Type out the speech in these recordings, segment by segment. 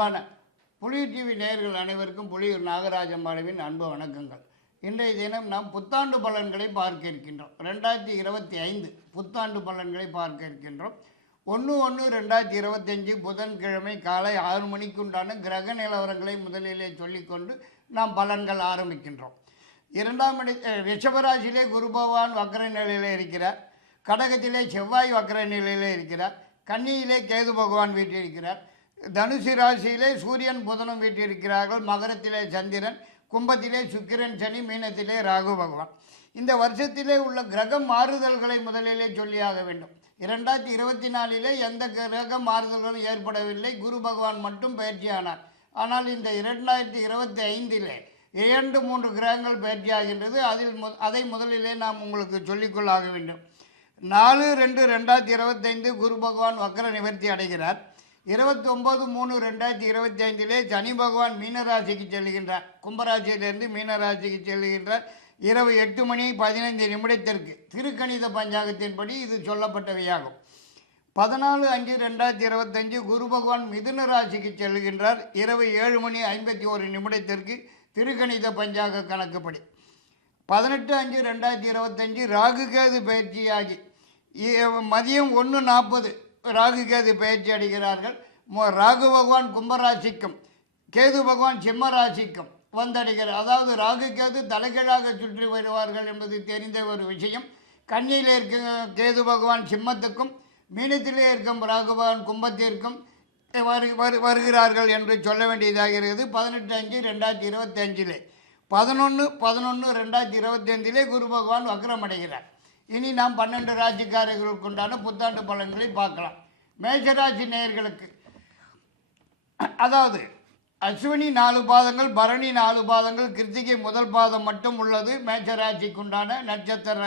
அன்பான புலியூர் டிவி நேயர்கள் அனைவருக்கும் புலியூர் நாகராஜம்பாளையவின் அன்பு வணக்கங்கள். இன்றைய தினம் நாம் புத்தாண்டு பலன்களை பார்க்க இருக்கின்றோம். 2025 புத்தாண்டு பலன்களை பார்க்க இருக்கின்றோம். 1/1/2025 புதன்கிழமை காலை 6 மணிக்குண்டான கிரக நிலவரங்களை முதலிலே சொல்லிக்கொண்டு நாம் பலன்கள் ஆரம்பிக்கின்றோம். ரிஷபராசியிலே குரு பகவான் வக்கர நிலையில் இருக்கிறார். கடகத்திலே செவ்வாய் வக்கர நிலையில் இருக்கிறார். கன்னியிலே கேது பகவான் வீட்டிருக்கிறார். தனுசு ராசியிலே சூரியன் புதனும் வீட்டிருக்கிறார்கள். மகரத்திலே சந்திரன், கும்பத்திலே சுக்கிரன் சனி, மீனத்திலே ராகு பகவான். இந்த வருஷத்திலே உள்ள கிரக மாறுதல்களை முதலிலே சொல்லியாக வேண்டும். 2024 எந்த கிரக மாறுதல்களும் ஏற்படவில்லை. குரு பகவான் மட்டும் பயிற்சியானார். ஆனால் இந்த 2025 2-3 கிரகங்கள் பயிற்சியாகின்றது. அதை முதலிலே நாம் உங்களுக்கு சொல்லிக்கொள்ளாக வேண்டும். 4/2/2025 குரு பகவான் வக்கர நிவர்த்தி அடைகிறார். 29/3/2025 சனி பகவான் மீனராசிக்கு செல்கின்றார். கும்பராசியிலிருந்து மீனராசிக்கு செல்கின்றார். இரவு 8:15 திருக்கணித பஞ்சாங்கத்தின்படி இது சொல்லப்பட்டவையாகும். 14/5/2025 குரு பகவான் மிதுன ராசிக்கு செல்கின்றார். இரவு 7:51 திருக்கணித பஞ்சாங்க கணக்குப்படி. 18/5/2025 ராகு கேது பயிற்சியாகி மதியம் 1:40 ராகு கேது பயிற்சி அடைகிறார்கள். ராகு பகவான் கும்பராசிக்கும் கேது பகவான் சிம்ம ராசிக்கும் வந்தடைகிறார். அதாவது ராகு கேது தலைகீழாக சுற்றி வருவார்கள் என்பது தெரிந்த ஒரு விஷயம். கன்னியில் இருக்க கேது பகவான் சிம்மத்துக்கும், மீனத்திலே இருக்கும் ராகு பகவான் கும்பத்திற்கும் வருகிறார்கள் என்று சொல்ல வேண்டியதாகிறது. 18/5/2025 11/11/2025 குரு பகவான் வக்ரம் அடைகிறார். இனி நாம் 12 ராசிக்காரர்களுக்கு உண்டான புத்தாண்டு பலன்களை பார்க்கலாம். மேஷராசி நேயர்களுக்கு, அதாவது அஸ்வினி 4 பாதங்கள், பரணி 4 பாதங்கள், கிருத்திகை முதல் பாதம் மட்டும் உள்ளது மேஷராசிக்குண்டான நட்சத்திர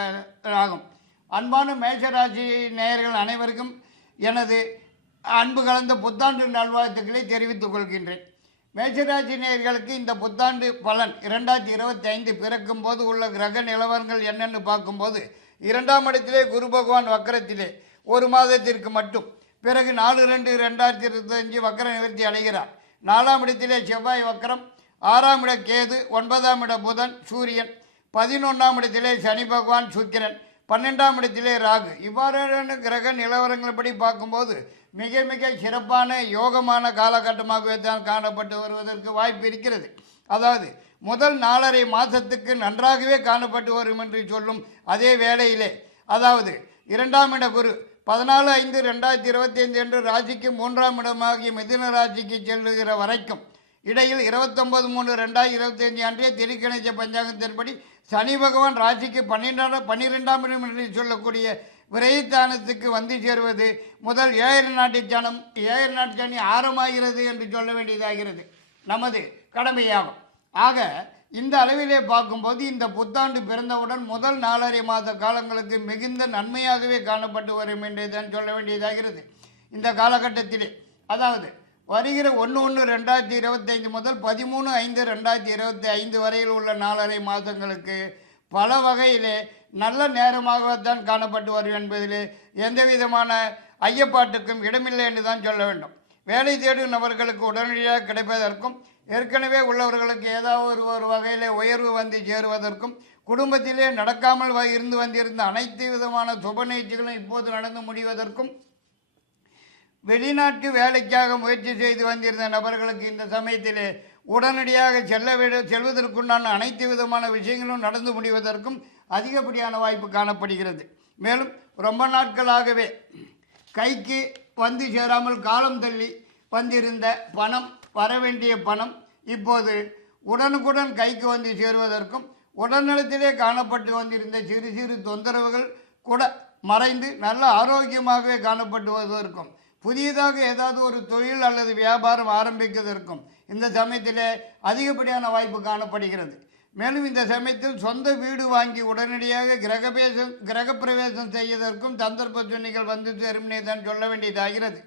ஆகும். அன்பான மேஷராசி நேயர்கள் அனைவருக்கும் எனது அன்பு கலந்த புத்தாண்டு நல்வாழ்த்துக்களை தெரிவித்துக் கொள்கின்றேன். மேஷராசி நேயர்களுக்கு இந்த புத்தாண்டு பலன் 2025 பிறக்கும் போது உள்ள கிரக நிலவரங்கள் என்னென்னு பார்க்கும்போது, 2ஆம் இடத்திலே குரு பகவான் வக்கரத்திலே 1 மாதத்திற்கு மட்டும், பிறகு 4/2/2025 வக்கர நிவர்த்தி அடைகிறார். 4ஆம் இடத்திலே செவ்வாய் வக்கரம், 6ஆம் இட கேது, 9ஆம் இட புதன் சூரியன், 11ஆம் இடத்திலே சனி பகவான் சுக்கிரன், 12ஆம் இடத்திலே ராகு. இவ்வாறான கிரக நிலவரங்கள்படி பார்க்கும்போது மிக மிக சிறப்பான யோகமான காலகட்டமாகவே தான் காணப்பட்டு வருவதற்கு வாய்ப்பு இருக்கிறது. அதாவது முதல் 4.5 மாதத்துக்கு நன்றாகவே காணப்பட்டு வரும் என்று சொல்லும் அதே வேளையிலே, அதாவது 2ஆம் இட குரு 14/5/2025 என்று ராசிக்கு 3ஆம் இடமாகிய மிதுன ராசிக்கு செல்லுகிற வரைக்கும், இடையில் 29/3/2025 அன்றைய திருக்கணித பஞ்சாங்கத்தின்படி சனி பகவான் ராசிக்கு 12ஆம் இடம் என்று சொல்லக்கூடிய விரைத்தானத்துக்கு வந்து சேருவது முதல் 7 நாட்டு சனி ஆரம்பமாகிறது என்று சொல்ல வேண்டியதாகிறது நமது கடமையாகும். ஆக இந்த அளவிலே பார்க்கும்போது இந்த புத்தாண்டு பிறந்தவுடன் முதல் 4.5 மாத காலங்களுக்கு மிகுந்த நன்மையாகவே காணப்பட்டு வரும் என்றே தான் சொல்ல வேண்டியதாகிறது. இந்த காலகட்டத்திலே, அதாவது வருகிற 1/1/2025 முதல் 13/5/2025 வரையில் உள்ள 4.5 மாதங்களுக்கு பல வகையிலே நல்ல நேரமாகத்தான் காணப்பட்டு வரும் என்பதிலே எந்த விதமான ஐயப்பாட்டுக்கும் இடமில்லை என்று தான் சொல்ல வேண்டும். வேலை தேடும் நபர்களுக்கு உடனடியாக கிடைப்பதற்கும், ஏற்கனவே உள்ளவர்களுக்கு ஏதாவது ஒரு வகையிலே உயர்வு வந்து சேருவதற்கும், குடும்பத்திலே நடக்காமல் இருந்து வந்திருந்த அனைத்து விதமான சுப நிகழ்ச்சிகளும் இப்போது நடந்து முடிவதற்கும், வெளிநாட்டு வேலைக்காக முயற்சி செய்து வந்திருந்த நபர்களுக்கு இந்த சமயத்திலே உடனடியாக செல்வதற்குண்டான அனைத்து விதமான விஷயங்களும் நடந்து முடிவதற்கும் அதிகப்படியான வாய்ப்பு காணப்படுகிறது. மேலும் ரொம்ப நாட்களாகவே கைக்கு வந்து சேராமல் காலம் தள்ளி வந்திருந்த பணம், வரவேண்டிய பணம் இப்போது உடனுக்குடன் கைக்கு வந்து சேருவதற்கும், உடல்நலத்திலே காணப்பட்டு வந்திருந்த சிறு சிறு தொந்தரவுகள் கூட மறைந்து நல்ல ஆரோக்கியமாகவே காணப்பட்டு வருவதற்கும், புதியதாக ஏதாவது ஒரு தொழில் அல்லது வியாபாரம் ஆரம்பிப்பதற்கும் இந்த சமயத்திலே அதிகப்படியான வாய்ப்பு காணப்படுகிறது. மேலும் இந்த சமயத்தில் சொந்த வீடு வாங்கி உடனடியாக கிரகப்பிரவேசம் செய்வதற்கும் சந்தர்ப்ப சூழ்நிலைகள் வந்து சேரும்னே தான் சொல்ல வேண்டியதாகிறது.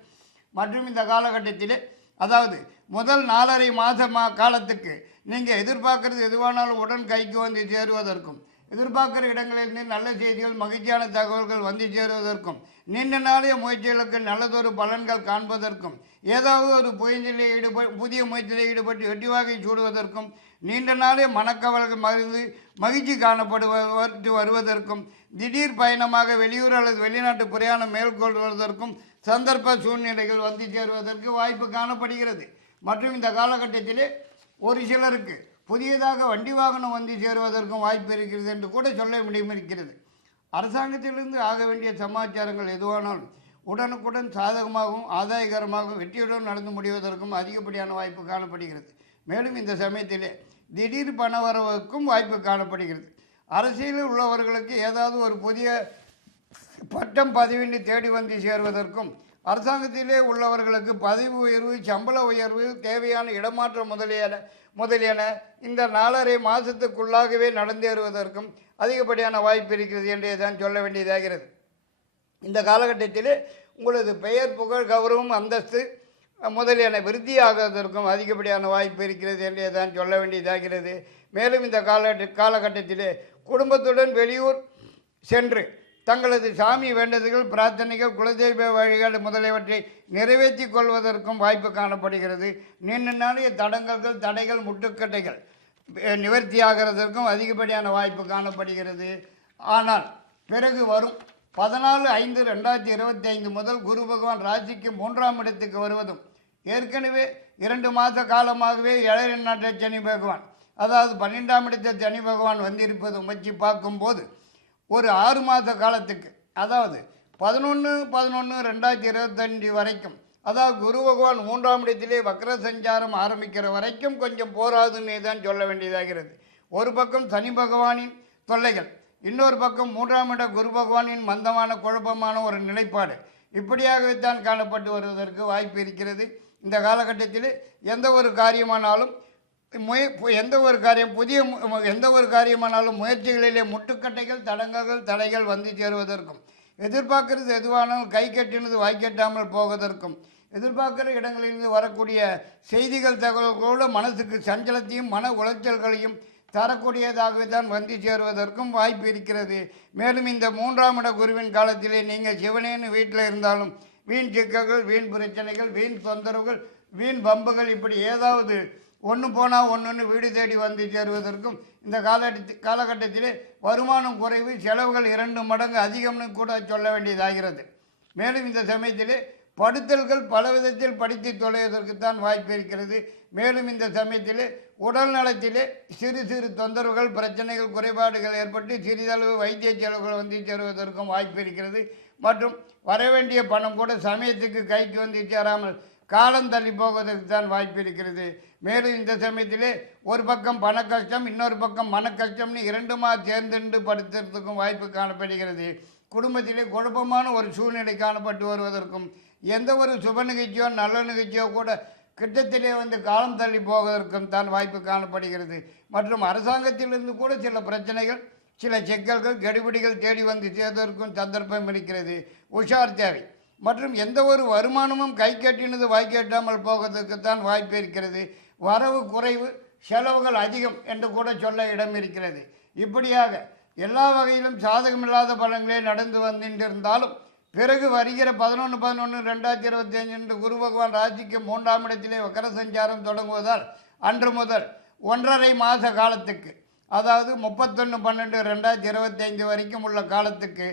மற்றும் இந்த காலகட்டத்திலே, அதாவது முதல் 4.5 மாத காலத்துக்கு நீங்கள் எதிர்பார்க்கறது எதுவானாலும் உடன் கைக்கு வந்து சேருவதற்கும், எதிர்பார்க்கிற இடங்களிலிருந்து நல்ல செய்திகள் மகிழ்ச்சியான தகவல்கள் வந்து சேருவதற்கும் நீண்ட நாளைய முயற்சிகளுக்கு நல்லதொரு பலன்கள் காண்பதற்கும் ஏதாவது ஒரு புதிய முயற்சியில் ஈடுபட்டு வெற்றி வாகை சூடுவதற்கும் நீண்ட நாளே மனக்கவல்கள் மகிழ்ந்து மகிழ்ச்சி காணப்படுவது வருவதற்கும் திடீர் பயணமாக வெளியூர் அல்லது வெளிநாட்டு பிரயாணம் மேற்கொள்வதற்கும் சந்தர்ப்ப சூழ்நிலைகள் வந்து சேருவதற்கு வாய்ப்பு காணப்படுகிறது. மற்றும் இந்த காலகட்டத்திலே ஒரு சிலருக்கு புதியதாக வண்டி வாகனம் வந்து சேருவதற்கும் வாய்ப்பு இருக்கிறது என்று கூட சொல்ல முடியுமிருக்கிறது. அரசாங்கத்திலிருந்து ஆக வேண்டிய சமாச்சாரங்கள் எதுவானாலும் உடனுக்குடன் சாதகமாகவும் ஆதாயகரமாகவும் வெற்றியுடன் நடந்து முடிவதற்கும் அதிகப்படியான வாய்ப்பு காணப்படுகிறது. மேலும் இந்த சமயத்திலே திடீர் பணவரவுக்கும் வாய்ப்பு காணப்படுகிறது. அரசியலில் உள்ளவர்களுக்கு ஏதாவது ஒரு புதிய பட்டம் பதவியின்றி தேடி வந்து சேருவதற்கும் அரசாங்கத்திலே உள்ளவர்களுக்கு பதவி உயர்வு சம்பள உயர்வு தேவையான இடமாற்றம் முதலியன இந்த 4.5 மாதத்துக்குள்ளாகவே நடந்தேறுவதற்கும் அதிகப்படியான வாய்ப்பு இருக்கிறது என்றே தான் சொல்ல வேண்டியதாகிறது. இந்த காலகட்டத்திலே உங்களது பெயர் புகழ் கௌரவம் அந்தஸ்து முதலியன விருத்தியாகுவதற்கும் அதிகப்படியான வாய்ப்பு இருக்கிறது என்றே தான் சொல்ல வேண்டியதாகிறது. மேலும் இந்த காலகட்டத்திலே குடும்பத்துடன் வெளியூர் சென்று தங்களது சாமி வேண்டுதல்கள் பிரார்த்தனைகள் குலதெய்வ வழிபாடு முதலியவற்றை நிறைவேற்றி கொள்வதற்கும் வாய்ப்பு காணப்படுகிறது. நீண்ட நாளைய தடைகள் முட்டுக்கட்டைகள் நிவர்த்தியாகிறதற்கும் அதிகப்படியான வாய்ப்பு காணப்படுகிறது. ஆனால் பிறகு வரும் 14/5/2025 முதல் குரு பகவான் ராசிக்கு 3ஆம் இடத்துக்கு வருவதும் ஏற்கனவே 2 மாத காலமாகவே 7 நாட்டு சனி பகவான் அதாவது 12ஆம் இடத்தை சனி பகவான் வந்திருப்பதும் வச்சு பார்க்கும்போது ஒரு 6 மாத காலத்துக்கு அதாவது 11/11/2025 வரைக்கும் அதாவது குரு பகவான் 3ஆம் இடத்திலே வக்ர சஞ்சாரம் ஆரம்பிக்கிற வரைக்கும் கொஞ்சம் போராதுன்னே தான் சொல்ல வேண்டியதாகிறது. ஒரு பக்கம் சனி பகவானின் தொல்லைகள், இன்னொரு பக்கம் 3ஆம் இட குரு பகவானின் மந்தமான குழப்பமான ஒரு நிலைப்பாடு இப்படியாகவே தான் காணப்பட்டு வருவதற்கு வாய்ப்பு இருக்கிறது. இந்த காலகட்டத்தில் எந்த ஒரு காரியமானாலும் முயற்சிகளிலே முட்டுக்கட்டைகள் தடைகள் வந்து சேருவதற்கும் எதிர்பார்க்கிறது எதுவானாலும் கை கட்டினது வாய்க்கட்டாமல் போவதற்கும் எதிர்பார்க்கிற இடங்களிலிருந்து வரக்கூடிய செய்திகள் தகவல்களோடு மனசுக்கு சஞ்சலத்தையும் மன உளைச்சல்களையும் தரக்கூடியதாகவே தான் வந்து சேருவதற்கும் வாய்ப்பு இருக்கிறது. மேலும் இந்த 3ஆம் இட குருவின் காலத்திலே நீங்கள் சிவனேன்னு வீட்டில் இருந்தாலும் வீண் சிக்கல்கள் வீண் பிரச்சனைகள் வீண் தொந்தரவுகள் வீண் பம்புகள் இப்படி ஏதாவது ஒன்று போனால் ஒன்று வீடு தேடி வந்து சேருவதற்கும் இந்த காலகட்டத்திலே வருமானம் குறைவு செலவுகள் 2 மடங்கு அதிகம்னு கூட சொல்ல வேண்டியதாகிறது. மேலும் இந்த சமயத்திலே படுத்தல்கள் பல விதத்தில் படித்து தொலைவதற்குத்தான் வாய்ப்பு இருக்கிறது. மேலும் இந்த சமயத்திலே உடல் நலத்திலே சிறு தொந்தரவுகள் பிரச்சனைகள் குறைபாடுகள் ஏற்பட்டு சிறிதளவு வைத்திய செலவுகள் வந்து சேருவதற்கும் வாய்ப்பு இருக்கிறது. மற்றும் வரவேண்டிய பணம் கூட சமயத்துக்கு கைக்கு வந்து சேராமல் காலம் தள்ளி போவதற்கு தான் வாய்ப்பு இருக்கிறது. மேலும் இந்த சமயத்திலே ஒரு பக்கம் பண கஷ்டம் இன்னொரு பக்கம் மன கஷ்டம்னு 2மா சேர்ந்து படுத்துறதுக்கும் வாய்ப்பு காணப்படுகிறது. குடும்பத்திலே குழப்பமான ஒரு சூழ்நிலை காணப்பட்டு வருவதற்கும் எந்த ஒரு சுப நிகழ்ச்சியோ நல்ல நிகழ்ச்சியோ கூட கிட்டத்திலே வந்து காலம் தள்ளி போவதற்கும் தான் வாய்ப்பு காணப்படுகிறது. மற்றும் அரசாங்கத்திலிருந்து கூட சில பிரச்சனைகள் சில சிக்கல்கள் கெடுபிடிகள் தேடி வந்து சேர்வதற்கும் சந்தர்ப்பம் இருக்கிறது. உஷார் தேவை. மற்றும் எந்த ஒரு வருமானமும் கை கட்டினது வாய்க்கட்டாமல் போவதற்குத்தான் வாய்ப்பு இருக்கிறது. வரவு குறைவு செலவுகள் அதிகம் என்று கூட சொல்ல இடம் இருக்கிறது. இப்படியாக எல்லா வகையிலும் சாதகமில்லாத பலன்களே நடந்து வந்திருந்தாலும் பிறகு வருகிற 11/11/2025 குரு பகவான் ராசிக்கு 3ஆம் இடத்திலே வக்கர சஞ்சாரம் தொடங்குவதால் அன்று முதல் 1.5 மாத காலத்துக்கு அதாவது 31/12/2025 வரைக்கும் உள்ள காலத்துக்கு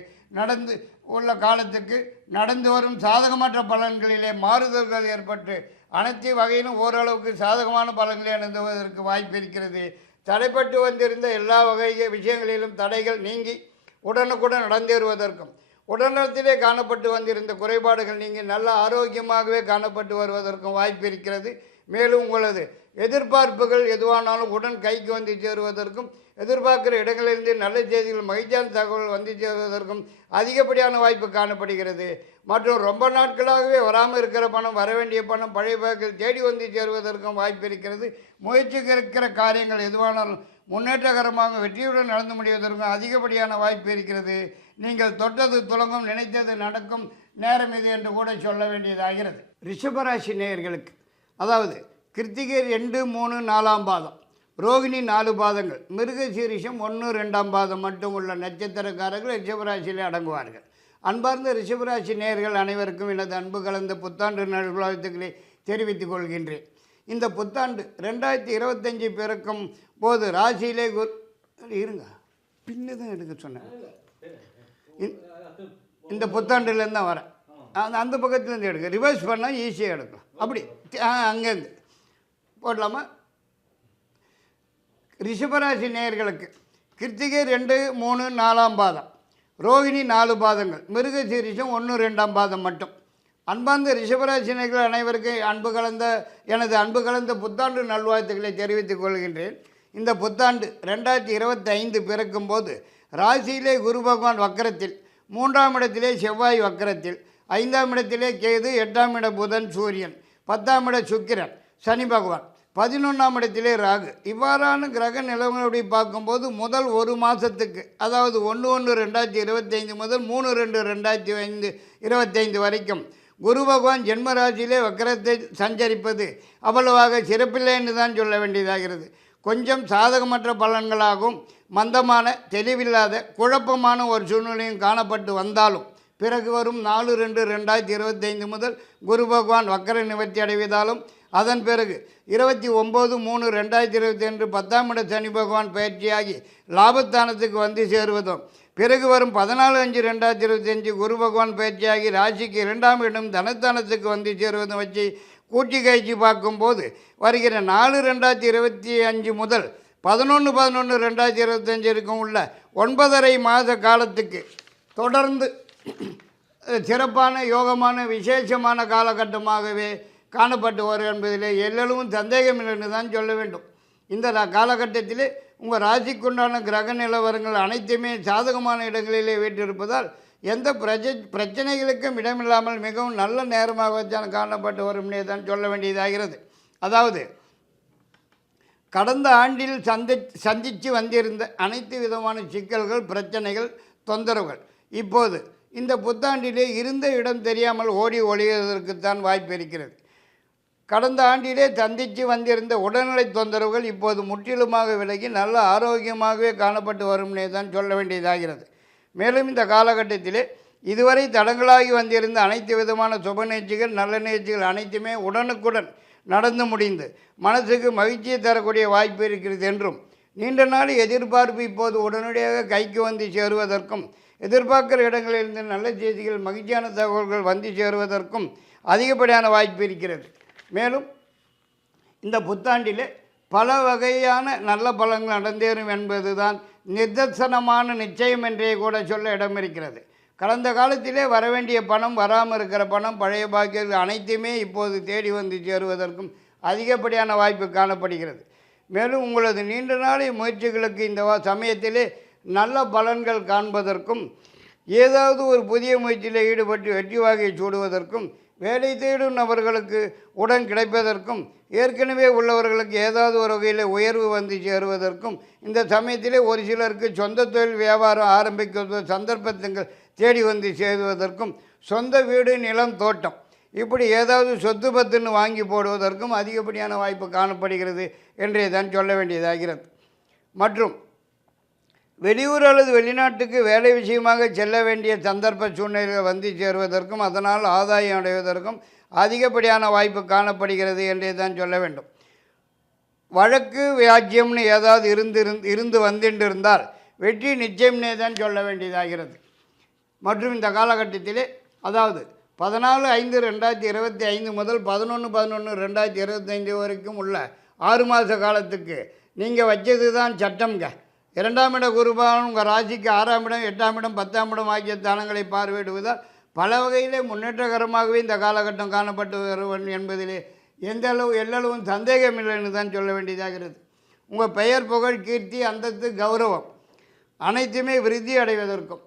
நடந்து வரும் சாதகமற்ற பலன்களிலே மாறுதல்கள் ஏற்பட்டு அனைத்து வகையிலும் ஓரளவுக்கு சாதகமான பலன்களை அணுகுவதற்கு வாய்ப்பு இருக்கிறது. தடைப்பட்டு வந்திருந்த எல்லா வகை விஷயங்களிலும் தடைகள் நீங்கி உடனுக்குடன் நடந்தேறுவதற்கும் உடல்நலத்திலே காணப்பட்டு வந்திருந்த குறைபாடுகள் நீங்கி நல்ல ஆரோக்கியமாகவே காணப்பட்டு வருவதற்கும் வாய்ப்பு இருக்கிறது. மேலும் உங்களது எதிர்பார்ப்புகள் எதுவானாலும் உடன் கைக்கு வந்து சேருவதற்கும் எதிர்பார்க்கிற இடங்களிலிருந்து நல்ல செய்திகள் மகிழ்ச்சியான தகவல் வந்து சேருவதற்கும் அதிகப்படியான வாய்ப்பு காணப்படுகிறது. மற்றும் ரொம்ப நாட்களாகவே வராமல் இருக்கிற பணம் வரவேண்டிய பணம் பழைய பேக்கில் தேடி வந்து சேருவதற்கும் வாய்ப்பு இருக்கிறது. முயற்சிக்கு இருக்கிற காரியங்கள் எதுவானாலும் முன்னேற்றகரமாக வெற்றியுடன் நடந்து முடிவதற்கும் அதிகப்படியான வாய்ப்பு இருக்கிறது. நீங்கள் தொட்டது துலங்கும் நினைத்தது நடக்கும் நேரம் இது என்று கூட சொல்ல வேண்டியதாகிறது. ரிஷபராசி நேயர்களுக்கு அதாவது கிருத்திகை 2, 3, 4ஆம் பாதம் ரோகிணி 4 பாதங்கள், மிருகசீரிஷம் 1 2ஆம் பாதம் மட்டும் உள்ள நட்சத்திரக்காரர்கள் ரிஷபராசியில் அடங்குவார்கள். அன்பார்ந்த ரிஷபராசி நேயர்கள் அனைவருக்கும் எனது அன்பு கலந்த புத்தாண்டு நல்வாழ்த்துக்களை தெரிவித்துக் கொள்கின்றேன். இந்த புத்தாண்டு 2025 பிறக்கும் போது ராசியிலே இருங்க பின்னு தான் எடுக்க சொன்னேன். இந்த புத்தாண்டுலேருந்து தான் வரேன். அந்த பக்கத்துலேருந்து எடுக்க ரிவர்ஸ் பண்ணால் ஈஸியாக எடுக்கலாம். அப்படி அங்கேருந்து போடலாமா? ரிஷபராசி நேயர்களுக்கு கிருத்திகை 2 3 4ஆம் பாதம், ரோகிணி 4 பாதங்கள், மிருகசீரிஷம் 1 2ஆம் பாதம் மட்டும். அன்பார்ந்த ரிஷபராசி நேயர்கள் அனைவருக்கும் எனது அன்பு கலந்த புத்தாண்டு நல்வாழ்த்துக்களை தெரிவித்துக் கொள்கின்றேன். இந்த புத்தாண்டு 2025 பிறக்கும் போது ராசியிலே குரு பகவான் வக்கரத்தில், 3ஆம் இடத்திலே செவ்வாய் வக்கரத்தில், 5ஆம் இடத்திலே கேது, 8ஆம் இட புதன் சூரியன், 10ஆம் இட சுக்கிரன் சனி பகவான், 11ஆம் இடத்திலே ராகு, இவ்வாறான கிரக நிலவரப்படி பார்க்கும்போது முதல் ஒரு மாதத்துக்கு, அதாவது 1/1/2025 முதல் 3/2/2025 வரைக்கும் குரு பகவான் ஜென்மராசியிலே வக்கரத்தை சஞ்சரிப்பது அவ்வளவாக சிறப்பில்லை என்று தான் சொல்ல வேண்டியதாகிறது. கொஞ்சம் சாதகமற்ற பலன்களாகவும் மந்தமான, தெளிவில்லாத, குழப்பமான ஒரு சூழ்நிலையும் காணப்பட்டு வந்தாலும் பிறகு வரும் 4/2/2025 முதல் குரு பகவான் வக்கர நிவர்த்தி அடைவதாலும், அதன் பிறகு 29/3/2022 10ஆம் இட சனி பகவான் பயிற்சியாகி லாபஸ்தானத்துக்கு வந்து சேருவதும், பிறகு வரும் 14/5/2025 குரு பகவான் பயிற்சியாகி ராசிக்கு 2ஆம் இடம் தனஸ்தானத்துக்கு வந்து சேருவதும் வச்சு கூட்டி கழிச்சு பார்க்கும்போது வருகிற 4/2025 முதல் 11/11/2025 இருக்கும் உள்ள 9.5 மாத காலத்துக்கு தொடர்ந்து சிறப்பான யோகமான விசேஷமான காலகட்டமாகவே காணப்பட்டு வரும் என்பதிலே எல்லளவும் சந்தேகமில்லைன்னு தான் சொல்ல வேண்டும். இந்த காலகட்டத்திலே உங்கள் ராசிக்குண்டான கிரக நிலவரங்கள் அனைத்துமே சாதகமான இடங்களிலே வீட்டிருப்பதால் எந்த பிரச்சனைகளுக்கும் இடமில்லாமல் மிகவும் நல்ல நேரமாக தான் காணப்பட்டு வரும்னே தான் சொல்ல வேண்டியதாகிறது. அதாவது கடந்த ஆண்டில் சந்தித்து வந்திருந்த அனைத்து விதமான சிக்கல்கள், பிரச்சனைகள், தொந்தரவுகள் இப்போது இந்த புத்தாண்டிலே இருந்த இடம் தெரியாமல் ஓடி ஒளிவதற்குத்தான் வாய்ப்பு இருக்கிறது. கடந்த ஆண்டிலே சந்தித்து வந்திருந்த உடல்நிலை தொந்தரவுகள் இப்போது முற்றிலுமாக விலகி நல்ல ஆரோக்கியமாகவே காணப்பட்டு வரும்னே தான் சொல்ல வேண்டியதாகிறது. மேலும் இந்த காலகட்டத்திலே இதுவரை தடங்களாகி வந்திருந்த அனைத்து விதமான சுப நிகழ்ச்சிகள், நல்ல நிகழ்ச்சிகள் அனைத்துமே உடனுக்குடன் நடந்து முடிந்து மனசுக்கு மகிழ்ச்சியை தரக்கூடிய வாய்ப்பு இருக்கிறது என்றும், நீண்ட நாள் எதிர்பார்ப்பு இப்போது உடனடியாக கைக்கு வந்து சேருவதற்கும், எதிர்பார்க்கிற இடங்களிலிருந்து நல்ல செய்திகள், மகிழ்ச்சியான தகவல்கள் வந்து சேருவதற்கும் அதிகப்படியான வாய்ப்பு இருக்கிறது. மேலும் இந்த புத்தாண்டிலே பல வகையான நல்ல பலன்கள் நடந்தேறும் என்பது தான் நிதர்சனமான நிச்சயம் என்றே கூட சொல்ல இடம் இருக்கிறது. கடந்த காலத்திலே வரவேண்டிய பணம், வராமல் இருக்கிற பணம், பழைய பாக்கியங்கள் அனைத்துமே இப்போது தேடி வந்து சேருவதற்கும் அதிகப்படியான வாய்ப்பு காணப்படுகிறது. மேலும் உங்களது நீண்ட நாளை முயற்சிகளுக்கு இந்த சமயத்திலே நல்ல பலன்கள் காண்பதற்கும், ஏதாவது ஒரு புதிய முயற்சியில் ஈடுபட்டு வெற்றி வாகை சூடுவதற்கும், வேலை தேடும் நபர்களுக்கு உடன் கிடைப்பதற்கும், ஏற்கனவே உள்ளவர்களுக்கு ஏதாவது ஒரு வகையில் உயர்வு வந்து சேருவதற்கும், இந்த சமயத்திலே ஒரு சிலருக்கு சொந்த தொழில் வியாபாரம் ஆரம்பிக்க சந்தர்ப்பங்கள் தேடி வந்து சேருவதற்கும், சொந்த வீடு, நிலம், தோட்டம் இப்படி ஏதாவது சொத்து பத்துன்னு வாங்கி போடுவதற்கும் அதிகப்படியான வாய்ப்பு காணப்படுகிறது என்றே தான் சொல்ல வேண்டியதாகிறது. மற்றும் வெளியூர் அல்லது வெளிநாட்டுக்கு வேலை விஷயமாக செல்ல வேண்டிய சந்தர்ப்ப சூழ்நிலைகள் வந்து சேருவதற்கும், அதனால் ஆதாயம் அடைவதற்கும் அதிகப்படியான வாய்ப்பு காணப்படுகிறது என்றே தான் சொல்ல வேண்டும். வழக்கு வியாஜ்யம்னு ஏதாவது இருந்து வந்துட்டிருந்தால் வெற்றி நிச்சயம்னே தான் சொல்ல வேண்டியதாகிறது. மற்றும் இந்த காலகட்டத்திலே, அதாவது 14/5/2025 முதல் 11/11/2025 வரைக்கும் உள்ள 6 மாத காலத்துக்கு நீங்கள் வச்சது தான் சட்டம்ங்க. 2ஆம் இட குருபகவான் உங்கள் ராசிக்கு 6ஆம் இடம், 8ஆம் இடம், 10ஆம் இடம் ஆகிய ஸ்தானங்களை பார்வையிடுவதால் பல வகையிலே முன்னேற்றகரமாகவே இந்த காலகட்டம் காணப்பட்டு வருவன் என்பதிலே எல்லளவும் சந்தேகமில்லைன்னு தான் சொல்ல வேண்டியதாகிறது. உங்கள் பெயர், புகழ், கீர்த்தி, அந்தஸ்து, கௌரவம் அனைத்துமே விருத்தி அடைவதற்கும்,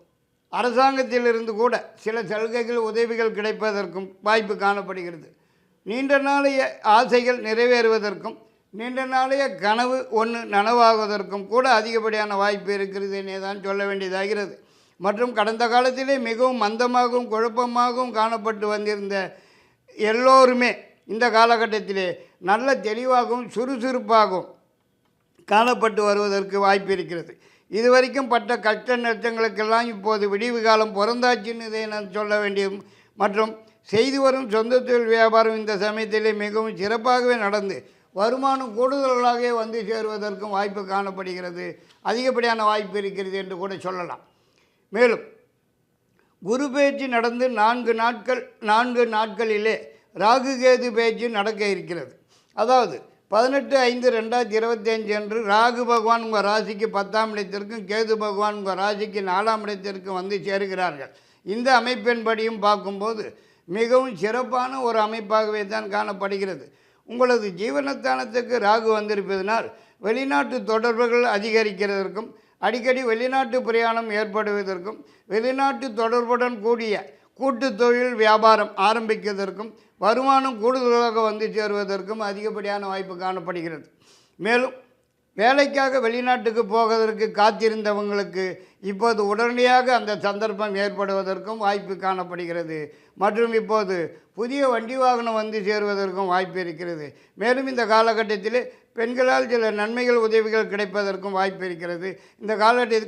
அரசாங்கத்திலிருந்து கூட சில சலுகைகள், உதவிகள் கிடைப்பதற்கும் வாய்ப்பு காணப்படுகிறது. நீண்ட நாளைய ஆசைகள் நிறைவேறுவதற்கும், நீண்ட நாளைய கனவு ஒன்று நனவாகுவதற்கும் கூட அதிகப்படியான வாய்ப்பு இருக்கிறது என்னே தான் சொல்ல வேண்டியதாகிறது. மற்றும் கடந்த காலத்திலே மிகவும் மந்தமாகவும் குழப்பமாகவும் காணப்பட்டு வந்திருந்த எல்லோருமே இந்த காலகட்டத்திலே நல்ல தெளிவாகவும் சுறுசுறுப்பாகவும் காணப்பட்டு வருவதற்கு வாய்ப்பு இருக்கிறது. இதுவரைக்கும் பட்ட கஷ்ட நஷ்டங்களுக்கெல்லாம் இப்போது விடிவு காலம் பிறந்தாச்சுன்னு இதை நான் சொல்ல வேண்டியும் மற்றும் செய்து வரும் சொந்த தொழில் வியாபாரம் இந்த சமயத்திலே மிகவும் சிறப்பாகவே நடந்து வருமானம் கூடுதல்களாகவே வந்து சேருவதற்கும் வாய்ப்பு காணப்படுகிறது. அதிகப்படியான வாய்ப்பு இருக்கிறது என்று கூட சொல்லலாம். மேலும் குரு பேச்சு நடந்து 4 நாட்களிலே ராகு கேது பேச்சு நடக்க இருக்கிறது. அதாவது 18/5/2025 அன்று ராகு பகவான் உங்கள் ராசிக்கு 10ஆம் இடத்திற்கும் கேது பகவான் உங்கள் ராசிக்கு 4ஆம் இடத்திற்கும் வந்து சேருகிறார்கள். இந்த அமைப்பின்படியும் பார்க்கும்போது மிகவும் சிறப்பான ஒரு அமைப்பாகவே தான் காணப்படுகிறது. உங்களது ஜீவனஸ்தானத்துக்கு ராகு வந்திருப்பதனால் வெளிநாட்டு தொடர்புகள் அதிகரிக்கிறதற்கும் அடிக்கடி வெளிநாட்டு பிரயாணம் ஏற்படுவதற்கும் வெளிநாட்டு தொடர்புடன் கூடிய கூட்டு தொழில் வியாபாரம் ஆரம்பிப்பதற்கும் வருமானம் கூடுதலாக வந்து சேருவதற்கும் அதிகப்படியான வாய்ப்பு காணப்படுகிறது. மேலும் வேலைக்காக வெளிநாட்டுக்கு போவதற்கு காத்திருந்தவங்களுக்கு இப்போது உடனடியாக அந்த சந்தர்ப்பம் ஏற்படுவதற்கும் வாய்ப்பு காணப்படுகிறது. மற்றும் இப்போது புதிய வண்டி வாகனம் வந்து சேருவதற்கும் வாய்ப்பு இருக்கிறது. மேலும் இந்த காலகட்டத்தில் பெண்களால் சில நன்மைகள் உதவிகள் கிடைப்பதற்கும் வாய்ப்பு இருக்கிறது. இந்த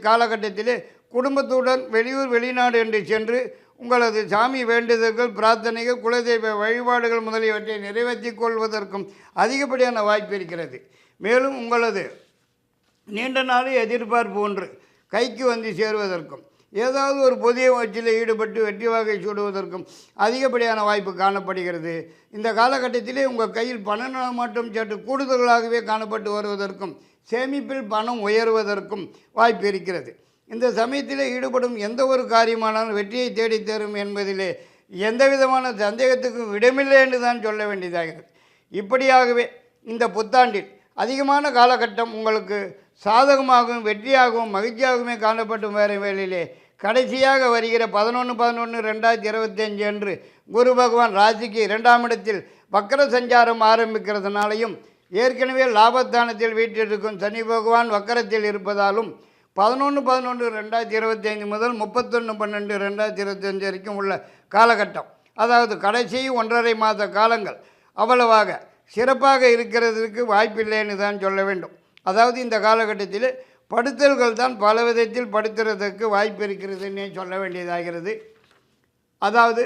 காலகட்டத்திலே குடும்பத்துடன் வெளியூர் வெளிநாடு என்று சென்று உங்களது சாமி வேண்டுதல்கள் பிரார்த்தனைகள் குலதெய்வ வழிபாடுகள் முதலியவற்றை நிறைவேற்றி கொள்வதற்கும் அதிகப்படியான வாய்ப்பு இருக்கிறது. மேலும் உங்களது நீண்ட நாள் எதிர்பார்ப்பு ஒன்று கைக்கு வந்து சேருவதற்கும் ஏதாவது ஒரு புதிய முயற்சியில் ஈடுபட்டு வெற்றி வாகை சூடுவதற்கும் அதிகப்படியான வாய்ப்பு காணப்படுகிறது. இந்த காலகட்டத்திலே உங்கள் கையில் பண மாற்றம் சற்று கூடுதலாகவே காணப்பட்டு வருவதற்கும் சேமிப்பில் பணம் உயர்வதற்கும் வாய்ப்பு இருக்கிறது. இந்த சமயத்தில் ஈடுபடும் எந்த ஒரு காரியமானாலும் வெற்றியை தேடி தரும் என்பதிலே எந்த விதமான சந்தேகத்துக்கும் இடமில்லை என்று தான் சொல்ல வேண்டியதாகிறது. இப்படியாகவே இந்த புத்தாண்டில் அதிகமான காலகட்டம் உங்களுக்கு சாதகமாகவும் வெற்றியாகவும் மகிழ்ச்சியாகவுமே காணப்படும் வேளையிலே கடைசியாக வருகிற 11/11/2025 அன்று குரு பகவான் ராசிக்கு 2ஆம் இடத்தில் வக்கர சஞ்சாரம் ஆரம்பிக்கிறதுனாலையும் ஏற்கனவே லாபஸ்தானத்தில் வீற்றிருக்கும் சனி பகவான் வக்கரத்தில் இருப்பதாலும் 11/11/2025 முதல் 31/12/2025 வரைக்கும் உள்ள காலகட்டம், அதாவது கடைசி 1.5 மாத காலங்கள் அவ்வளவாக சிறப்பாக இருக்கிறதுக்கு வாய்ப்பில்லைன்னு தான் சொல்ல வேண்டும். அதாவது இந்த காலகட்டத்தில் படுத்தல்கள் தான் பல விதத்தில் படுத்துறதுக்கு வாய்ப்பு இருக்கிறதுன்னே சொல்ல வேண்டியதாகிறது. அதாவது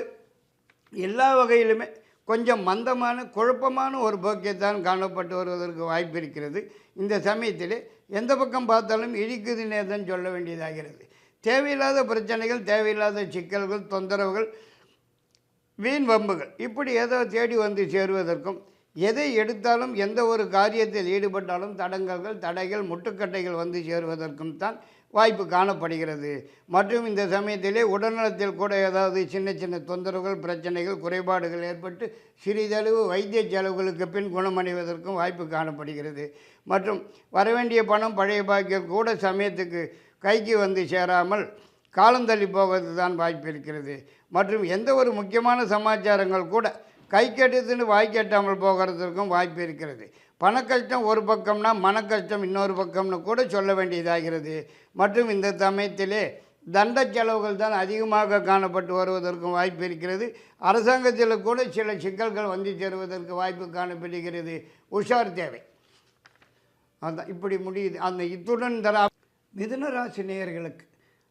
எல்லா வகையிலுமே கொஞ்சம் மந்தமான குழப்பமான ஒரு போக்கைத்தான் காணப்பட்டு வருவதற்கு வாய்ப்பு இருக்கிறது. இந்த சமயத்தில் எந்த பக்கம் பார்த்தாலும் இழிக்குதுன்னே தான் சொல்ல வேண்டியதாகிறது. தேவையில்லாத பிரச்சனைகள், தேவையில்லாத சிக்கல்கள், தொந்தரவுகள், வீண் வம்புகள் இப்படி ஏதோ தேடி வந்து சேருவதற்கும் எதை எடுத்தாலும் எந்த ஒரு காரியத்தில் ஈடுபட்டாலும் தடங்கல்கள், தடைகள், முட்டுக்கட்டைகள் வந்து சேருவதற்கும் தான் வாய்ப்பு காணப்படுகிறது. மற்றும் இந்த சமயத்திலே உடல்நலத்தில் கூட ஏதாவது சின்ன சின்ன தொந்தரவுகள், பிரச்சனைகள், குறைபாடுகள் ஏற்பட்டு சிறிதளவு வைத்திய செலவுகளுக்கு பின் குணமடைவதற்கும் வாய்ப்பு காணப்படுகிறது. மற்றும் வரவேண்டிய பணம் பழைய பாக்கியம் கூட சமயத்துக்கு கைக்கு வந்து சேராமல் காலந்தள்ளி போவது தான் வாய்ப்பு இருக்கிறது. மற்றும் எந்த ஒரு முக்கியமான சமாச்சாரங்கள் கூட கை கெட்டதுன்னு வாய் கெட்டாமல் போகிறதுக்கும் வாய்ப்பு இருக்கிறது. பணக்கஷ்டம் ஒரு பக்கம்னா மனக்கஷ்டம் இன்னொரு பக்கம்னு கூட சொல்ல வேண்டியதாகிறது. மற்றும் இந்த சமயத்திலே தண்ட செலவுகள் தான் அதிகமாக காணப்பட்டு வருவதற்கும் வாய்ப்பு இருக்கிறது. அரசாங்கத்தில் கூட சில சிக்கல்கள் வந்து சேருவதற்கு வாய்ப்பு காணப்படுகிறது. உஷார் தேவை. அதுதான் இப்படி முடியுது. இத்துடன் மிதுன ராசி நேயர்களுக்கு,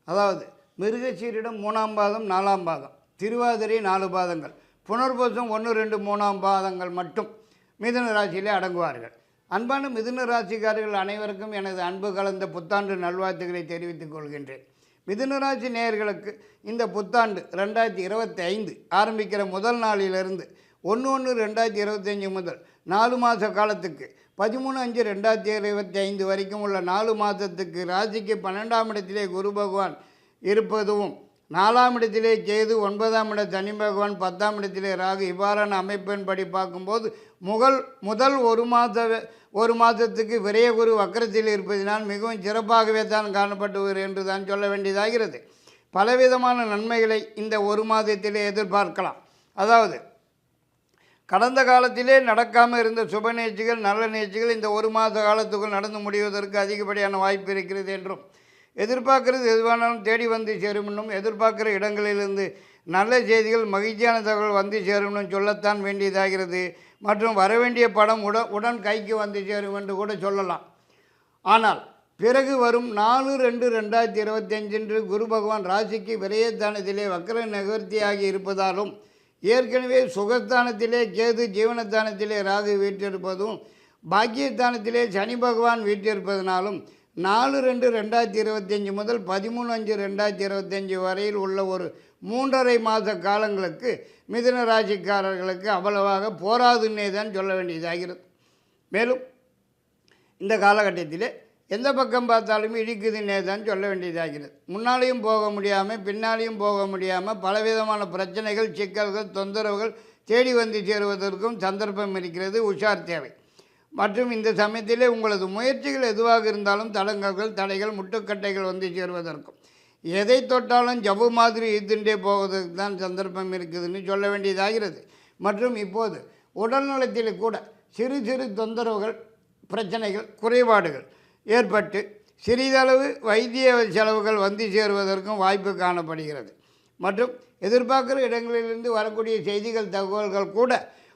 அதாவது மிருகசீரிடம் 3ஆம் பாதம் 4ஆம் பாதம், திருவாதிரை 4 பாதங்கள், புனர்பூசம் 1, 2, 3ஆம் பாதங்கள் மட்டும் மிதுன ராசியிலே அடங்குவார்கள். அன்பான மிதுன ராசிக்காரர்கள் அனைவருக்கும் எனது அன்பு கலந்த புத்தாண்டு நல்வாழ்த்துக்களை தெரிவித்துக் கொள்கின்றேன். மிதுன ராசி நேயர்களுக்கு இந்த புத்தாண்டு 2025 ஆரம்பிக்கிற முதல் நாளிலிருந்து 1/1/2025 முதல் 4 மாத காலத்துக்கு 13/5/2025 வரைக்கும் உள்ள 4 மாதத்துக்கு ராசிக்கு 12ஆம் இடத்திலே குரு பகவான் இருப்பதும் 4ஆம் இடத்திலே கேது, 9ஆம் இட சனி பகவான், 10ஆம் இடத்திலே ராகு, இவ்வாறான அமைப்பின்படி பார்க்கும்போது முதல் ஒரு மாதத்துக்கு விரைய குரு வக்கரத்தில் இருப்பதினால் மிகவும் சிறப்பாகவே தான் காணப்பட்டு என்று தான் சொல்ல வேண்டியதாகிறது. பலவிதமான நன்மைகளை இந்த ஒரு மாதத்திலே எதிர்பார்க்கலாம். அதாவது கடந்த காலத்திலே நடக்காமல் இருந்த சுப நிகழ்ச்சிகள், நல்ல நிகழ்ச்சிகள் இந்த ஒரு மாத காலத்துக்குள் நடந்து முடிவதற்கு அதிகப்படியான வாய்ப்பு இருக்கிறது என்றும், எதிர்பார்க்குறது எதுவானாலும் தேடி வந்து சேரும்னும், எதிர்பார்க்குற இடங்களிலிருந்து நல்ல செய்திகள், மகிழ்ச்சியான தகவல் வந்து சேரும்னு சொல்லத்தான் வேண்டியதாகிறது. மற்றும் வரவேண்டிய படம் உடன் கைக்கு வந்து சேரும் என்று கூட சொல்லலாம். ஆனால் பிறகு வரும் 4/2/2025 குரு பகவான் ராசிக்கு விரயஸ்தானத்திலே வக்ர நிவர்த்தியாகி இருப்பதாலும் ஏற்கனவே சுகஸ்தானத்திலே கேது, ஜீவனஸ்தானத்திலே ராகு வீற்றிருப்பதும் பாக்கியஸ்தானத்திலே சனி பகவான் வீற்றிருப்பதனாலும் 4/2/2025 முதல் 13/5/2025 வரையில் உள்ள ஒரு 3.5 மாத காலங்களுக்கு மிதுன ராசிக்காரர்களுக்கு அவ்வளவாக போராதுன்னே தான் சொல்ல வேண்டியதாகிறது. மேலும் இந்த காலகட்டத்திலே எந்த பக்கம் பார்த்தாலும் இடிக்குதுன்னே தான் சொல்ல வேண்டியதாகிறது. முன்னாலேயும் போக முடியாமல் பின்னாலேயும் போக முடியாமல் பலவிதமான பிரச்சனைகள், சிக்கல்கள், தொந்தரவுகள் தேடி வந்து சேருவதற்கும் சந்தர்ப்பம் இருக்கிறது. உஷார் தேவை. மற்றும் இந்த சமயத்திலே உங்களது முயற்சிகள் எதுவாக இருந்தாலும் தடங்கல்கள், தடைகள், முட்டுக்கட்டைகள் வந்து சேருவதற்கும் எதை தொட்டாலும் ஜவ்வு மாதிரி இழுத்துட்டே போவதற்கு தான் சந்தர்ப்பம் இருக்குதுன்னு சொல்ல வேண்டியதாகிறது. மற்றும் இப்போது உடல்நலத்தில் கூட சிறு சிறு தொந்தரவுகள், பிரச்சனைகள், குறைபாடுகள் ஏற்பட்டு சிறிதளவு வைத்திய செலவுகள் வந்து சேருவதற்கும் வாய்ப்பு காணப்படுகிறது. மற்றும் எதிர்பார்க்குற இடங்களிலிருந்து வரக்கூடிய செய்திகள், தகவல்கள் கூட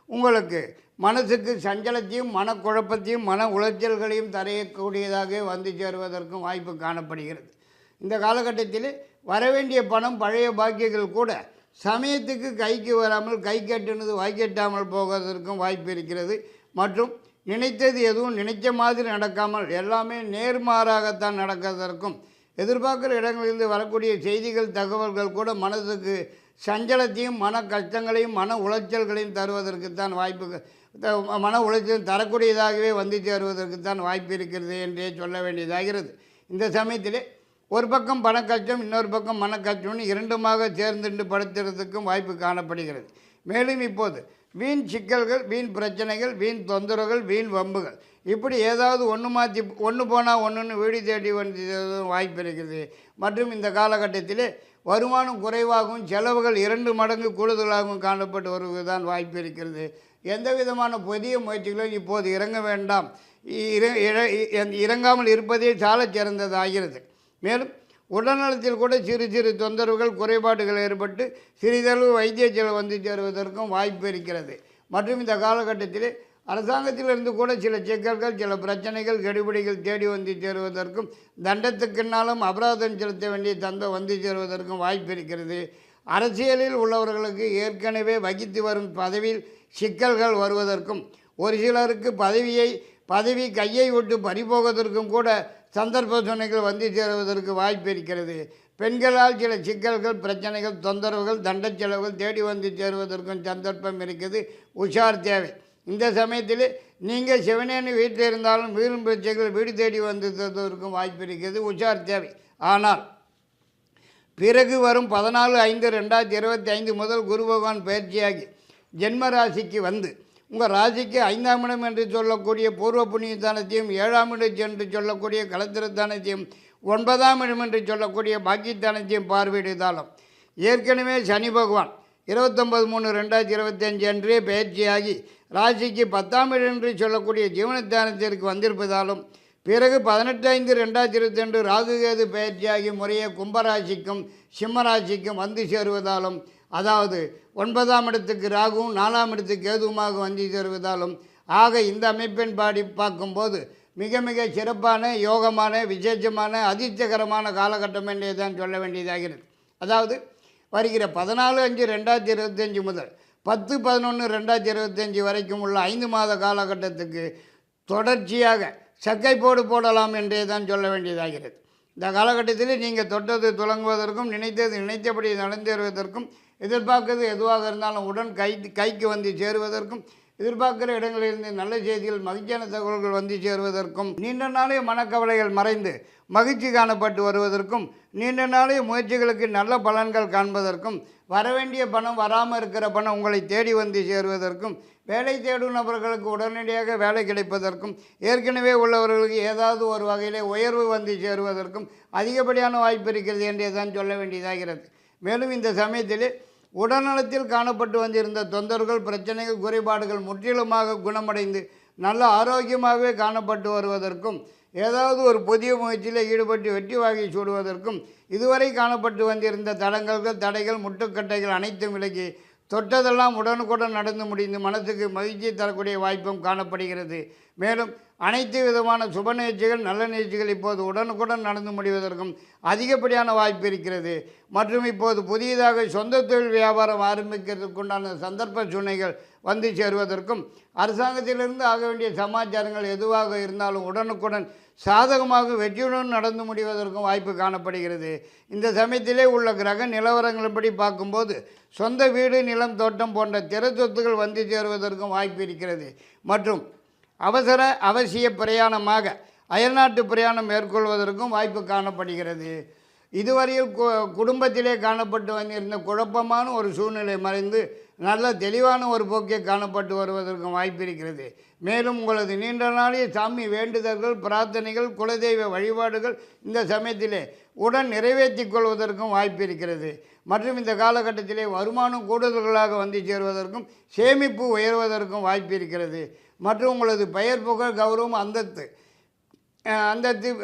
உங்களுக்கு மனசுக்கு சஞ்சலத்தையும், மனக்குழப்பத்தையும், மன உளைச்சல்களையும் தரையக்கூடியதாக வந்து சேருவதற்கும் வாய்ப்பு காணப்படுகிறது. இந்த காலகட்டத்தில் வரவேண்டிய பணம், பழைய பாக்கியங்கள் கூட சமயத்துக்கு கைக்கு வராமல், கை கட்டினது வாய் கட்டாமல் போவதற்கும் வாய்ப்பு இருக்கிறது. மற்றும் நினைத்தது எதுவும் நினைத்த மாதிரி நடக்காமல் எல்லாமே நேர்மாறாகத்தான் நடக்கிறதற்கும் எதிர்பார்க்குற இடங்களிலிருந்து வரக்கூடிய செய்திகள், தகவல்கள் கூட மனதுக்கு சஞ்சலத்தையும், மன கஷ்டங்களையும், மன உளைச்சல்களையும் தருவதற்குத்தான் வாய்ப்பு, மன உளைச்சல் தரக்கூடியதாகவே வந்து சேருவதற்குத்தான் வாய்ப்பு இருக்கிறது என்றே சொல்ல வேண்டியதாகிறது. இந்த சமயத்திலே ஒரு பக்கம் பண கஷ்டம், இன்னொரு பக்கம் மன கஷ்டம்னு இரண்டுமாக சேர்ந்துட்டு படுத்துறதுக்கும் வாய்ப்பு காணப்படுகிறது. மேலும் இப்போது வீண் சிக்கல்கள், வீண் பிரச்சனைகள், வீண் தொந்தரவுகள், வீண் வம்புகள் இப்படி ஏதாவது ஒன்று போனால் ஒன்றுன்னு வீடு தேடி வந்து வாய்ப்பு இருக்குது. மற்றும் இந்த காலகட்டத்தில் வருமானம் குறைவாகவும் செலவுகள் 2 மடங்கு கூடுதலாகவும் காணப்பட்டு வருவதுதான் வாய்ப்பு இருக்கிறது. எந்த விதமான புதிய முயற்சிகளும் இப்போது இறங்க வேண்டாம். இறங்காமல் இருப்பதே சால சிறந்ததாகிறது. மேலும் உடல்நலத்தில் கூட சிறு சிறு தொந்தரவுகள், குறைபாடுகள் ஏற்பட்டு சிறிதளவு வைத்திய செலவு வந்து சேருவதற்கும் வாய்ப்பு இருக்கிறது. மற்றும் இந்த காலகட்டத்தில் அரசாங்கத்திலிருந்து கூட சில சிக்கல்கள், சில பிரச்சனைகள், கெடுபிடிகள் தேடி வந்து சேருவதற்கும் தண்டத்துக்குன்னாலும் அபராதம் செலுத்த வேண்டிய தந்தை வந்து சேருவதற்கும் வாய்ப்பு இருக்கிறது. அரசியலில் உள்ளவர்களுக்கு ஏற்கனவே வகித்து வரும் பதவியில் சிக்கல்கள் வருவதற்கும், ஒரு சிலருக்கு பதவி கையை விட்டு பறிபோவதற்கும் கூட சந்தர்ப்ப சூழ்நிலைகள் வந்து சேருவதற்கு வாய்ப்பு இருக்கிறது. பெண்களால் சில சிக்கல்கள், பிரச்சனைகள், தொந்தரவுகள், தண்ட செலவுகள் தேடி வந்து சேருவதற்கும் சந்தர்ப்பம் இருக்குது. உஷார் தேவை. இந்த சமயத்தில் நீங்கள் சிவனேன்னு வீட்டில் இருந்தாலும் வீடும் பிரச்சனைகள் வீடு தேடி வந்து தருவதற்கும் வாய்ப்பு இருக்கிறது. உஷார் தேவை. ஆனால் பிறகு வரும் 14/5/2025 முதல் குரு பகவான் பயிற்சியாகி ஜென்ம ராசிக்கு வந்து உங்கள் ராசிக்கு 5ஆம் இடம் என்று சொல்லக்கூடிய பூர்வ புண்ணியஸ்தானத்தையும், 7ஆம் இடம் என்று சொல்லக்கூடிய கலத்திரஸ்தானத்தையும், 9ஆம் இடம் என்று சொல்லக்கூடிய பாக்கியஸ்தானத்தையும் பார்வையிடுதாலும் ஏற்கனவே சனி பகவான் 29/3/2025 அன்றே பயிற்சியாகி ராசிக்கு 10ஆம் இடம் என்று சொல்லக்கூடிய ஜீவனஸ்தானத்திற்கு வந்திருப்பதாலும் பிறகு 18/5/2022 ராகுகேது பயிற்சியாகி முறையே கும்பராசிக்கும் சிம்மராசிக்கும் வந்து சேருவதாலும், அதாவது 9ஆம் இடத்துக்கு ராகுவும் 4ஆம் இடத்துக்கு கேதுவுமாக வந்து சேருவதாலும் ஆக இந்த அமைப்பின் பாடி பார்க்கும்போது மிக மிக சிறப்பான, யோகமான, விசேஷமான, அதிர்ஷ்டகரமான காலகட்டம் என்றே தான் சொல்ல வேண்டியதாகிறது. அதாவது வருகிற 14/5/2025 முதல் 10/11/2025 வரைக்கும் உள்ள 5 மாத காலகட்டத்துக்கு தொடர்ச்சியாக சக்கை போடலாம் என்றே தான் சொல்ல வேண்டியதாகிறது. இந்த காலகட்டத்தில் நீங்கள் தொட்டது துலங்குவதற்கும், நினைத்தது நினைத்தபடி நடந்தேறுவதற்கும், எதிர்பார்க்கிறது எதுவாக இருந்தாலும் உடன் கைக்கு வந்து சேருவதற்கும், எதிர்பார்க்கிற இடங்களிலிருந்து நல்ல செய்திகள், மகிழ்ச்சியான தகவல்கள் வந்து சேருவதற்கும், நீண்ட நாளைய மனக்கவலைகள் மறைந்து மகிழ்ச்சி காணப்பட்டு வருவதற்கும், நீண்ட நாளைய முயற்சிகளுக்கு நல்ல பலன்கள் காண்பதற்கும், வரவேண்டிய பணம் வராமல் இருக்கிற பணம் உங்களை தேடி வந்து சேருவதற்கும், வேலை தேடும் நபர்களுக்கு உடனடியாக வேலை கிடைப்பதற்கும், ஏற்கனவே உள்ளவர்களுக்கு ஏதாவது ஒரு வகையிலே உயர்வு வந்து சேருவதற்கும் அதிகப்படியான வாய்ப்பு இருக்கிறது என்றே தான் சொல்ல வேண்டியதாகிறது. மேலும் இந்த சமயத்தில் உடல்நலத்தில் காணப்பட்டு வந்திருந்த தொந்தரவுகள், பிரச்சனைகள், குறைபாடுகள் முற்றிலுமாக குணமடைந்து நல்ல ஆரோக்கியமாகவே காணப்பட்டு வருவதற்கும், ஏதாவது ஒரு புதிய முயற்சியில் ஈடுபட்டு வெற்றி வாகை சூடுவதற்கும், இதுவரை காணப்பட்டு வந்திருந்த தடங்கல்கள், தடைகள், முட்டுக்கட்டைகள் அனைத்தும் விலகி தொட்டதெல்லாம் உடனுக்குடன் நடந்து முடிந்து மனசுக்கு மகிழ்ச்சி தரக்கூடிய வாய்ப்பும் காணப்படுகிறது. மேலும் அனைத்து விதமான சுப நிகழ்ச்சிகள் நல்ல நிகழ்ச்சிகள் இப்போது உடனுக்குடன் நடந்து முடிவதற்கும் அதிகப்படியான வாய்ப்பு இருக்கிறது. மற்றும் இப்போது புதியதாக சொந்த தொழில் வியாபாரம் ஆரம்பிக்கிறதுக்குண்டான சந்தர்ப்ப சூழ்நிலைகள் வந்து சேருவதற்கும் அரசாங்கத்திலிருந்து ஆக வேண்டிய சமாச்சாரங்கள் எதுவாக இருந்தாலும் உடனுக்குடன் சாதகமாக வெற்றியுடன் நடந்து முடிவதற்கும் வாய்ப்பு காணப்படுகிறது. இந்த சமயத்திலே உள்ள கிரக நிலவரங்களின்படி பார்க்கும்போது சொந்த வீடு நிலம் தோட்டம் போன்ற திற சொத்துக்கள் வந்து சேருவதற்கும் வாய்ப்பு இருக்கிறது. மற்றும் அவசிய பிரயாணமாக அயல்நாட்டு பிரயாணம் மேற்கொள்வதற்கும் வாய்ப்பு காணப்படுகிறது. இதுவரையில் குடும்பத்திலே காணப்பட்டு வந்திருந்த குழப்பமான ஒரு சூழ்நிலை மறைந்து நல்ல தெளிவான ஒரு போக்கே காணப்பட்டு வருவதற்கும் வாய்ப்பு இருக்கிறது. மேலும் உங்களது நீண்ட நாளைய சாமி வேண்டுதல்கள் பிரார்த்தனைகள் குலதெய்வ வழிபாடுகள் இந்த சமயத்திலே உடன் நிறைவேற்றி கொள்வதற்கும் வாய்ப்பு இருக்கிறது. மற்றும் இந்த காலகட்டத்திலே வருமானம் கூடுதல்களாக வந்து சேருவதற்கும் சேமிப்பு உயர்வதற்கும் வாய்ப்பு இருக்கிறது. மற்றும் உங்களது பெயர் புகழ் கௌரவம் அந்தத்து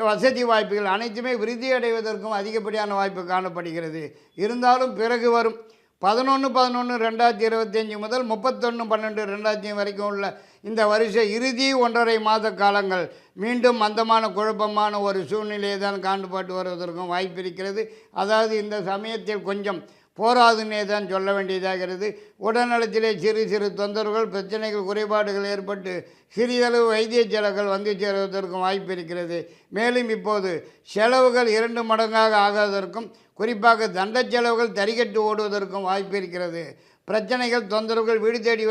வசதி வாய்ப்புகள் அனைத்துமே விருத்தி அடைவதற்கும் அதிகப்படியான வாய்ப்பு காணப்படுகிறது. இருந்தாலும் பிறகு வரும் 11/11/2025 முதல் 31/12/2025 வரைக்கும் உள்ள இந்த வருஷ இறுதி 1.5 மாத காலங்கள் மீண்டும் மந்தமான குழப்பமான ஒரு சூழ்நிலையை தான் காணப்பட்டு வருவதற்கும் வாய்ப்பு இருக்கிறது. அதாவது இந்த சமயத்தில் கொஞ்சம் போராதுன்னே தான் சொல்ல வேண்டியதாகிறது. உடல்நலத்திலே சிறு சிறு தொந்தரவுகள் பிரச்சனைகள் குறைபாடுகள் ஏற்பட்டு சிறிதளவு வைத்திய செலவுகள் வந்து சேருவதற்கும் வாய்ப்பு இருக்கிறது. மேலும் இப்போது செலவுகள் 2 மடங்காக ஆகாததற்கும் குறிப்பாக தண்ட செலவுகள் தறிகட்டு ஓடுவதற்கும் வாய்ப்பு இருக்கிறது. பிரச்சனைகள் தொந்தரவுகள் வீடு தேடி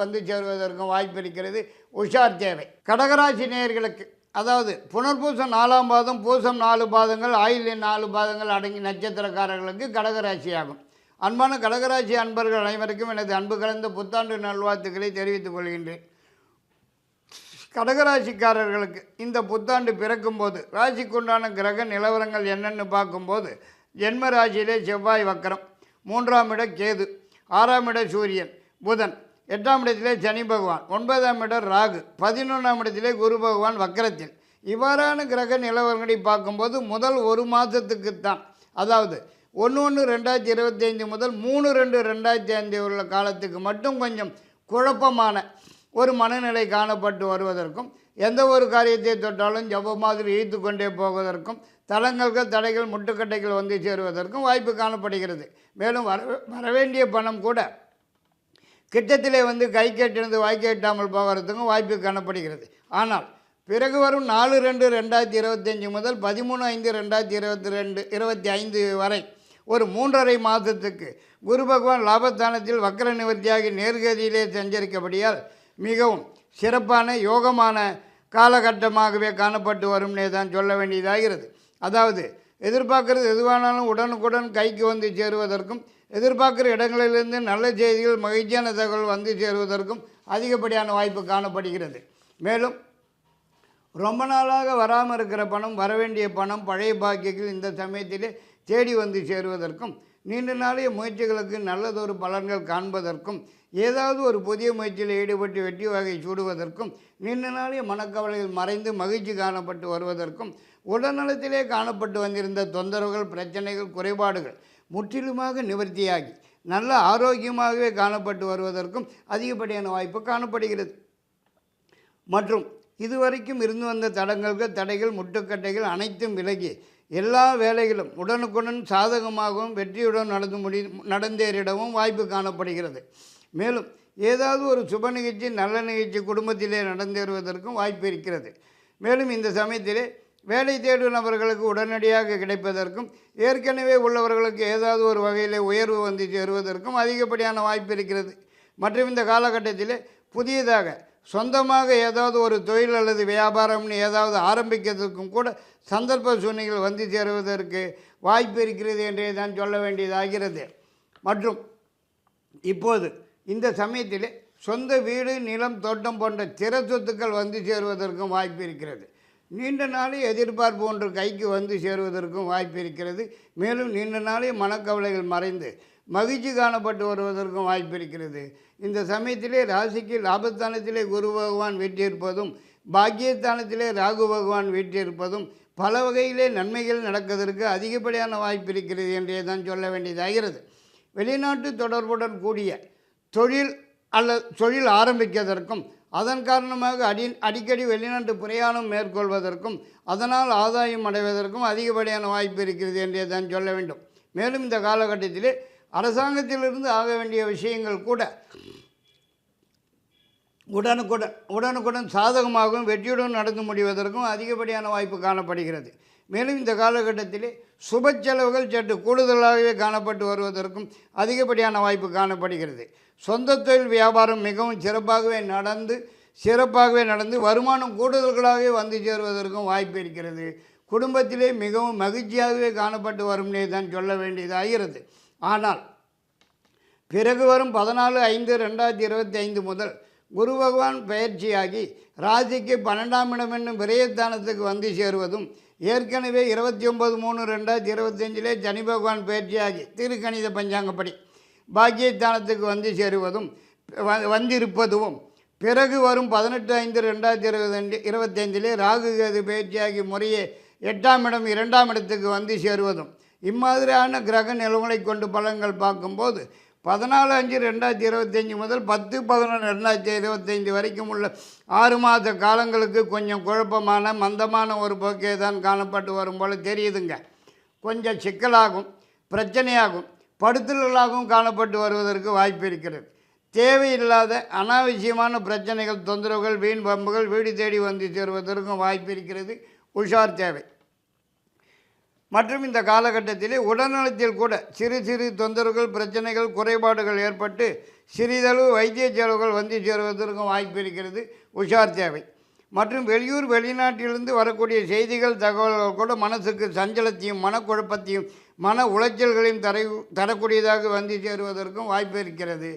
வந்து சேருவதற்கும் வாய்ப்பு இருக்கிறது. உஷார் தேவை. கடகராசி நேயர்களுக்கு அதாவது புனர்பூசம் 4ஆம் பாதம் பூசம் 4 பாதங்கள் ஆயில்யம் 4 பாதங்கள் அடங்கி நட்சத்திரக்காரர்களுக்கு கடகராசி ஆகும். அன்பான கடகராசி அன்பர்கள் அனைவருக்கும் எனது அன்பு கலந்த புத்தாண்டு நல்வாழ்த்துக்களை தெரிவித்துக் கொள்கின்றேன். கடகராசிக்காரர்களுக்கு இந்த புத்தாண்டு பிறக்கும்போது ராசிக்குண்டான கிரக நிலவரங்கள் என்னென்னு பார்க்கும்போது ஜென்ம ராசியிலே செவ்வாய் வக்கரம், 3ஆம் இட கேது, 6ஆம் இட சூரியன் புதன், 8ஆம் இடத்திலே சனி பகவான், 9ஆம் இடம் ராகு, 11ஆம் இடத்திலே குரு பகவான் வக்கரத்தில். இவ்வாறான கிரக நிலவரங்களை பார்க்கும்போது முதல் ஒரு மாதத்துக்குத்தான், அதாவது 1/1/2025 முதல் 3/2/2025 உள்ள காலத்துக்கு மட்டும் கொஞ்சம் குழப்பமான ஒரு மனநிலை காணப்பட்டு வருவதற்கும் எந்த ஒரு காரியத்தை தொட்டாலும் ஜவ்வ மாதிரி இழுத்து கொண்டே போவதற்கும் தளங்கள்கள் தடைகள் முட்டுக்கட்டைகள் வந்து சேருவதற்கும் வாய்ப்பு காணப்படுகிறது. மேலும் வரவேண்டிய பணம் கூட கிட்டத்திலே வந்து கை கேட்டிருந்து வாய் கேட்டாமல் போகிறதுக்கும் வாய்ப்பு காணப்படுகிறது. ஆனால் பிறகு வரும் 4/2/2025 முதல் 13/5/2025 வரை ஒரு 3.5 மாதத்துக்கு குரு பகவான் லாபஸ்தானத்தில் வக்கர நிவர்த்தியாகி நேர்கதியிலே சஞ்சரிக்கபடியால் மிகவும் சிறப்பான யோகமான காலகட்டமாகவே காணப்பட்டு வரும்னே தான் சொல்ல வேண்டியதாகிறது. அதாவது எதிர்பார்க்குறது எதுவானாலும் உடனுக்குடன் கைக்கு வந்து சேருவதற்கும் எதிர்பார்க்குற இடங்களிலிருந்து நல்ல செய்திகள் மகிழ்ச்சியான தகவல் வந்து சேருவதற்கும் அதிகப்படியான வாய்ப்பு காணப்படுகிறது. மேலும் ரொம்ப நாளாக வராமல் இருக்கிற பணம் வரவேண்டிய பணம் பழைய பாக்கியங்கள் இந்த சமயத்திலே தேடி வந்து சேருவதற்கும் நீண்ட நாளைய முயற்சிகளுக்கு நல்லதொரு பலன்கள் காண்பதற்கும் ஏதாவது ஒரு புதிய முயற்சியில் ஈடுபட்டு வெற்றி வகை சூடுவதற்கும் நீண்ட நாளைய மனக்கவலைகள் மறைந்து மகிழ்ச்சி காணப்பட்டு வருவதற்கும் உடல்நலத்திலே காணப்பட்டு வந்திருந்த தொந்தரவுகள் பிரச்சனைகள் குறைபாடுகள் முற்றிலுமாக நிவர்த்தியாகி நல்ல ஆரோக்கியமாகவே காணப்பட்டு வருவதற்கும் அதிகப்படியான வாய்ப்பு காணப்படுகிறது. மற்றும் இதுவரைக்கும் இருந்து வந்த தடைகள் முட்டுக்கட்டைகள் அனைத்தும் விலகி எல்லா வேலைகளும் உடனுக்குடன் சாதகமாகவும் வெற்றியுடன் நடந்தேறிடவும் வாய்ப்பு காணப்படுகிறது. மேலும் ஏதாவது ஒரு சுப நிகழ்ச்சி நல்ல நிகழ்ச்சி குடும்பத்திலே நடந்தேறுவதற்கும் வாய்ப்பு இருக்கிறது. மேலும் இந்த சமயத்திலே வேலை தேடும் நபர்களுக்கு உடனடியாக கிடைப்பதற்கும் ஏற்கனவே உள்ளவர்களுக்கு ஏதாவது ஒரு வகையில் உயர்வு வந்து சேருவதற்கும் அதிகப்படியான வாய்ப்பு இருக்கிறது. மற்றும் இந்த காலகட்டத்திலே புதியதாக சொந்தமாக ஏதாவது ஒரு தொழில் அல்லது வியாபாரம்னு ஏதாவது ஆரம்பிக்கிறதுக்கும் கூட சந்தர்ப்ப சூழ்நிலைகள் வந்து சேருவதற்கு வாய்ப்பு இருக்கிறது என்றே தான் சொல்ல வேண்டியதாகிறது. மற்றும் இப்போது இந்த சமயத்தில் சொந்த வீடு நிலம் தோட்டம் போன்ற திற சொத்துக்கள் வந்து சேருவதற்கும் வாய்ப்பு இருக்கிறது. நீண்ட நாளே எதிர்பார்ப்பு ஒன்று கைக்கு வந்து சேருவதற்கும் வாய்ப்பு இருக்கிறது. மேலும் நீண்ட நாளே மனக்கவலைகள் மறைந்து மகிழ்ச்சி காணப்பட்டு வருவதற்கும் வாய்ப்பு இருக்கிறது. இந்த சமயத்திலே ராசிக்கு லாபஸ்தானத்திலே குரு பகவான் வீற்றிருப்பதும் பாக்கியஸ்தானத்திலே ராகு பகவான் வீற்றிருப்பதும் பல வகையிலே நன்மைகள் நடப்பதற்கு அதிகப்படியான வாய்ப்பு இருக்கிறது என்றே தான் சொல்ல வேண்டியதாகிறது. வெளிநாட்டு தொடர்புடன் கூடிய தொழில் ஆரம்பிப்பதற்கும் அதன் காரணமாக அடிக்கடி வெளிநாட்டு பிரயாணம் மேற்கொள்வதற்கும் அதனால் ஆதாயம் அடைவதற்கும் அதிகப்படியான வாய்ப்பு இருக்கிறது என்றே தான் சொல்ல வேண்டும். மேலும் இந்த காலகட்டத்திலே அரசாங்கத்திலிருந்து ஆக வேண்டிய விஷயங்கள் கூட உடனுக்குடன் சாதகமாகவும் வெற்றியுடன் நடந்து முடிவதற்கும் அதிகப்படியான வாய்ப்பு காணப்படுகிறது. மேலும் இந்த காலகட்டத்திலே சுப செலவுகள் சற்று கூடுதலாகவே காணப்பட்டு வருவதற்கும் அதிகப்படியான வாய்ப்பு காணப்படுகிறது. சொந்த தொழில் வியாபாரம் மிகவும் சிறப்பாகவே நடந்து வருமானம் கூடுதல்களாகவே வந்து சேருவதற்கும் வாய்ப்பு இருக்கிறது. குடும்பத்திலே மிகவும் மகிழ்ச்சியாகவே காணப்பட்டு வரும்னே தான் சொல்ல வேண்டியதாகிறது. ஆனால் பிறகு வரும் 14/5/2025 முதல் குரு பகவான் பயிற்சியாகி ராசிக்கு 12ஆம் இடம் என்னும் விரயஸ்தானத்துக்கு வந்து சேருவதும், ஏற்கனவே 29/3/2025 சனி பகவான் பயிற்சியாகி திருக்கணித பஞ்சாங்கப்படி பாக்கியஸ்தானத்துக்கு வந்து சேருவதும் வந்திருப்பதும், பிறகு வரும் 18/5/2025 ராகு கேது பயிற்சியாகி முறையே 8ஆம் இடம் 2ஆம் இடத்துக்கு வந்து சேருவதும், இம்மாதிரியான கிரக நிலவுகளை கொண்டு பலன்கள் பார்க்கும்போது 14/5/2025 முதல் 10/11/2025 வரைக்கும் உள்ள 6 மாத காலங்களுக்கு கொஞ்சம் குழப்பமான மந்தமான ஒரு போக்கே தான் காணப்பட்டு வரும் போல தெரியுதுங்க. கொஞ்சம் சிக்கலாகும், பிரச்சனையாகும், படுத்தலாகவும் காணப்பட்டு வருவதற்கு வாய்ப்பு இருக்கிறது. தேவையில்லாத அனாவசியமான பிரச்சனைகள், தொந்தரவுகள், வீண் பம்புகள் வீடு தேடி வந்து சேருவதற்கும் வாய்ப்பு இருக்கிறது. உஷார் தேவை. மற்றும் இந்த காலகட்டத்திலே உடல்நலத்தில் கூட சிறு தொந்தரவுகள், பிரச்சனைகள், குறைபாடுகள் ஏற்பட்டு சிறிதளவு வைத்திய செலவுகள் வந்து சேருவதற்கும் வாய்ப்பு இருக்கிறது. உஷார் தேவை. மற்றும் வெளியூர் வெளிநாட்டிலிருந்து வரக்கூடிய செய்திகள், தகவல்கள் கூட மனசுக்கு சஞ்சலத்தையும் மனக்குழப்பத்தையும் மன உளைச்சல்களையும் தரக்கூடியதாக வந்து சேருவதற்கும் வாய்ப்பு இருக்கிறது.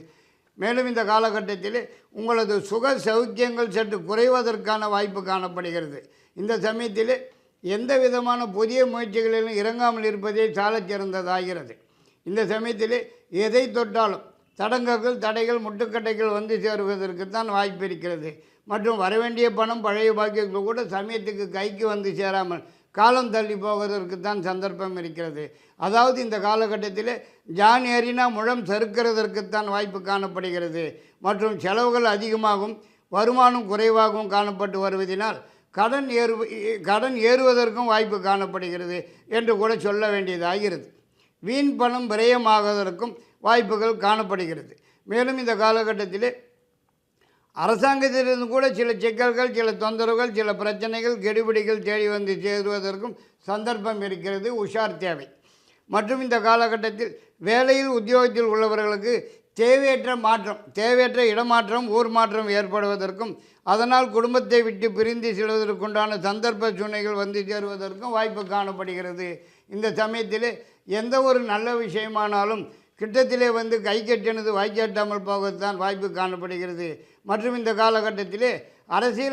மேலும் இந்த காலகட்டத்திலே உங்களது சுக சௌக்கியங்கள் சற்று குறைவதற்கான வாய்ப்பு காணப்படுகிறது. இந்த சமயத்திலே எந்த விதமான புதிய முயற்சிகளிலும் இறங்காமல் இருப்பதே சாலச் சிறந்ததாகிறது. இந்த சமயத்திலே எதை தொட்டாலும் தடைகள், முட்டுக்கட்டைகள் வந்து சேருவதற்குத்தான் வாய்ப்பு இருக்கிறது. மற்றும் வரவேண்டிய பணம், பழைய பாக்கியங்கள் கூட சமயத்துக்கு கைக்கு வந்து சேராமல் காலம் தள்ளி போவதற்குத்தான் சந்தர்ப்பம் இருக்கிறது. அதாவது இந்த காலகட்டத்தில் ஜான் ஏறினா முழம் சறுக்கிறதற்குத்தான் வாய்ப்பு காணப்படுகிறது. மற்றும் செலவுகள் அதிகமாகவும் வருமானம் குறைவாகவும் காணப்பட்டு வருவதனால் கடன் ஏறுவதற்கும் வாய்ப்பு காணப்படுகிறது என்று கூட சொல்ல வேண்டியதாகிறது. வீண் பணம் விரயமாவதற்கும் வாய்ப்புகள் காணப்படுகிறது. மேலும் இந்த காலகட்டத்தில் அரசாங்கத்திலிருந்து கூட சில சிக்கல்கள், சில தொந்தரவுகள், சில பிரச்சனைகள், கெடுபிடிகள் தேடி வந்து சேருவதற்கும் சந்தர்ப்பம் இருக்கிறது. உஷார் தேவை. மற்றும் இந்த காலகட்டத்தில் வேலையில் உத்தியோகத்தில் உள்ளவர்களுக்கு தேவையற்ற இடமாற்றம், ஊர் மாற்றம் ஏற்படுவதற்கும் அதனால் குடும்பத்தை விட்டு பிரிந்து செல்வதற்குண்டான சந்தர்ப்ப சூழ்நிலைகள் வந்து சேருவதற்கும் வாய்ப்பு காணப்படுகிறது. இந்த சமயத்தில் எந்த ஒரு நல்ல விஷயமானாலும் கிட்டத்திலே வந்து கை கட்டினது வாய்க்காட்டாமல் போகத்தான் வாய்ப்பு காணப்படுகிறது. மற்றும் இந்த காலகட்டத்திலே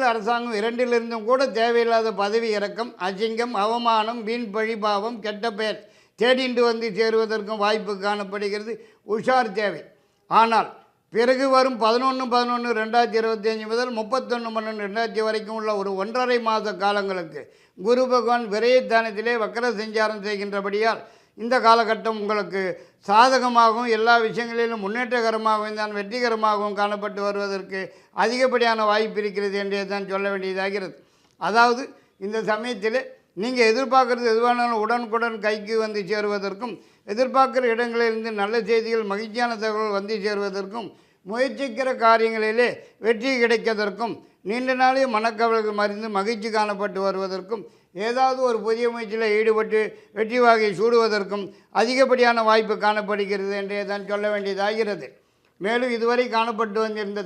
அரசாங்கம் இரண்டிலிருந்தும் கூட தேவையில்லாத பதவி இறக்கம், அசிங்கம், அவமானம், வீண் பழிபாவம், கெட்ட பெயர் தேடிண்டு வந்து சேருவதற்கும் வாய்ப்பு காணப்படுகிறது. உஷார் தேவை. ஆனால் பிறகு வரும் 11/11/2025 முதல் 31/12/2025 வரைக்கும் உள்ள ஒரு 1.5 மாத காலங்களுக்கு குரு பகவான் விரயஸ்தானத்திலே வக்கர சஞ்சாரம் செய்கின்றபடியால் இந்த காலகட்டம் உங்களுக்கு சாதகமாகவும் எல்லா விஷயங்களிலும் முன்னேற்றகரமாகவும் தான் வெற்றிகரமாகவும் காணப்பட்டு வருவதற்கு அதிகப்படியான வாய்ப்பு இருக்கிறது என்றே தான் சொல்ல வேண்டியதாகிறது. அதாவது இந்த சமயத்தில் நீங்கள் எதிர்பார்க்குறது எதுவானாலும் உடனுக்குடன் கைக்கு வந்து சேருவதற்கும், எதிர்பார்க்குற இடங்களிலிருந்து நல்ல செய்திகள், மகிழ்ச்சியான தகவல்கள் வந்து சேருவதற்கும், முயற்சிக்கிற காரியங்களிலே வெற்றி கிடைப்பதற்கும், நீண்ட நாளே மனக்கவலைகள் மறைந்து மகிழ்ச்சி காணப்பட்டு வருவதற்கும், ஏதாவது ஒரு புதிய முயற்சியில் ஈடுபட்டு வெற்றி வாகை சூடுவதற்கும் அதிகப்படியான வாய்ப்பு காணப்படுகிறது என்றே தான் சொல்ல வேண்டியதாகிறது. மேலும் இதுவரை காணப்பட்டு வந்திருந்த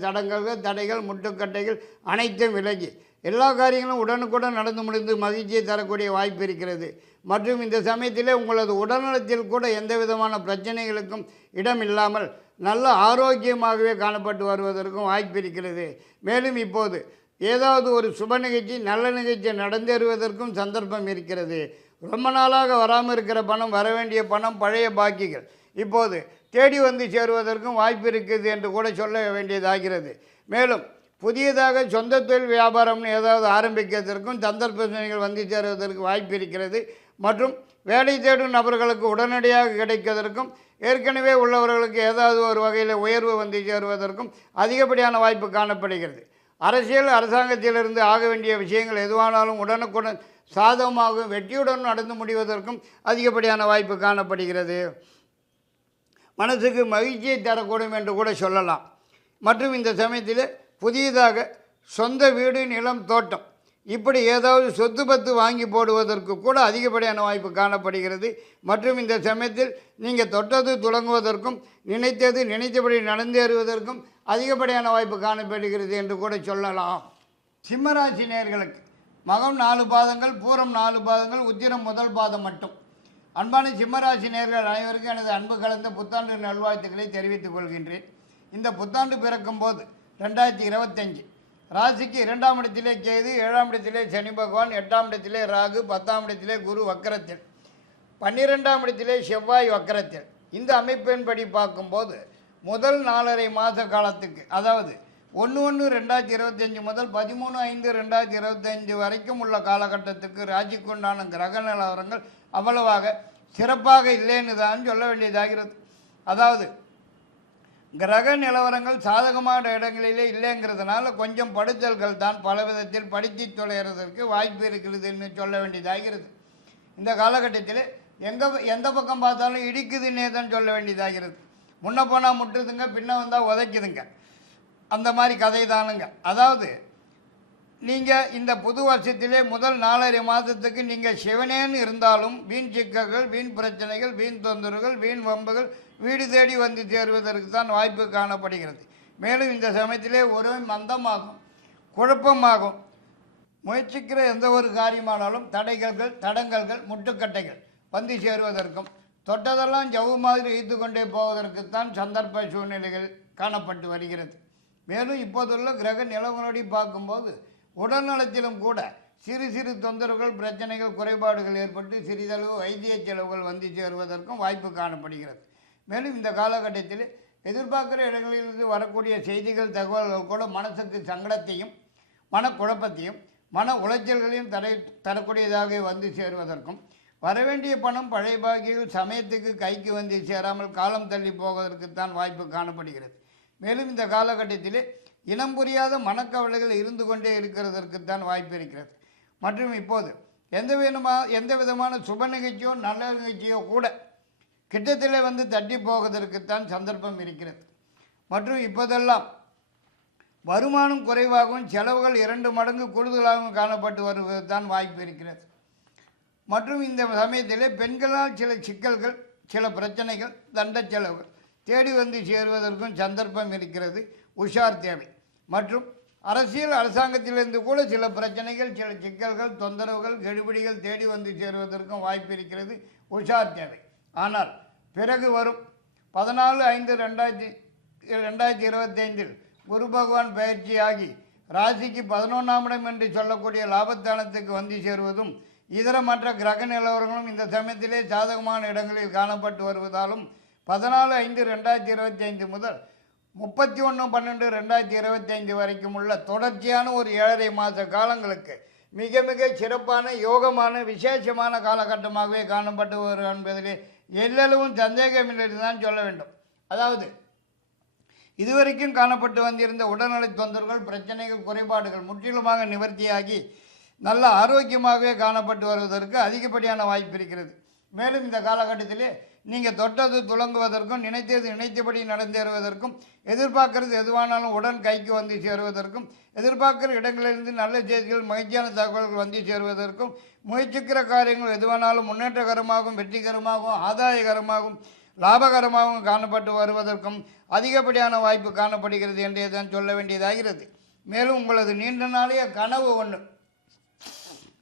தடைகள், முட்டுக்கட்டைகள் அனைத்தும் விலகி எல்லா காரியங்களும் உடனுக்குடன் நடந்து முடிந்து மகிழ்ச்சியை தரக்கூடிய வாய்ப்பு இருக்கிறது. மற்றும் இந்த சமயத்திலே உங்களது உடல்நலத்தில் கூட எந்த விதமான பிரச்சனைகளுக்கும் இடம் இல்லாமல் நல்ல ஆரோக்கியமாகவே காணப்பட்டு வருவதற்கும் வாய்ப்பு இருக்கிறது. மேலும் இப்போது ஏதாவது ஒரு சுப நிகழ்ச்சி, நல்ல நிகழ்ச்சி நடந்தேறுவதற்கும் சந்தர்ப்பம் இருக்கிறது. ரொம்ப நாளாக வராமல் இருக்கிற பணம், வரவேண்டிய பணம், பழைய பாக்கிகள் இப்போது தேடி வந்து சேருவதற்கும் வாய்ப்பு இருக்குது என்று கூட சொல்ல வேண்டியதாகிறது. மேலும் புதியதாக சொந்த தொழில் வியாபாரம்னு ஏதாவது ஆரம்பிக்கிறதற்கும் சந்தர்ப்பங்கள் வந்து சேருவதற்கு வாய்ப்பு இருக்கிறது. மற்றும் வேலை தேடும் நபர்களுக்கு உடனடியாக கிடைப்பதற்கும், ஏற்கனவே உள்ளவர்களுக்கு ஏதாவது ஒரு வகையில் உயர்வு வந்து சேருவதற்கும் அதிகப்படியான வாய்ப்பு காணப்படுகிறது. அரசியல் அரசாங்கத்திலிருந்து ஆக வேண்டிய விஷயங்கள் எதுவானாலும் உடனுக்குடன் சாதகமாகவும் வெற்றியுடன் நடந்து முடிவதற்கும் அதிகப்படியான வாய்ப்பு காணப்படுகிறது. மனசுக்கு மகிழ்ச்சியை தரக்கூடும் என்று கூட சொல்லலாம். மற்றும் இந்த சமயத்தில் புதியதாக சொந்த வீடு, நிலம், தோட்டம் இப்படி ஏதாவது சொத்து பத்து வாங்கி போடுவதற்கு கூட அதிகப்படியான வாய்ப்பு காணப்படுகிறது. மற்றும் இந்த சமயத்தில் நீங்கள் தொட்டது துலங்குவதற்கும் நினைத்தது நினைத்தபடி நடந்தேறுவதற்கும் அதிகப்படியான வாய்ப்பு காணப்படுகிறது என்று கூட சொல்லலாம். சிம்மராசி நேயர்களுக்கு மகம் 4 பாதங்கள், பூரம் 4 பாதங்கள், உத்திரம் முதல் பாதம் மட்டும். அன்பான சிம்மராசி நேயர்கள் அனைவருக்கும் எனது அன்பு கலந்த புத்தாண்டு நல்வாழ்த்துக்களை தெரிவித்துக் கொள்கின்றேன். இந்த புத்தாண்டு பிறக்கும் போது 2025 ராசிக்கு 2ஆம் இடத்திலே கேது, 7ஆம் இடத்திலே சனி பகவான், 8ஆம் இடத்திலே ராகு, 10ஆம் இடத்திலே குரு வக்கரத்தில், 12ஆம் இடத்திலே செவ்வாய் வக்கரத்தில். இந்த அமைப்பின்படி பார்க்கும்போது முதல் 4.5 மாத காலத்துக்கு, அதாவது 1/1/2025 முதல் 13/5/2025 வரைக்கும் உள்ள காலகட்டத்துக்கு ராசிக்குண்டான கிரக நிலவரங்கள் அவ்வளவாக சிறப்பாக இல்லைன்னு தான் சொல்ல வேண்டியதாகிறது. அதாவது கிரக நிலவரங்கள் சாதகமான இடங்களிலே இல்லைங்கிறதுனால கொஞ்சம் படுத்தல்கள் தான் பல விதத்தில் படித்து தொலைகிறதற்கு வாய்ப்பு இருக்கிறதுன்னு சொல்ல வேண்டியதாகிறது. இந்த காலகட்டத்தில் எந்த பக்கம் பார்த்தாலும் இடிக்குதுன்னே தான் சொல்ல வேண்டியதாகிறது. முன்ன போனால் முட்டுதுங்க, பின்ன வந்தால் உதைக்குதுங்க, அந்த மாதிரி கதை தானுங்க. அதாவது நீங்கள் இந்த புது வருஷத்திலே முதல் 4.5 மாதத்துக்கு நீங்கள் சிவனேன்னு இருந்தாலும் வீண் சிக்கல்கள், வீண் பிரச்சனைகள், வீண் தொந்தரவுகள், வீண் வம்புகள் வீடு தேடி வந்து சேருவதற்கு தான் வாய்ப்பு காணப்படுகிறது. மேலும் இந்த சமயத்திலே ஒரு மந்தமாகும், குழப்பமாகும். முயற்சிக்கிற எந்த ஒரு காரியமானாலும் தடங்கல்கள், முட்டுக்கட்டைகள் வந்து சேருவதற்கும் தொட்டதெல்லாம் ஜவ்வு மாதிரி ஈர்த்து கொண்டே போவதற்குத்தான் சந்தர்ப்ப சூழ்நிலைகள் காணப்பட்டு வருகிறது. மேலும் இப்போதுள்ள கிரக நிலவரப்படி பார்க்கும்போது உடல்நலத்திலும் கூட சிறு சிறு தொந்தரவுகள், பிரச்சனைகள், குறைபாடுகள் ஏற்பட்டு சிறிதளவு வைத்திய செலவுகள் வந்து சேருவதற்கும் வாய்ப்பு காணப்படுகிறது. மேலும் இந்த காலகட்டத்தில் எதிர்பார்க்குற இடங்களிலிருந்து வரக்கூடிய செய்திகள், தகவல்கள் கூட மனசுக்கு சங்கடத்தையும் மனக்குழப்பத்தையும் மன உளைச்சல்களையும் தரக்கூடியதாக வந்து சேருவதற்கும், வரவேண்டிய பணம் பழைய பாக்கிகள் சமயத்துக்கு கைக்கு வந்து சேராமல் காலம் தள்ளி போவதற்குத்தான் வாய்ப்பு காணப்படுகிறது. மேலும் இந்த காலகட்டத்தில் இனம் புரியாத மனக்கவலைகள் இருந்து கொண்டே இருக்கிறதற்குத்தான் வாய்ப்பு இருக்கிறது. மற்றும் இப்போது எந்த விதமான சுப நிகழ்ச்சியோ நல்ல நிகழ்ச்சியோ கூட கிட்டத்திலே வந்து தட்டி போவதற்குத்தான் சந்தர்ப்பம் இருக்கிறது. மற்றும் இப்போதெல்லாம் வருமானம் குறைவாகவும் செலவுகள் 2 மடங்கு கூடுதலாகவும் காணப்பட்டு வருவது தான் வாய்ப்பு இருக்கிறது. மற்றும் இந்த சமயத்திலே பெண்களால் சில சிக்கல்கள், சில பிரச்சனைகள், தண்ட செலவுகள் தேடி வந்து சேருவதற்கும் சந்தர்ப்பம் இருக்கிறது. உஷார் தேவை. மற்றும் அரசியல் அரசாங்கத்திலிருந்து கூட சில பிரச்சனைகள், சில சிக்கல்கள், தொந்தரவுகள், கெடுபிடிகள் தேடி வந்து சேருவதற்கும் வாய்ப்பு இருக்கிறது. உஷார் தேவை. ஆனால் பிறகு வரும் 14/5/2025 குரு பகவான் பயிற்சியாகி ராசிக்கு 11ஆம் இடம் என்று சொல்லக்கூடிய லாபத்தானத்துக்கு வந்து சேருவதும் இதர மற்ற கிரக நிலவரங்களும் இந்த சமயத்திலே சாதகமான இடங்களில் காணப்பட்டு வருவதாலும் 14/5/2025 முதல் 31/12/2025 வரைக்கும் உள்ள தொடர்ச்சியான ஒரு 7.5 மாத காலங்களுக்கு மிக மிக சிறப்பான யோகமான விசேஷமான காலகட்டமாகவே காணப்பட்டு வரும் என்பதிலே எல்லளவும் சந்தேகமில்லை தான் சொல்ல வேண்டும். அதாவது இதுவரைக்கும் காணப்பட்டு வந்திருந்த உடல்நலை தொந்தரவுகள், பிரச்சனைகள், குறைபாடுகள் முற்றிலுமாக நிவர்த்தியாகி நல்ல ஆரோக்கியமாகவே காணப்பட்டு வருவதற்கு அதிகப்படியான வாய்ப்பு இருக்கிறது. மேலும் இந்த காலகட்டத்திலே நீங்கள் தொட்டது துலங்குவதற்கும் நினைத்தது நினைத்தபடி நடந்தேறுவதற்கும் எதிர்பார்க்கறது எதுவானாலும் உடன் கைக்கு வந்து சேருவதற்கும் எதிர்பார்க்கிற இடங்களிலிருந்து நல்ல செய்திகள், மகிழ்ச்சியான தகவல்கள் வந்து சேருவதற்கும் முயற்சிக்கிற காரியங்கள் எதுவானாலும் முன்னேற்றகரமாகவும் வெற்றிகரமாகவும் ஆதாயகரமாகவும் லாபகரமாகவும் காணப்பட்டு வருவதற்கும் அதிகப்படியான வாய்ப்பு காணப்படுகிறது என்றே தான் சொல்ல வேண்டியதாகிறது. மேலும் உங்களது நீண்ட நாளைய கனவு ஒன்று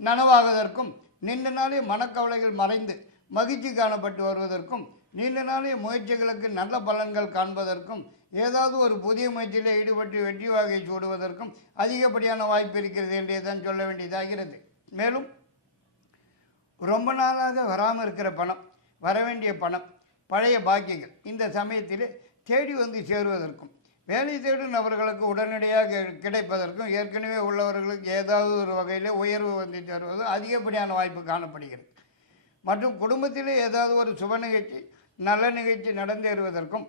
நனவாவதற்கும், நீண்ட நாளைய மனக்கவலைகள் மறைந்து மகிழ்ச்சி காணப்பட்டு வருவதற்கும், நீண்ட நாளைய முயற்சிகளுக்கு நல்ல பலன்கள் காண்பதற்கும், ஏதாவது ஒரு புதிய முயற்சியில் ஈடுபட்டு வெற்றி வாகை சூடுவதற்கும் அதிகப்படியான வாய்ப்பு இருக்கிறது என்றே தான் சொல்ல வேண்டியதாகிறது. மேலும் ரொம்ப நாளாக வராமல் இருக்கிற பணம், வரவேண்டிய பணம், பழைய பாக்கியங்கள் இந்த சமயத்தில் தேடி வந்து சேருவதற்கும், வேலை தேடும் நபர்களுக்கு உடனடியாக கிடைப்பதற்கும், ஏற்கனவே உள்ளவர்களுக்கு ஏதாவது ஒரு வகையில் உயர்வு வந்து சேருவதும் அதிகப்படியான வாய்ப்பு காணப்படுகிறது. மற்றும் குடும்பத்திலே ஏதாவது ஒரு சுப நிகழ்ச்சி, நல்ல நிகழ்ச்சி நடந்தேறுவதற்கும்,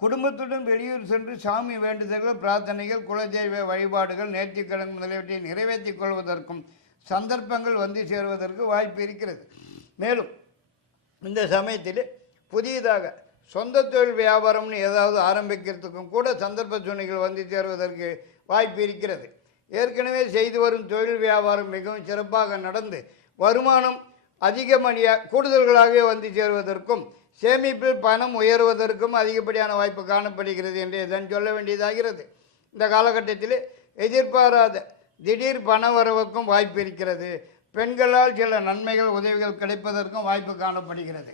குடும்பத்துடன் வெளியூர் சென்று சாமி வேண்டுதல்கள், பிரார்த்தனைகள், குலதெய்வ வழிபாடுகள், நேர்த்திக்கடன் முதலியவற்றை நிறைவேற்றிக் கொள்வதற்கும் சந்தர்ப்பங்கள் வந்து சேருவதற்கு வாய்ப்பு இருக்கிறது. மேலும் இந்த சமயத்தில் புதியதாக சொந்த தொழில் வியாபாரம்னு ஏதாவது ஆரம்பிக்கிறதுக்கும் கூட சந்தர்ப்ப சூழ்நிலைகள் வந்து சேருவதற்கு வாய்ப்பு இருக்கிறது. ஏற்கனவே செய்து வரும் தொழில் வியாபாரம் மிகவும் சிறப்பாக நடந்து வருமானம் அதிகமணியாக கூடுதல்களாகவே வந்து சேருவதற்கும் சேமிப்பில் பணம் உயர்வதற்கும் அதிகப்படியான வாய்ப்பு காணப்படுகிறது என்று தான் சொல்ல வேண்டியதாகிறது. இந்த காலகட்டத்தில் எதிர்பாராத திடீர் பண வரவுக்கும் வாய்ப்பு இருக்கிறது. பெண்களால் சில நன்மைகள் உதவிகள் கிடைப்பதற்கும் வாய்ப்பு காணப்படுகிறது.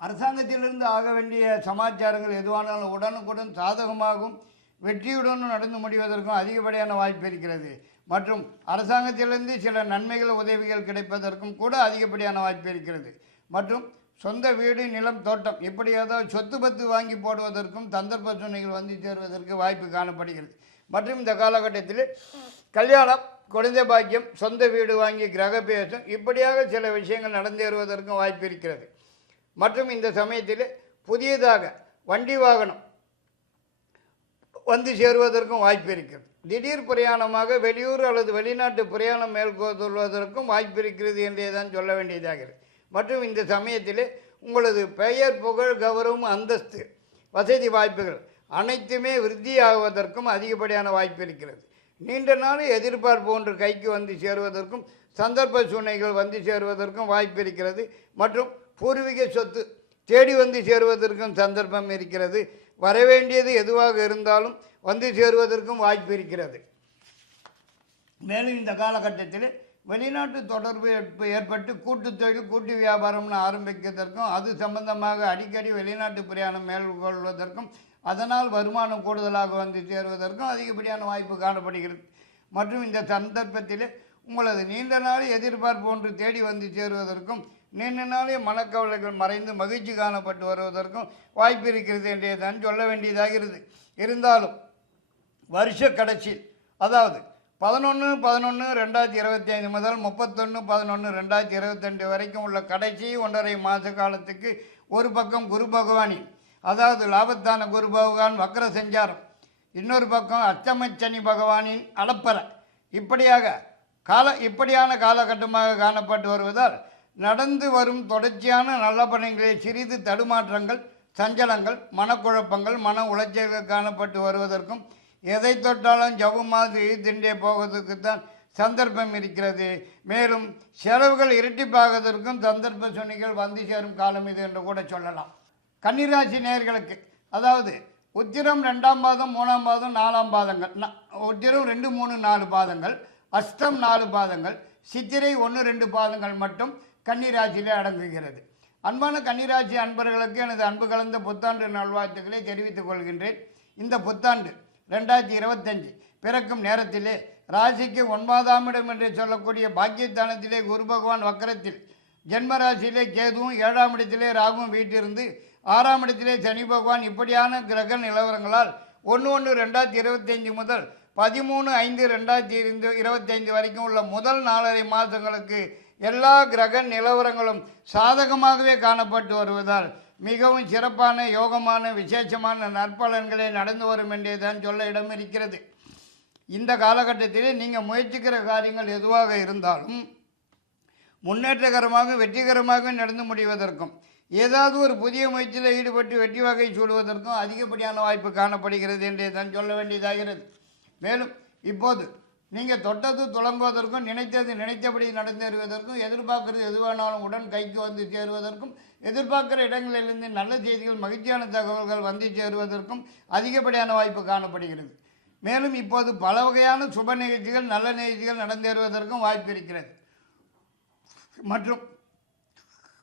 அரசாங்கத்திலிருந்து ஆக வேண்டிய சமாச்சாரங்கள் எதுவானாலும் உடனுக்குடன் சாதகமாகவும் வெற்றியுடனும் நடந்து முடிவதற்கும் அதிகப்படியான வாய்ப்பு இருக்கிறது. மற்றும் அரசாங்கத்திலிருந்து சில நன்மைகள் உதவிகள் கிடைப்பதற்கும் கூட அதிகப்படியான வாய்ப்பு இருக்கிறது. மற்றும் சொந்த வீடு, நிலம், தோட்டம் இப்படி ஏதாவது சொத்து பத்து வாங்கி போடுவதற்கும் சந்தர்ப்ப சூழ்நிலைகள் வந்து சேருவதற்கு வாய்ப்பு காணப்படுகிறது. மற்றும் இந்த காலகட்டத்தில் கல்யாணம், குழந்தை பாக்கியம், சொந்த வீடு வாங்கி கிரகப்பிரவேசம் இப்படியாக சில விஷயங்கள் நடந்தேறுவதற்கும் வாய்ப்பு இருக்கிறது. மற்றும் இந்த சமயத்தில் புதியதாக வண்டி வாகனம் வந்து சேருவதற்கும் வாய்ப்பு இருக்கிறது. திடீர் பிரயாணமாக வெளியூர் அல்லது வெளிநாட்டு பிரயாணம் மேற்கொள்வதற்கும் வாய்ப்பு இருக்கிறது என்றே தான் சொல்ல வேண்டியதாகிறது. மற்றும் இந்த சமயத்தில் உங்களது பெயர், புகழ், கௌரவம், அந்தஸ்து, வசதி வாய்ப்புகள் அனைத்துமே விருத்தியாகுவதற்கும் அதிகப்படியான வாய்ப்பு இருக்கிறது. நீண்ட நாள் எதிர்பார்ப்பு ஒன்று கைக்கு வந்து சேருவதற்கும் சந்தர்ப்ப சூழ்நிலைகள் வந்து சேருவதற்கும் வாய்ப்பு இருக்கிறது. மற்றும் பூர்வீக சொத்து தேடி வந்து சேருவதற்கும் சந்தர்ப்பம் இருக்கிறது. வரவேண்டியது எதுவாக இருந்தாலும் வந்து சேருவதற்கும் வாய்ப்பு இருக்கிறது. மேலும் இந்த காலகட்டத்தில் வெளிநாட்டு தொடர்பு ஏற்பட்டு கூட்டு தொழில், கூட்டு வியாபாரம்னு ஆரம்பிக்கிறதற்கும் அது சம்பந்தமாக அடிக்கடி வெளிநாட்டு பிரயாணம் மேற்கொள்வதற்கும் அதனால் வருமானம் கூடுதலாக வந்து சேருவதற்கும் அதிகப்படியான வாய்ப்பு காணப்படுகிறது. மற்றும் இந்த சந்தர்ப்பத்தில் உங்களது நீண்ட நாள் எதிர்பார்ப்பு ஒன்று தேடி வந்து சேருவதற்கும் நீண்ட நாளே மனக்கவலைகள் மறைந்து மகிழ்ச்சி காணப்பட்டு வருவதற்கும் வாய்ப்பு இருக்கிறது என்றே தான் சொல்ல வேண்டியதாகிறது. இருந்தாலும் வருஷ கடைசி, அதாவது 11/11/2025 முதல் 31/11/2022 வரைக்கும் உள்ள கடைசி 1.5 மாத காலத்துக்கு ஒரு பக்கம் குரு பகவானின், அதாவது லாபத்தான குரு பகவான் வக்ர சஞ்சாரம், இன்னொரு பக்கம் அஷ்டமச்சனி பகவானின் அளப்பறை இப்படியான காலகட்டமாக காணப்பட்டு வருவதால் நடந்து வரும் தொடர்ச்சியான நல்ல பணிகளில் சிறிது தடுமாற்றங்கள், சஞ்சலங்கள், மனக்குழப்பங்கள், மன உளைச்சல்கள் காணப்பட்டு வருவதற்கும் எதை தொட்டாலும் ஜவுமாது இழுத்துண்டே போவதற்குத்தான் சந்தர்ப்பம் இருக்கிறது. மேலும் செலவுகள் இரட்டிப்பாவதற்கும் சந்தர்ப்ப சூழ்நிலைகள் வந்து சேரும் காலம் இது என்று கூட சொல்லலாம். கன்னிராசி நேயர்களுக்கு, அதாவது உத்திரம் 2ஆம் பாதம், 3ஆம் பாதம், 4ஆம் பாதங்கள், உத்திரம் 2, 3, 4 பாதங்கள், அஷ்டம் 4 பாதங்கள், சித்திரை 1, 2 பாதங்கள் மட்டும் கன்னிராசியிலே அடங்குகிறது. அன்பான கன்னிராசி அன்பர்களுக்கு எனது அன்பு கலந்த புத்தாண்டு நல்வாழ்த்துக்களை தெரிவித்துக் கொள்கின்றேன். இந்த புத்தாண்டு 2025 பிறக்கும் நேரத்திலே ராசிக்கு 9ஆம் இடம் என்று சொல்லக்கூடிய பாக்கியஸ்தானத்திலே குரு பகவான் வக்கரத்தில், ஜென்ம ராசியிலே கேதுவும், 7ஆம் இடத்திலே ராகுவும் வீட்டிலிருந்து 6ஆம் இடத்திலே சனி பகவான் இப்படியான கிரக நிலவரங்களால் 1/1/2025 முதல் 13/5/2025 வரைக்கும் உள்ள முதல் 4.5 மாதங்களுக்கு எல்லா கிரக நிலவரங்களும் சாதகமாகவே காணப்பட்டு வருவதால் மிகவும் சிறப்பான, யோகமான, விசேஷமான நற்பலன்களே நடந்து வரும் என்றே தான் சொல்ல இடம் இருக்கிறது. இந்த காலகட்டத்திலே நீங்கள் முயற்சிக்கிற காரியங்கள் எதுவாக இருந்தாலும் முன்னேற்றகரமாக, வெற்றிகரமாக நடந்து முடிவதற்கும் ஏதாவது ஒரு புதிய முயற்சியில் ஈடுபட்டு வெற்றி வகை சூடுவதற்கும் அதிகப்படியான வாய்ப்பு காணப்படுகிறது என்றே தான் சொல்ல வேண்டியதாகிறது. மேலும் இப்போது நீங்கள் தொட்டது தொடங்குவதற்கும் நினைத்தது நினைத்தபடி நடந்தேறுவதற்கும் எதிர்பார்க்கிறது எதுவானாலும் உடன் கைக்கு வந்து சேருவதற்கும் எதிர்பார்க்கிற இடங்களிலிருந்து நல்ல செய்திகள், மகிழ்ச்சியான தகவல்கள் வந்து சேருவதற்கும் அதிகப்படியான வாய்ப்பு காணப்படுகிறது. மேலும் இப்போது பல வகையான சுப நிகழ்ச்சிகள், நல்ல நிகழ்ச்சிகள் நடந்தேறுவதற்கும் வாய்ப்பு இருக்கிறது. மற்றும்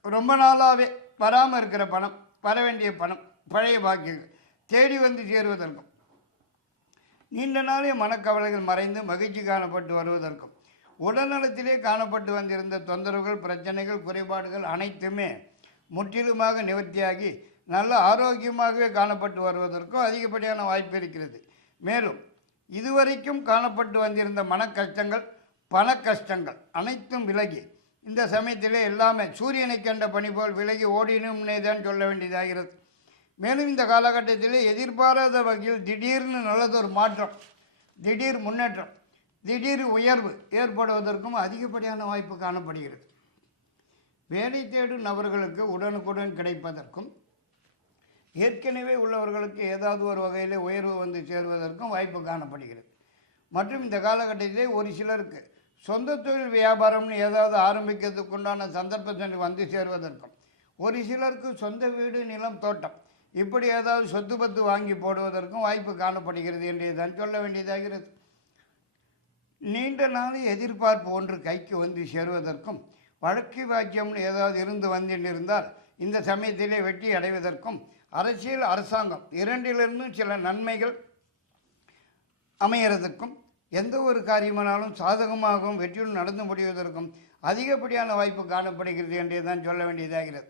ரொம்ப நாளாகவே வராமல் இருக்கிற பணம், வர வேண்டிய பணம், பழைய பாக்கியங்கள் தேடி வந்து சேருவதற்கும் நீண்ட நாளே மனக்கவலைகள் மறைந்து மகிழ்ச்சி காணப்பட்டு வருவதற்கும் உடல்நலத்திலே காணப்பட்டு வந்திருந்த தொந்தரவுகள், பிரச்சனைகள், குறைபாடுகள் அனைத்துமே முற்றிலுமாக நிவர்த்தியாகி நல்ல ஆரோக்கியமாகவே காணப்பட்டு வருவதற்கும் அதிகப்படியான வாய்ப்பு இருக்கிறது. மேலும் இதுவரைக்கும் காணப்பட்டு வந்திருந்த மன கஷ்டங்கள், பண கஷ்டங்கள் அனைத்தும் விலகி இந்த சமயத்திலே எல்லாமே சூரியனை கண்ட பணி போல் விலகி ஓடினும்னே தான் சொல்ல வேண்டியதாகிறது. மேலும் இந்த காலகட்டத்தில் எதிர்பாராத வகையில் திடீர்னு நல்லதொரு மாற்றம், திடீர் முன்னேற்றம், திடீர் உயர்வு ஏற்படுவதற்கும் அதிகப்படியான வாய்ப்பு காணப்படுகிறது. வேலை தேடும் நபர்களுக்கு உடனுக்குடன் கிடைப்பதற்கும், ஏற்கனவே உள்ளவர்களுக்கு ஏதாவது ஒரு வகையில் உயர்வு வந்து சேருவதற்கும் வாய்ப்பு காணப்படுகிறது. மற்றும் இந்த காலகட்டத்திலே ஒரு சிலருக்கு சொந்த தொழில் வியாபாரம்னு ஏதாவது ஆரம்பிக்கிறதுக்கு உண்டான சந்தர்ப்பத்தை வந்து சேருவதற்கும், ஒரு சிலருக்கு சொந்த வீடு, நிலம், தோட்டம் இப்படி ஏதாவது சொத்து பத்து வாங்கி போடுவதற்கும் வாய்ப்பு காணப்படுகிறது என்று தான் சொல்ல வேண்டியதாகிறது. நீண்ட நாள் எதிர்பார்ப்பு ஒன்று கைக்கு வந்து சேருவதற்கும், வழக்கு வாக்கியம்னு ஏதாவது இருந்து வந்திருந்தால் இந்த சமயத்திலே வெற்றி அடைவதற்கும், அரசியல் அரசாங்கம் இரண்டிலிருந்தும் சில நன்மைகள் அமைகிறதுக்கும், எந்த ஒரு காரியமானாலும் சாதகமாகவும் வெற்றியுடன் நடந்து முடிவதற்கும் அதிகப்படியான வாய்ப்பு காணப்படுகிறது என்றே தான் சொல்ல வேண்டியதாகிறது.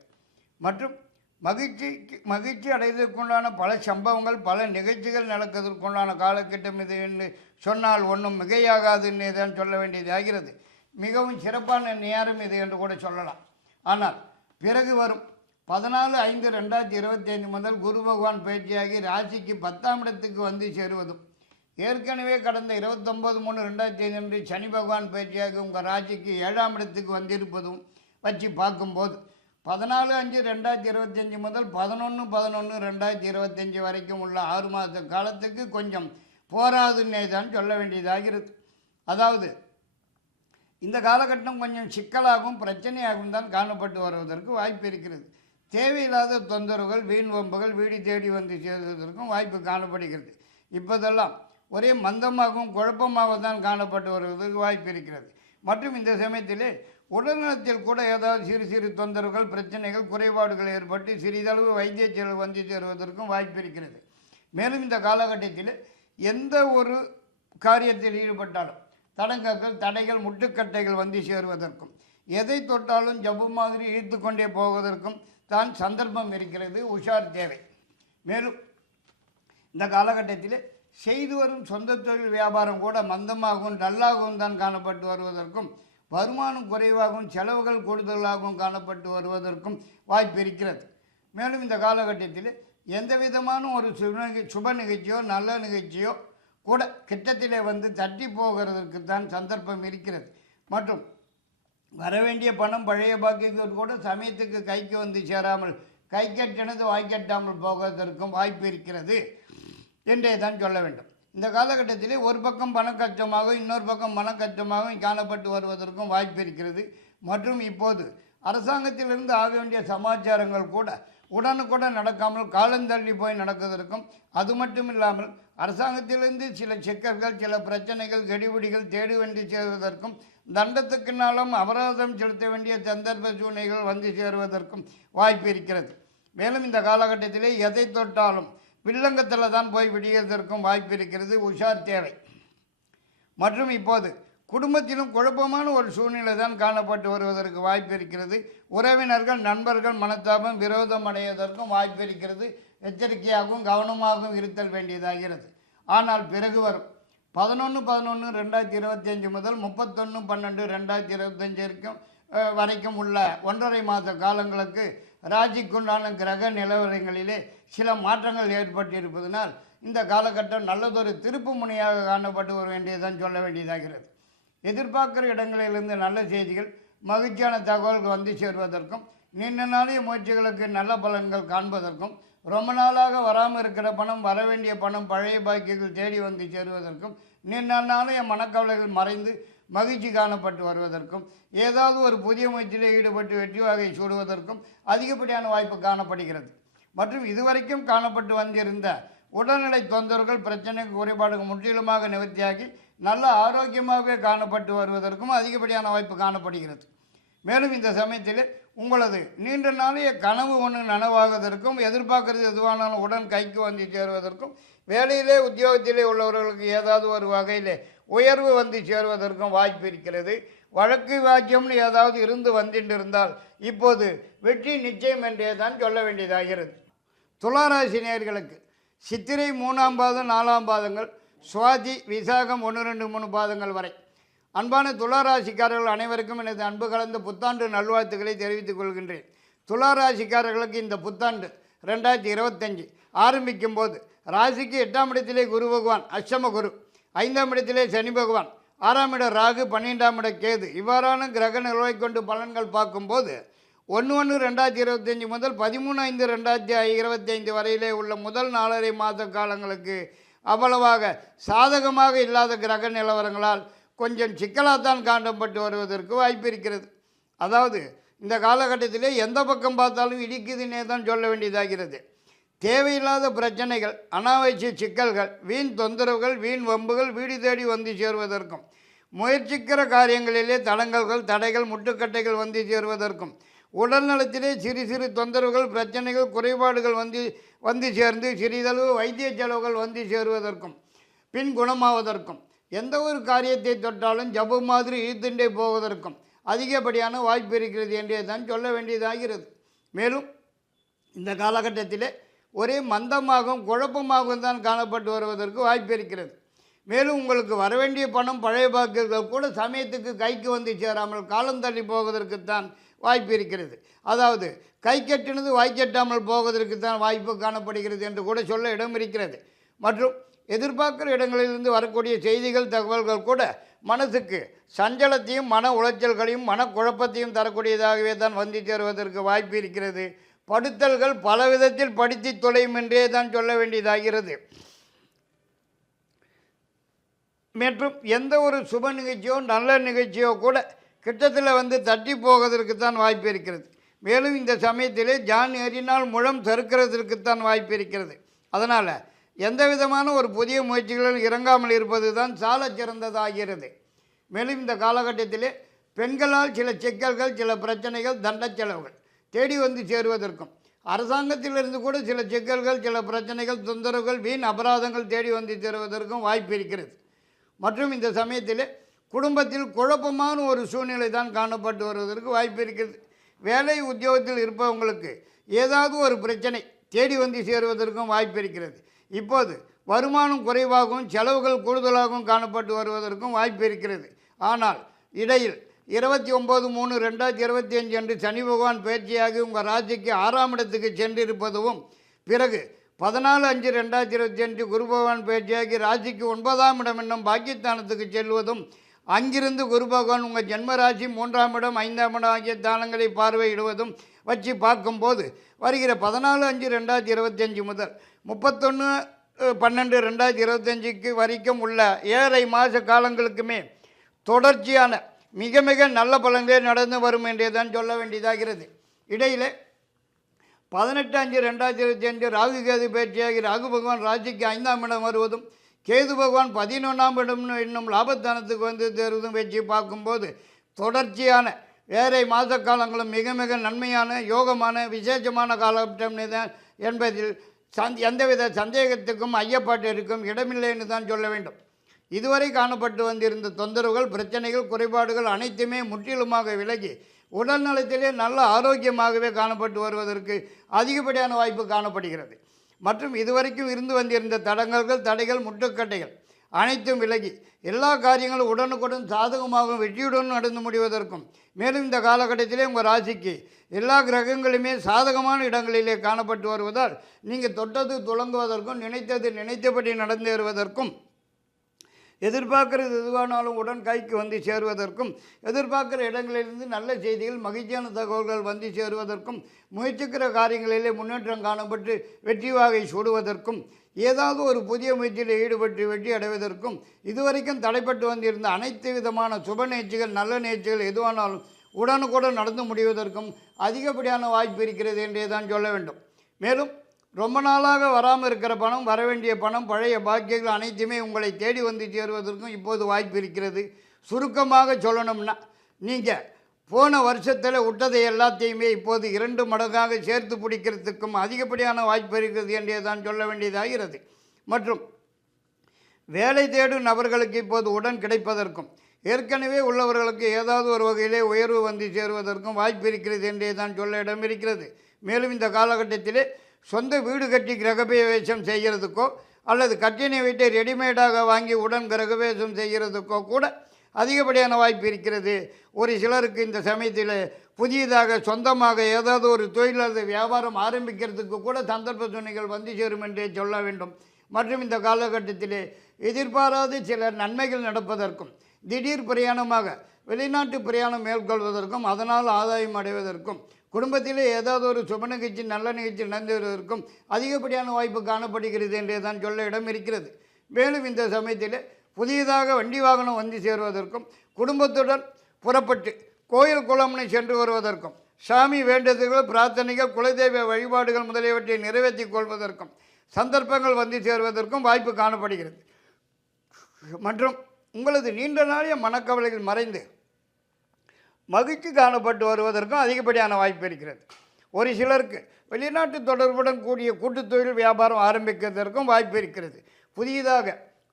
மற்றும் மகிழ்ச்சி அடைவதற்குண்டான பல சம்பவங்கள், பல நிகழ்ச்சிகள் நடக்கிறதுக்குண்டான காலகட்டம் இது என்று சொன்னால் ஒன்றும் மிகையாகாதுன்னே தான் சொல்ல வேண்டியதாகிறது. மிகவும் சிறப்பான நேரம் இது என்று கூட சொல்லலாம். ஆனால் பிறகு வரும் 14/5/2025 முதல் குரு பகவான் பயிற்சியாகி ராசிக்கு 10ஆம் இடத்துக்கு வந்து சேருவதும், ஏற்கனவே கடந்த 29/3/2025 அன்று சனி பகவான் பயிற்சியாகி உங்கள் ராசிக்கு 7ஆம் இடத்துக்கு வந்திருப்பதும் வச்சு பார்க்கும்போது 14/5/2025 முதல் 11/11/2025 வரைக்கும் உள்ள 6 மாத காலத்துக்கு கொஞ்சம் போராதுன்னே தான் சொல்ல வேண்டியதாகிறது. அதாவது இந்த காலகட்டம் கொஞ்சம் சிக்கலாகவும் பிரச்சனையாகவும் தான் காணப்பட்டு வருவதற்கு வாய்ப்பு இருக்கிறது. தேவையில்லாத தொந்தரவுகள், வீண் வம்புகள் வீடு தேடி வந்து சேர்வதற்கும் வாய்ப்பு காணப்படுகிறது. இப்போதெல்லாம் ஒரே மந்தமாகவும் குழப்பமாக தான் காணப்பட்டு வருவதற்கு வாய்ப்பு இருக்கிறது. மற்றும் இந்த சமயத்திலே உடல்நலத்தில் கூட ஏதாவது சிறு சிறு தொந்தரவுகள், பிரச்சனைகள், குறைபாடுகள் ஏற்பட்டு சிறிதளவு வைத்திய செலவு வந்து சேருவதற்கும் வாய்ப்பு இருக்கிறது. மேலும் இந்த காலகட்டத்தில் எந்த ஒரு காரியத்தில் ஈடுபட்டாலும் தடங்கல்கள், தடைகள், முட்டுக்கட்டைகள் வந்து சேருவதற்கும், எதை தொட்டாலும் ஜப்பு மாதிரி இழுத்து கொண்டே போவதற்கும் தான் சந்தர்ப்பம் இருக்கிறது. உஷார் தேவை. மேலும் இந்த காலகட்டத்தில் செய்து வரும் சொந்த தொழில் வியாபாரம் கூட மந்தமாகவும் டல்லாகவும் தான் காணப்பட்டு வருவதற்கும், வருமானம் குறைவாகவும் செலவுகள் கூடுதலாகவும் காணப்பட்டு வருவதற்கும் வாய்ப்பு இருக்கிறது. மேலும் இந்த காலகட்டத்தில் எந்த விதமான ஒரு சுப நிகழ்ச்சியோ நல்ல நிகழ்ச்சியோ கூட கிட்டத்திலே வந்து தட்டி போகிறதுக்கு தான் சந்தர்ப்பம் இருக்கிறது. மற்றும் வரவேண்டிய பணம், பழைய பாக்கியங்கள் கூட சமயத்துக்கு கைக்கு வந்து சேராமல், கை கட்டினது வாய்க்கட்டாமல் போவதற்கும் வாய்ப்பு இருக்கிறது என்றே தான் சொல்ல வேண்டும். இந்த காலகட்டத்திலே ஒரு பக்கம் பணக்கச்சமாக, இன்னொரு பக்கம் மனக்கச்சமாக காணப்பட்டு வருவதற்கும் வாய்ப்பு இருக்கிறது. மற்றும் இப்போது அரசாங்கத்திலிருந்து ஆக வேண்டிய சமாச்சாரங்கள் கூட உடனுக்குடன் நடக்காமல் காலந்தள்ளி போய் நடக்குவதற்கும், அது மட்டும் இல்லாமல் அரசாங்கத்திலிருந்து சில சிக்கல்கள், சில பிரச்சனைகள், கெடிபிடிகள் தேடி வந்து சேருவதற்கும், தண்டத்துக்குனாலும் அபராதம் செலுத்த வேண்டிய சந்தர்ப்ப சூழ்நிலைகள் வந்து சேருவதற்கும் வாய்ப்பு இருக்கிறது. மேலும் இந்த காலகட்டத்திலே எதை தொட்டாலும் வில்லங்கத்தில் தான் போய் விடுவதற்கும் வாய்ப்பு இருக்கிறது. உஷார் தேவை. மற்றும் இப்போது குடும்பத்திலும் குழப்பமான ஒரு சூழ்நிலை தான் காணப்பட்டு வருவதற்கு வாய்ப்பு இருக்கிறது. உறவினர்கள், நண்பர்கள் மனத்தாபம், விரோதம் அடைவதற்கும் வாய்ப்பு இருக்கிறது. எச்சரிக்கையாகவும் கவனமாகவும் இருத்தல் வேண்டியதாகிறது. ஆனால் பிறகு வரும் 11/11/2025 முதல் 31/12/2025 வரைக்கும் உள்ள 1.5 மாத காலங்களுக்கு ராசிக்குண்டான கிரக நிலவரங்களிலே சில மாற்றங்கள் ஏற்பட்டிருப்பதனால் இந்த காலகட்டம் நல்லதொரு திருப்பு முனையாக காணப்பட்டு வர வேண்டியதான் சொல்ல வேண்டியதாகிறது. எதிர்பார்க்கிற இடங்களிலிருந்து நல்ல செய்திகள், மகிழ்ச்சியான தகவல்கள் வந்து சேருவதற்கும், நீண்ட நாளைய முயற்சிகளுக்கு நல்ல பலன்கள் காண்பதற்கும், ரொம்ப நாளாக வராமல் இருக்கிற பணம், வரவேண்டிய பணம், பழைய பாக்கியங்கள் தேடி வந்து சேருவதற்கும், நீண்ட நாளைய மனக்கவலைகள் மறைந்து மகிழ்ச்சி காணப்பட்டு வருவதற்கும், ஏதாவது ஒரு புதிய முயற்சியில் ஈடுபட்டு வெற்றி வகை சூடுவதற்கும் அதிகப்படியான வாய்ப்பு காணப்படுகிறது. மற்றும் இதுவரைக்கும் காணப்பட்டு வந்திருந்த உடல்நிலை தொந்தரவுகள், பிரச்சனை, குறைபாடுகள் முற்றிலுமாக நிவர்த்தியாகி நல்ல ஆரோக்கியமாகவே காணப்பட்டு வருவதற்கும் அதிகப்படியான வாய்ப்பு காணப்படுகிறது. மேலும் இந்த சமயத்தில் உங்களது நீண்ட நாளைய கனவு ஒன்று நனவாகுவதற்கும், எதிர்பார்க்கறது எதுவானாலும் உடன் கைக்கு வந்து சேருவதற்கும், வேலையிலே உத்தியோகத்திலே உள்ளவர்களுக்கு ஏதாவது ஒரு வகையிலே உயர்வு வந்து சேருவதற்கும் வாய்ப்பு இருக்கிறது. வழக்கு வாக்கியம்னு ஏதாவது இருந்து வந்துட்டிருந்தால் இப்போது வெற்றி நிச்சயம் என்றே தான் சொல்ல வேண்டியதாகிறது. துளாராசி நேயர்களுக்கு சித்திரை 3ஆம் பாதம், 4ஆம் பாதங்கள், சுவாதி, விசாகம் 1, 2, 3 பாதங்கள் வரை அன்பான துளாராசிக்காரர்கள் அனைவருக்கும் எனது அன்பு கலந்த புத்தாண்டு நல்வாழ்த்துக்களை தெரிவித்துக் கொள்கின்றேன். துளாராசிக்காரர்களுக்கு இந்த புத்தாண்டு 2025 ஆரம்பிக்கும் போது ராசிக்கு 8ஆம் இடத்திலே குரு பகவான் அஷ்டம குரு, 5ஆம் இடத்திலே சனி பகவான், 6ஆம் இட ராகு, 12ஆம் இட கேது, இவ்வாறான கிரக நிலவை கொண்டு பலன்கள் பார்க்கும்போது 1/1/2025 முதல் 13/5/2025 வரையிலே உள்ள முதல் 4.5 மாத காலங்களுக்கு அவ்வளவாக சாதகமாக இல்லாத கிரக நிலவரங்களால் கொஞ்சம் சிக்கலாகத்தான் காணப்பட்டு வருவதற்கு வாய்ப்பு இருக்கிறது. அதாவது இந்த காலகட்டத்திலே எந்த பக்கம் பார்த்தாலும் இடிக்குதுன்னே தான் சொல்ல வேண்டியதாகிறது. தேவையில்லாத பிரச்சனைகள், அனாவசிய சிக்கல்கள், வீண் தொந்தரவுகள், வீண் வம்புகள் வீடு தேடி வந்து சேருவதற்கும், முயற்சிக்கிற காரியங்களிலே தடங்கல்கள், தடைகள், முட்டுக்கட்டைகள் வந்து சேருவதற்கும், உடல்நலத்திலே சிறு சிறு தொந்தரவுகள், பிரச்சனைகள், குறைபாடுகள் வந்து சேர்ந்து சிறிதளவு வைத்திய செலவுகள் வந்து சேருவதற்கும், பின் குணமாவதற்கும், எந்த ஒரு காரியத்தை தொட்டாலும் ஜபு மாதிரி இழுத்துண்டே போவதற்கும் அதிகப்படியான வாய்ப்பு இருக்கிறது என்றே தான் சொல்ல வேண்டியதாகிறது. மேலும் இந்த காலகட்டத்திலே ஒரே மந்தமாகவும் குழப்பமாகவும் தான் காணப்பட்டு வருவதற்கு வாய்ப்பு இருக்கிறது. மேலும் உங்களுக்கு வரவேண்டிய பணம், பழைய பாக்குகள் கூட சமயத்துக்கு கைக்கு வந்து சேராமல் காலம் தள்ளி போவதற்குத்தான் வாய்ப்பு இருக்கிறது. அதாவது கை கட்டினது வாய் கட்டாமல் போவதற்குத்தான் வாய்ப்பு காணப்படுகிறது என்று கூட சொல்ல இடம் இருக்கிறது. மற்றும் எதிர்பார்க்கிற இடங்களிலிருந்து வரக்கூடிய செய்திகள், தகவல்கள் கூட மனசுக்கு சஞ்சலத்தையும் மன உளைச்சல்களையும் மனக்குழப்பத்தையும் தரக்கூடியதாகவே தான் வந்து சேருவதற்கு வாய்ப்பு இருக்கிறது. படுத்தல்கள் பல விதத்தில் படித்து தொலையும் என்றே தான் சொல்ல வேண்டியதாகிறது. மற்றும் எந்த ஒரு சுப நிகழ்ச்சியோ நல்ல நிகழ்ச்சியோ கூட கிட்டத்தில் வந்து தட்டி போவதற்கு தான் வாய்ப்பு இருக்கிறது. மேலும் இந்த சமயத்திலே ஜான் ஏறினால் முழம் தருக்கிறதற்குத்தான் வாய்ப்பு இருக்கிறது. அதனால் எந்த விதமான ஒரு புதிய முயற்சிகளில் இறங்காமல் இருப்பது தான் சால சிறந்ததாகிறது. மேலும் இந்த காலகட்டத்திலே பெண்களால் சில சிக்கல்கள், சில பிரச்சனைகள், தண்ட செலவுகள் தேடி வந்து சேருவதற்கும், அரசாங்கத்திலிருந்து கூட சில சிக்கல்கள், சில பிரச்சனைகள், தொந்தரவுகள், வீண் அபராதங்கள் தேடி வந்து சேருவதற்கும் வாய்ப்பு இருக்கிறது. மற்றும் இந்த சமயத்தில் குடும்பத்தில் குழப்பமான ஒரு சூழ்நிலை தான் காணப்பட்டு வருவதற்கு வாய்ப்பு இருக்கிறது. வேலை உத்தியோகத்தில் இருப்பவங்களுக்கு ஏதாவது ஒரு பிரச்சனை தேடி வந்து சேருவதற்கும் வாய்ப்பு இருக்கிறது. இப்போது வருமானம் குறைவாகவும் செலவுகள் கூடுதலாகவும் காணப்பட்டு வருவதற்கும் வாய்ப்பு இருக்கிறது. ஆனால் இடையில் 29/3/2025 அன்று சனி பகவான் பயிற்சியாகி உங்கள் ராசிக்கு 6ஆம் இடத்துக்கு சென்றிருப்பதும், பிறகு 14/5/2025 குரு பகவான் பயிற்சியாகி ராசிக்கு 9ஆம் இடம் என்னும் பாக்கியஸ்தானத்துக்கு செல்வதும், அங்கிருந்து குரு பகவான் உங்கள் ஜென்மராசி 3ஆம் இடம் 5ஆம் இடம் ஆகிய தானங்களை பார்வையிடுவதும் வச்சு பார்க்கும்போது வருகிற 14/5/2025 முதல் 31/12/2025 வரைக்கும் உள்ள 7.5 மாத காலங்களுக்குமே தொடர்ச்சியான மிக மிக நல்ல பலன்களே நடந்து வரும் என்றே தான் சொல்ல வேண்டியதாகிறது. இடையிலே 18/5/2025 ராகு கேது பயிற்சியாகி ராகு பகவான் ராசிக்கு 5ஆம் இடம் வருவதும், கேது பகவான் 11ஆம் இடம் என்னும் லாபஸ்தானத்துக்கு வந்து தேர்வதும் வச்சு பார்க்கும்போது தொடர்ச்சியான 7.5 மாத காலங்களும் மிக மிக நன்மையான யோகமான விசேஷமான காலகட்டம் என்பதில் எந்தவித சந்தேகத்துக்கும் ஐயப்பாட்டிற்கும் இடமில்லைன்னு தான் சொல்ல வேண்டும். இதுவரை காணப்பட்டு வந்திருந்த தொந்தரவுகள், பிரச்சனைகள், குறைபாடுகள் அனைத்துமே முற்றிலுமாக விலகி உடல் நலத்திலே நல்ல ஆரோக்கியமாகவே காணப்பட்டு வருவதற்கு அதிகப்படியான வாய்ப்பு காணப்படுகிறது. மற்றும் இதுவரைக்கும் இருந்து வந்திருந்த தடங்கல்கள், தடைகள், முட்டுக்கட்டைகள் அனைத்தும் விலகி எல்லா காரியங்களும் உடனுக்குடன் சாதகமாகவும் வெற்றியுடன் நடந்து முடிவதற்கும், மேலும் இந்த காலகட்டத்திலே உங்கள் ராசிக்கு எல்லா கிரகங்களுமே சாதகமான இடங்களிலே காணப்பட்டு வருவதால் நீங்கள் தொட்டது துளங்குவதற்கும், நினைத்தது நினைத்தபடி நடந்தேறுவதற்கும், எதிர்பார்க்கிறது எதுவானாலும் உடன் கைக்கு வந்து சேருவதற்கும், எதிர்பார்க்கிற இடங்களிலிருந்து நல்ல செய்திகள், மகிழ்ச்சியான தகவல்கள் வந்து சேருவதற்கும், முயற்சிக்கிற காரியங்களிலே முன்னேற்றம் காணப்பட்டு வெற்றி வாகை சூடுவதற்கும், ஏதாவது ஒரு புதிய முயற்சியில் ஈடுபட்டு வெற்றி அடைவதற்கும், இதுவரைக்கும் தடைப்பட்டு வந்திருந்த அனைத்து விதமான சுப நிகழ்ச்சிகள், நல்ல நிகழ்ச்சிகள் எதுவானாலும் உடனுக்குடன் நடந்து முடிவதற்கும் அதிகப்படியான வாய்ப்பு இருக்கிறது என்றே தான் சொல்ல வேண்டும். மேலும் ரொம்ப நாளாக வராமல் இருக்கிற பணம், வரவேண்டிய பணம், பழைய பாக்கியங்கள் அனைத்துமே உங்களை தேடி வந்து சேருவதற்கும் இப்போது வாய்ப்பு இருக்கிறது. சுருக்கமாக சொல்லணும்னா, நீங்கள் போன வருஷத்தில் விட்டதை எல்லாத்தையுமே இப்போது 2 மடங்காக சேர்த்து பிடிக்கிறதுக்கும் அதிகப்படியான வாய்ப்பு இருக்கிறது என்றே தான் சொல்ல வேண்டியதாகிறது. மற்றும் வேலை தேடும் நபர்களுக்கு இப்போது உடன் கிடைப்பதற்கும், ஏற்கனவே உள்ளவர்களுக்கு ஏதாவது ஒரு வகையிலே உயர்வு வந்து சேருவதற்கும் வாய்ப்பு இருக்கிறது என்றே தான் சொல்ல இடம் இருக்கிறது. மேலும் இந்த காலகட்டத்திலே சொந்த வீடு கட்டி கிரகபிரவேசம் செய்கிறதுக்கோ அல்லது கட்டின வீட்டை ரெடிமேடாக வாங்கி உடன் கிரகபிரவேசம் செய்கிறதுக்கோ கூட அதிகப்படியான வாய்ப்பு இருக்கிறது. ஒரு சிலருக்கு இந்த சமயத்தில் புதியதாக சொந்தமாக ஏதாவது ஒரு தொழில் அல்லது வியாபாரம் ஆரம்பிக்கிறதுக்கு கூட சந்தர்ப்ப சூழ்நிலைகள் வந்து சேரும் என்றே சொல்ல வேண்டும். மற்றும் இந்த காலகட்டத்திலே எதிர்பாராத சில நன்மைகள் நடப்பதற்கும் திடீர் பிரயாணமாக வெளிநாட்டு பிரயாணம் மேற்கொள்வதற்கும் அதனால் ஆதாயம் அடைவதற்கும் குடும்பத்திலே ஏதாவது ஒரு சுப நிகழ்ச்சி நல்ல நிகழ்ச்சி நடந்து வருவதற்கும் அதிகப்படியான வாய்ப்பு காணப்படுகிறது என்றே தான் சொல்ல இடம் இருக்கிறது. மேலும் இந்த சமயத்தில் புதியதாக வண்டி வாகனம் வந்து சேருவதற்கும் குடும்பத்துடன் புறப்பட்டு கோயில் குளம்னு சென்று வருவதற்கும் சாமி வேண்டுதல்கள் பிரார்த்தனைகள் குலதெய்வ வழிபாடுகள் முதலியவற்றை நிறைவேற்றி கொள்வதற்கும் சந்தர்ப்பங்கள் வந்து சேருவதற்கும் வாய்ப்பு காணப்படுகிறது. மற்றும் உங்களது நீண்ட நாளைய மனக்கவலைகள் மறைந்து மகிழ்ச்சி காணப்பட்டு வருவதற்கும் அதிகப்படியான வாய்ப்பு இருக்கிறது. ஒரு சிலருக்கு வெளிநாட்டு தொடர்புடன் கூடிய கூட்டுத் தொழில் வியாபாரம் ஆரம்பிக்கிறதற்கும் வாய்ப்பு இருக்கிறது. புதியதாக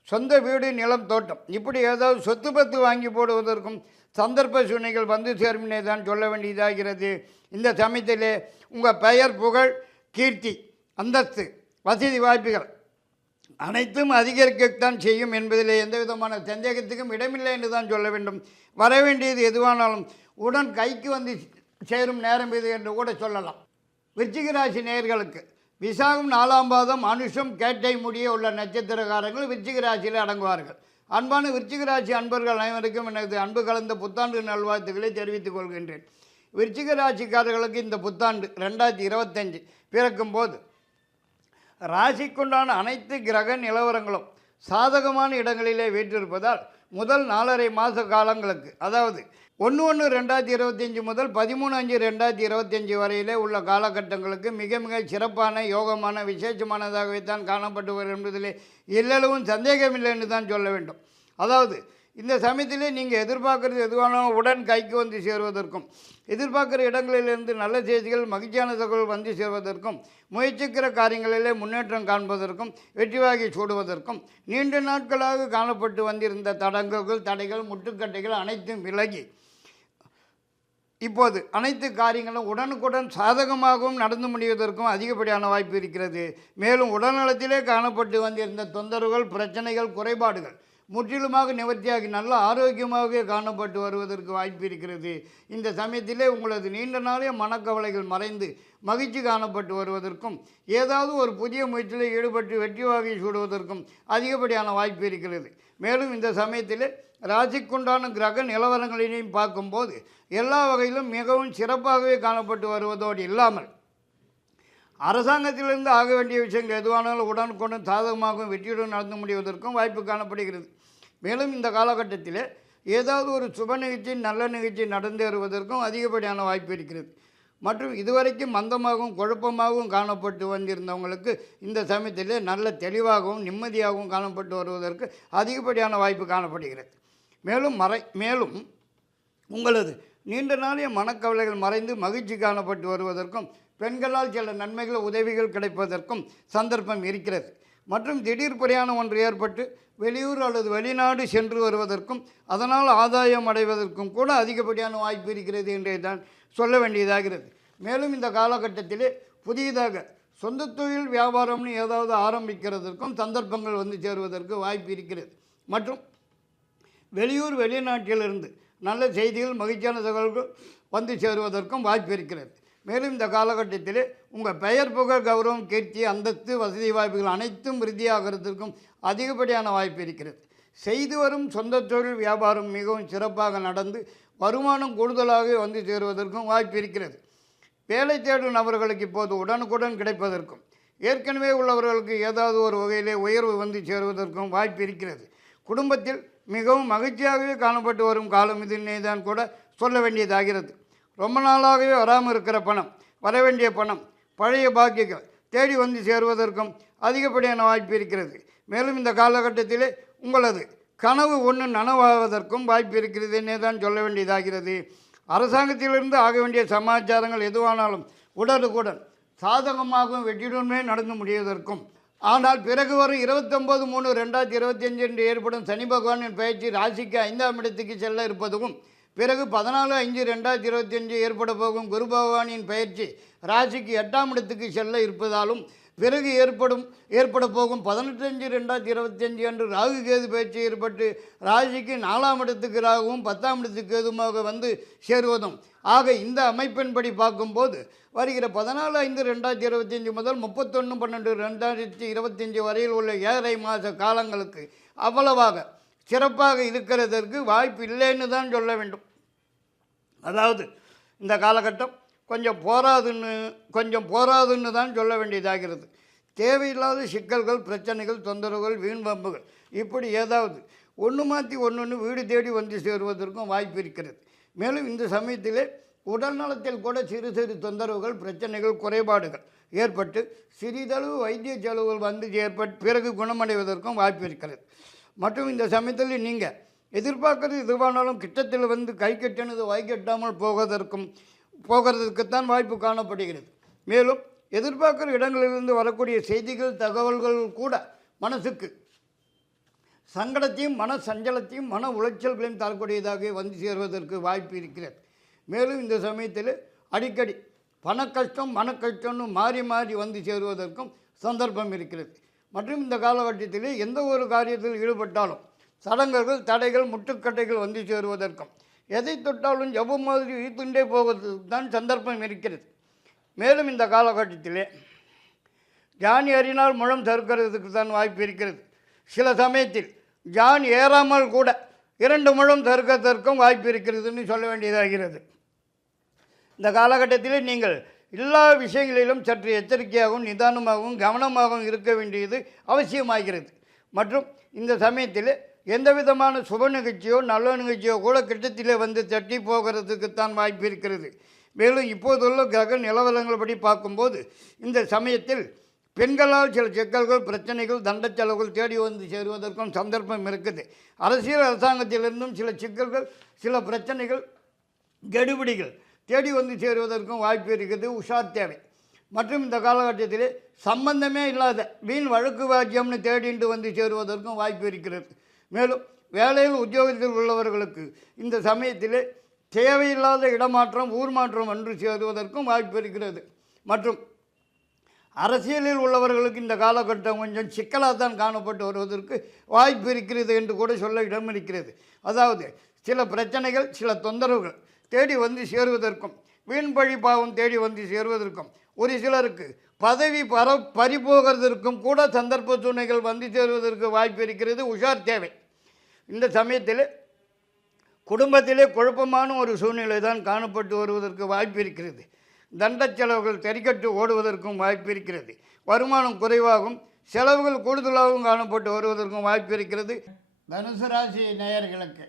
சொந்த வீடு நிலம் தோட்டம் இப்படி ஏதாவது சொத்து பத்து வாங்கி போடுவதற்கும் சந்தர்ப்ப சூழ்நிலைகள் வந்து சேரும்னே தான் சொல்ல வேண்டியதாகிறது. இந்த சமயத்திலே உங்கள் பெயர் புகழ் கீர்த்தி அந்தஸ்து வசதி வாய்ப்புகள் அனைத்தும் அதிகரிக்கத்தான் செய்யும் என்பதில் எந்த விதமான சந்தேகத்துக்கும் இடமில்லை என்று தான் சொல்ல வேண்டும். வர வேண்டியது எதுவானாலும் உடன் கைக்கு வந்து சேரும் நேரம் இது என்று கூட சொல்லலாம். விருச்சிக ராசி நேயர்களுக்கு விசாகம் 4ஆம் பாதம் அனுஷம் கேட்டை முடிய உள்ள நட்சத்திரக்காரர்கள் விருச்சிக ராசியில் அடங்குவார்கள். அன்பான விருச்சிக ராசி அன்பர்கள் அனைவருக்கும் எனது அன்பு கலந்த புத்தாண்டு நல்வாழ்த்துக்களை தெரிவித்துக் கொள்கின்றேன். விருச்சிக ராசிக்காரர்களுக்கு இந்த புத்தாண்டு 2025 பிறக்கும் போது ராசிக்குண்டான அனைத்து கிரக நிலவரங்களும் சாதகமான இடங்களிலே வீற்றிருப்பதால் முதல் 4.5 மாத காலங்களுக்கு அதாவது 1/1/2025 முதல் 13/5/2025 வரையிலே உள்ள காலகட்டங்களுக்கு மிக மிக சிறப்பான யோகமான விசேஷமானதாகவே தான் காணப்பட்டு வரும் என்பதிலே எல்லளவும் சந்தேகமில்லை என்று தான் சொல்ல வேண்டும். அதாவது இந்த சமயத்திலே நீங்கள் எதிர்பார்க்குறது எதுவானாலும் உடன் கைக்கு வந்து சேருவதற்கும் எதிர்பார்க்குற இடங்களிலிருந்து நல்ல செய்திகள் மகிழ்ச்சியான தகவல் வந்து சேர்வதற்கும் முயற்சிக்கிற காரியங்களிலே முன்னேற்றம் காண்பதற்கும் வெற்றிவாகி சூடுவதற்கும் நீண்ட நாட்களாக காணப்பட்டு வந்திருந்த தடங்குகள் தடைகள் முட்டுக்கட்டைகள் அனைத்தும் விலகி இப்போது அனைத்து காரியங்களும் உடனுக்குடன் சாதகமாகவும் நடந்து முடிவதற்கும் அதிகப்படியான வாய்ப்பு இருக்கிறது. மேலும் உடல்நலத்திலே காணப்பட்டு வந்திருந்த தொந்தரவுகள் பிரச்சனைகள் குறைபாடுகள் முற்றிலுமாக நிவர்த்தியாகி நல்ல ஆரோக்கியமாகவே காணப்பட்டு வருவதற்கு வாய்ப்பு இருக்கிறது. இந்த சமயத்திலே உங்களது நீண்ட நாளைய மனக்கவலைகள் மறைந்து மகிழ்ச்சி காணப்பட்டு வருவதற்கும் ஏதாவது ஒரு புதிய முயற்சியில் ஈடுபட்டு வெற்றி வாகை சூடுவதற்கும் அதிகப்படியான வாய்ப்பு இருக்கிறது. மேலும் இந்த சமயத்தில் ராசிக்குண்டான கிரக நிலவரங்களையும் பார்க்கும்போது எல்லா வகையிலும் மிகவும் சிறப்பாகவே காணப்பட்டு வருவதோடு இல்லாமல் அரசாங்கத்திலிருந்து ஆக வேண்டிய விஷயங்கள் எதுவானாலும் உடனுக்குடன் சாதகமாகவும் வெற்றியுடன் நடந்து முடிவதற்கும் வாய்ப்பு காணப்படுகிறது. மேலும் இந்த காலகட்டத்தில் ஏதாவது ஒரு சுப நிகழ்ச்சி நல்ல நிகழ்ச்சி நடந்தேறுவதற்கும் அதிகப்படியான வாய்ப்பு இருக்கிறது. மற்றும் இதுவரைக்கும் மந்தமாகவும் குழப்பமாகவும் காணப்பட்டு வந்திருந்தவங்களுக்கு இந்த சமயத்தில் நல்ல தெளிவாகவும் நிம்மதியாகவும் காணப்பட்டு வருவதற்கு அதிகப்படியான வாய்ப்பு காணப்படுகிறது. மேலும் உங்களது நீண்ட நாளைய மனக்கவலைகள் மறைந்து மகிழ்ச்சி காணப்பட்டு வருவதற்கும் பெண்களால் சில நன்மைகள் உதவிகள் கிடைப்பதற்கும் சந்தர்ப்பம் இருக்கிறது. மற்றும் திடீர் பிரயாணம் ஒன்று ஏற்பட்டு வெளியூர் அல்லது வெளிநாடு சென்று வருவதற்கும் அதனால் ஆதாயம் அடைவதற்கும் கூட அதிகப்படியான வாய்ப்பு இருக்கிறது என்றே தான் சொல்ல வேண்டியதாகிறது. மேலும் இந்த காலகட்டத்திலே புதியதாக சொந்த தொழில் வியாபாரம்னு ஏதாவது ஆரம்பிக்கிறதற்கும் சந்தர்ப்பங்கள் வந்து சேருவதற்கு வாய்ப்பு இருக்கிறது. மற்றும் வெளியூர் வெளிநாட்டிலிருந்து நல்ல செய்திகள் மகிழ்ச்சியான தகவல்கள் வந்து சேருவதற்கும் வாய்ப்பு இருக்கிறது. மேலும் இந்த காலகட்டத்தில் உங்கள் பெயர் புகழ் கௌரவம் கீர்த்தி அந்தஸ்து வசதி வாய்ப்புகள் அனைத்தும் விருத்தியாகிறதுக்கும் அதிகப்படியான வாய்ப்பு இருக்கிறது. செய்து வரும் சொந்த தொழில் வியாபாரம் மிகவும் சிறப்பாக நடந்து வருமானம் கூடுதலாக வந்து சேருவதற்கும் வாய்ப்பு இருக்கிறது. வேலை தேடும் நபர்களுக்கு இப்போது உடனுக்குடன் கிடைப்பதற்கும் ஏற்கனவே உள்ளவர்களுக்கு ஏதாவது ஒரு வகையிலே உயர்வு வந்து சேருவதற்கும் வாய்ப்பு இருக்கிறது. குடும்பத்தில் மிகவும் மகிழ்ச்சியாகவே காணப்பட்டு வரும் காலம் இதுன்னே தான் கூட சொல்ல வேண்டியதாகிறது. ரொம்ப நாளாகவே வராமல் இருக்கிற பணம் வரவேண்டிய பணம் பழைய பாக்கியங்கள் தேடி வந்து சேருவதற்கும் அதிகப்படியான வாய்ப்பு இருக்கிறது. மேலும் இந்த காலகட்டத்திலே உங்களது கனவு ஒன்று நனவாவதற்கும் வாய்ப்பு இருக்கிறது என்னே தான் சொல்ல வேண்டியதாகிறது. அரசாங்கத்திலிருந்து ஆக வேண்டிய சமாச்சாரங்கள் எதுவானாலும் உடனுக்குடன் சாதகமாகவும் வெற்றியுடனே நடந்து முடிவதற்கும் ஆனால் பிறகு வரும் 29/3/2025 என்று ஏற்படும் சனி பகவானின் பயிற்சி ராசிக்கு 5ஆம் இடத்துக்கு செல்ல இருப்பதும் பிறகு 14/5/2025 ஏற்பட போகும் குரு பகவானின் பயிற்சி ராசிக்கு 8ஆம் இடத்துக்கு செல்ல இருப்பதாலும் பிறகு ஏற்பட போகும் 18/5/2025 அன்று ராகு கேது பயிற்சி ஏற்பட்டு ராசிக்கு 4ஆம் இடத்துக்கு ராகுவும் 10ஆம் இடத்துக்கு கேதுமாக வந்து சேருவதும் ஆக இந்த அமைப்பின்படி பார்க்கும்போது வருகிற 14/5/2025 முதல் 31/12/2025 வரையில் உள்ள 7.5 மாத காலங்களுக்கு அவ்வளவாக சிறப்பாக இருக்கிறதற்கு வாய்ப்பு இல்லைன்னு தான் சொல்ல வேண்டும். அதாவது இந்த காலகட்டம் கொஞ்சம் போராதுன்னு தான் சொல்ல வேண்டியதாகிறது. தேவையில்லாத சிக்கல்கள், பிரச்சனைகள், தொந்தரவுகள், வீண் வம்புகள் இப்படி ஏதாவது ஒன்று மாற்றி ஒன்று வீடு தேடி வந்து சேருவதற்கும் வாய்ப்பு இருக்கிறது. மேலும் இந்த சமயத்திலே உடல் நலத்தில் கூட சிறு சிறு தொந்தரவுகள், பிரச்சனைகள், குறைபாடுகள் ஏற்பட்டு சிறிதளவு வைத்திய செலவுகள் வந்து ஏற்பட்டு பிறகு குணமடைவதற்கும் வாய்ப்பு இருக்கிறது. மற்றும் இந்த சமயத்தில் நீங்கள் எதிர்பார்க்கறது எதுவானாலும் கிட்டத்தில் வந்து கை கட்டினது வாய் கட்டாமல் போகிறதுக்குத்தான் வாய்ப்பு காணப்படுகிறது. மேலும் எதிர்பார்க்கிற இடங்களிலிருந்து வரக்கூடிய செய்திகள், தகவல்கள் கூட மனசுக்கு சங்கடத்தையும், மன சஞ்சலத்தையும், மன உளைச்சல்களையும் தரக்கூடியதாக வந்து சேருவதற்கு வாய்ப்பு இருக்கிறது. மேலும் இந்த சமயத்தில் அடிக்கடி பண கஷ்டம், மன கஷ்டம்னு மாறி மாறி வந்து சேருவதற்கும் சந்தர்ப்பம் இருக்கிறது. மற்றும் இந்த காலகட்டத்தில் எந்த ஒரு காரியத்தில் ஈடுபட்டாலும் சடங்குகள், தடைகள், முட்டுக்கட்டைகள் வந்து சேருவதற்கும் எதை தொட்டாலும் ஜபம் மாதிரி இழுத்துண்டே போவதற்கு தான் சந்தர்ப்பம் இருக்கிறது. மேலும் இந்த காலகட்டத்திலே ஜான் ஏறினால் முழம் தருக்கிறதுக்கு தான் வாய்ப்பு இருக்கிறது. சில சமயத்தில் ஜான் ஏறாமல் கூட 2 முழம் தருக்கிறதற்கும் வாய்ப்பு இருக்கிறதுன்னு சொல்ல வேண்டியதாகிறது. இந்த காலகட்டத்தில் நீங்கள் எல்லா விஷயங்களிலும் சற்று எச்சரிக்கையாகவும், நிதானமாகவும், கவனமாகவும் இருக்க வேண்டியது அவசியமாகிறது. மற்றும் இந்த சமயத்தில் எந்த விதமான சுப நிகழ்ச்சியோ நல்ல நிகழ்ச்சியோ கூட கிட்டத்திலே வந்து தட்டி போகிறதுக்குத்தான் வாய்ப்பு இருக்கிறது. மேலும் இப்போதுள்ள கிரக நிலவரங்கள் படி பார்க்கும்போது இந்த சமயத்தில் பெண்களால் சில சிக்கல்கள், பிரச்சனைகள், தண்ட செலவுகள் தேடி வந்து சேருவதற்கும் சந்தர்ப்பம் இருக்குது. அரசியல் அரசாங்கத்திலிருந்தும் சில சிக்கல்கள், சில பிரச்சனைகள், கெடுபிடிகள் தேடி வந்து சேருவதற்கும் வாய்ப்பு இருக்குது. உஷார் தேவை. மற்றும் இந்த காலகட்டத்திலே சம்பந்தமே இல்லாத வீண் வழக்கு வாக்கியம்னு தேடிட்டு வந்து சேருவதற்கும் வாய்ப்பு இருக்கிறது. மேலும் வேலையில், உத்தியோகத்தில் உள்ளவர்களுக்கு இந்த சமயத்திலே தேவையில்லாத இடமாற்றம், ஊர் மாற்றம் வந்து சேருவதற்கும் வாய்ப்பு இருக்கிறது. மற்றும் அரசியலில் உள்ளவர்களுக்கு இந்த காலகட்டம் கொஞ்சம் சிக்கலாக தான் காணப்பட்டு வருவதற்கு வாய்ப்பு இருக்கிறது என்று கூட சொல்ல இடம் இருக்கிறது. அதாவது சில பிரச்சனைகள், சில தொந்தரவுகள் தேடி வந்து சேருவதற்கும், வீண் பழி பாவம் தேடி வந்து சேருவதற்கும், ஒரு சிலருக்கு பதவி பறிபோகிறதற்கும் கூட சந்தர்ப்ப சூழ்நிலைகள் வந்து சேருவதற்கு வாய்ப்பு இருக்கிறது. உஷார் தேவை. இந்த சமயத்தில் குடும்பத்திலே குழப்பமான ஒரு சூழ்நிலை தான் காணப்பட்டு வருவதற்கு வாய்ப்பு இருக்கிறது. தண்ட செலவுகள் தெரிக்கட்டு ஓடுவதற்கும் வாய்ப்பு இருக்கிறது. வருமானம் குறைவாகவும் செலவுகள் கூடுதலாகவும் காணப்பட்டு வருவதற்கும் வாய்ப்பு இருக்கிறது. தனுசு ராசி நேயர்களுக்கு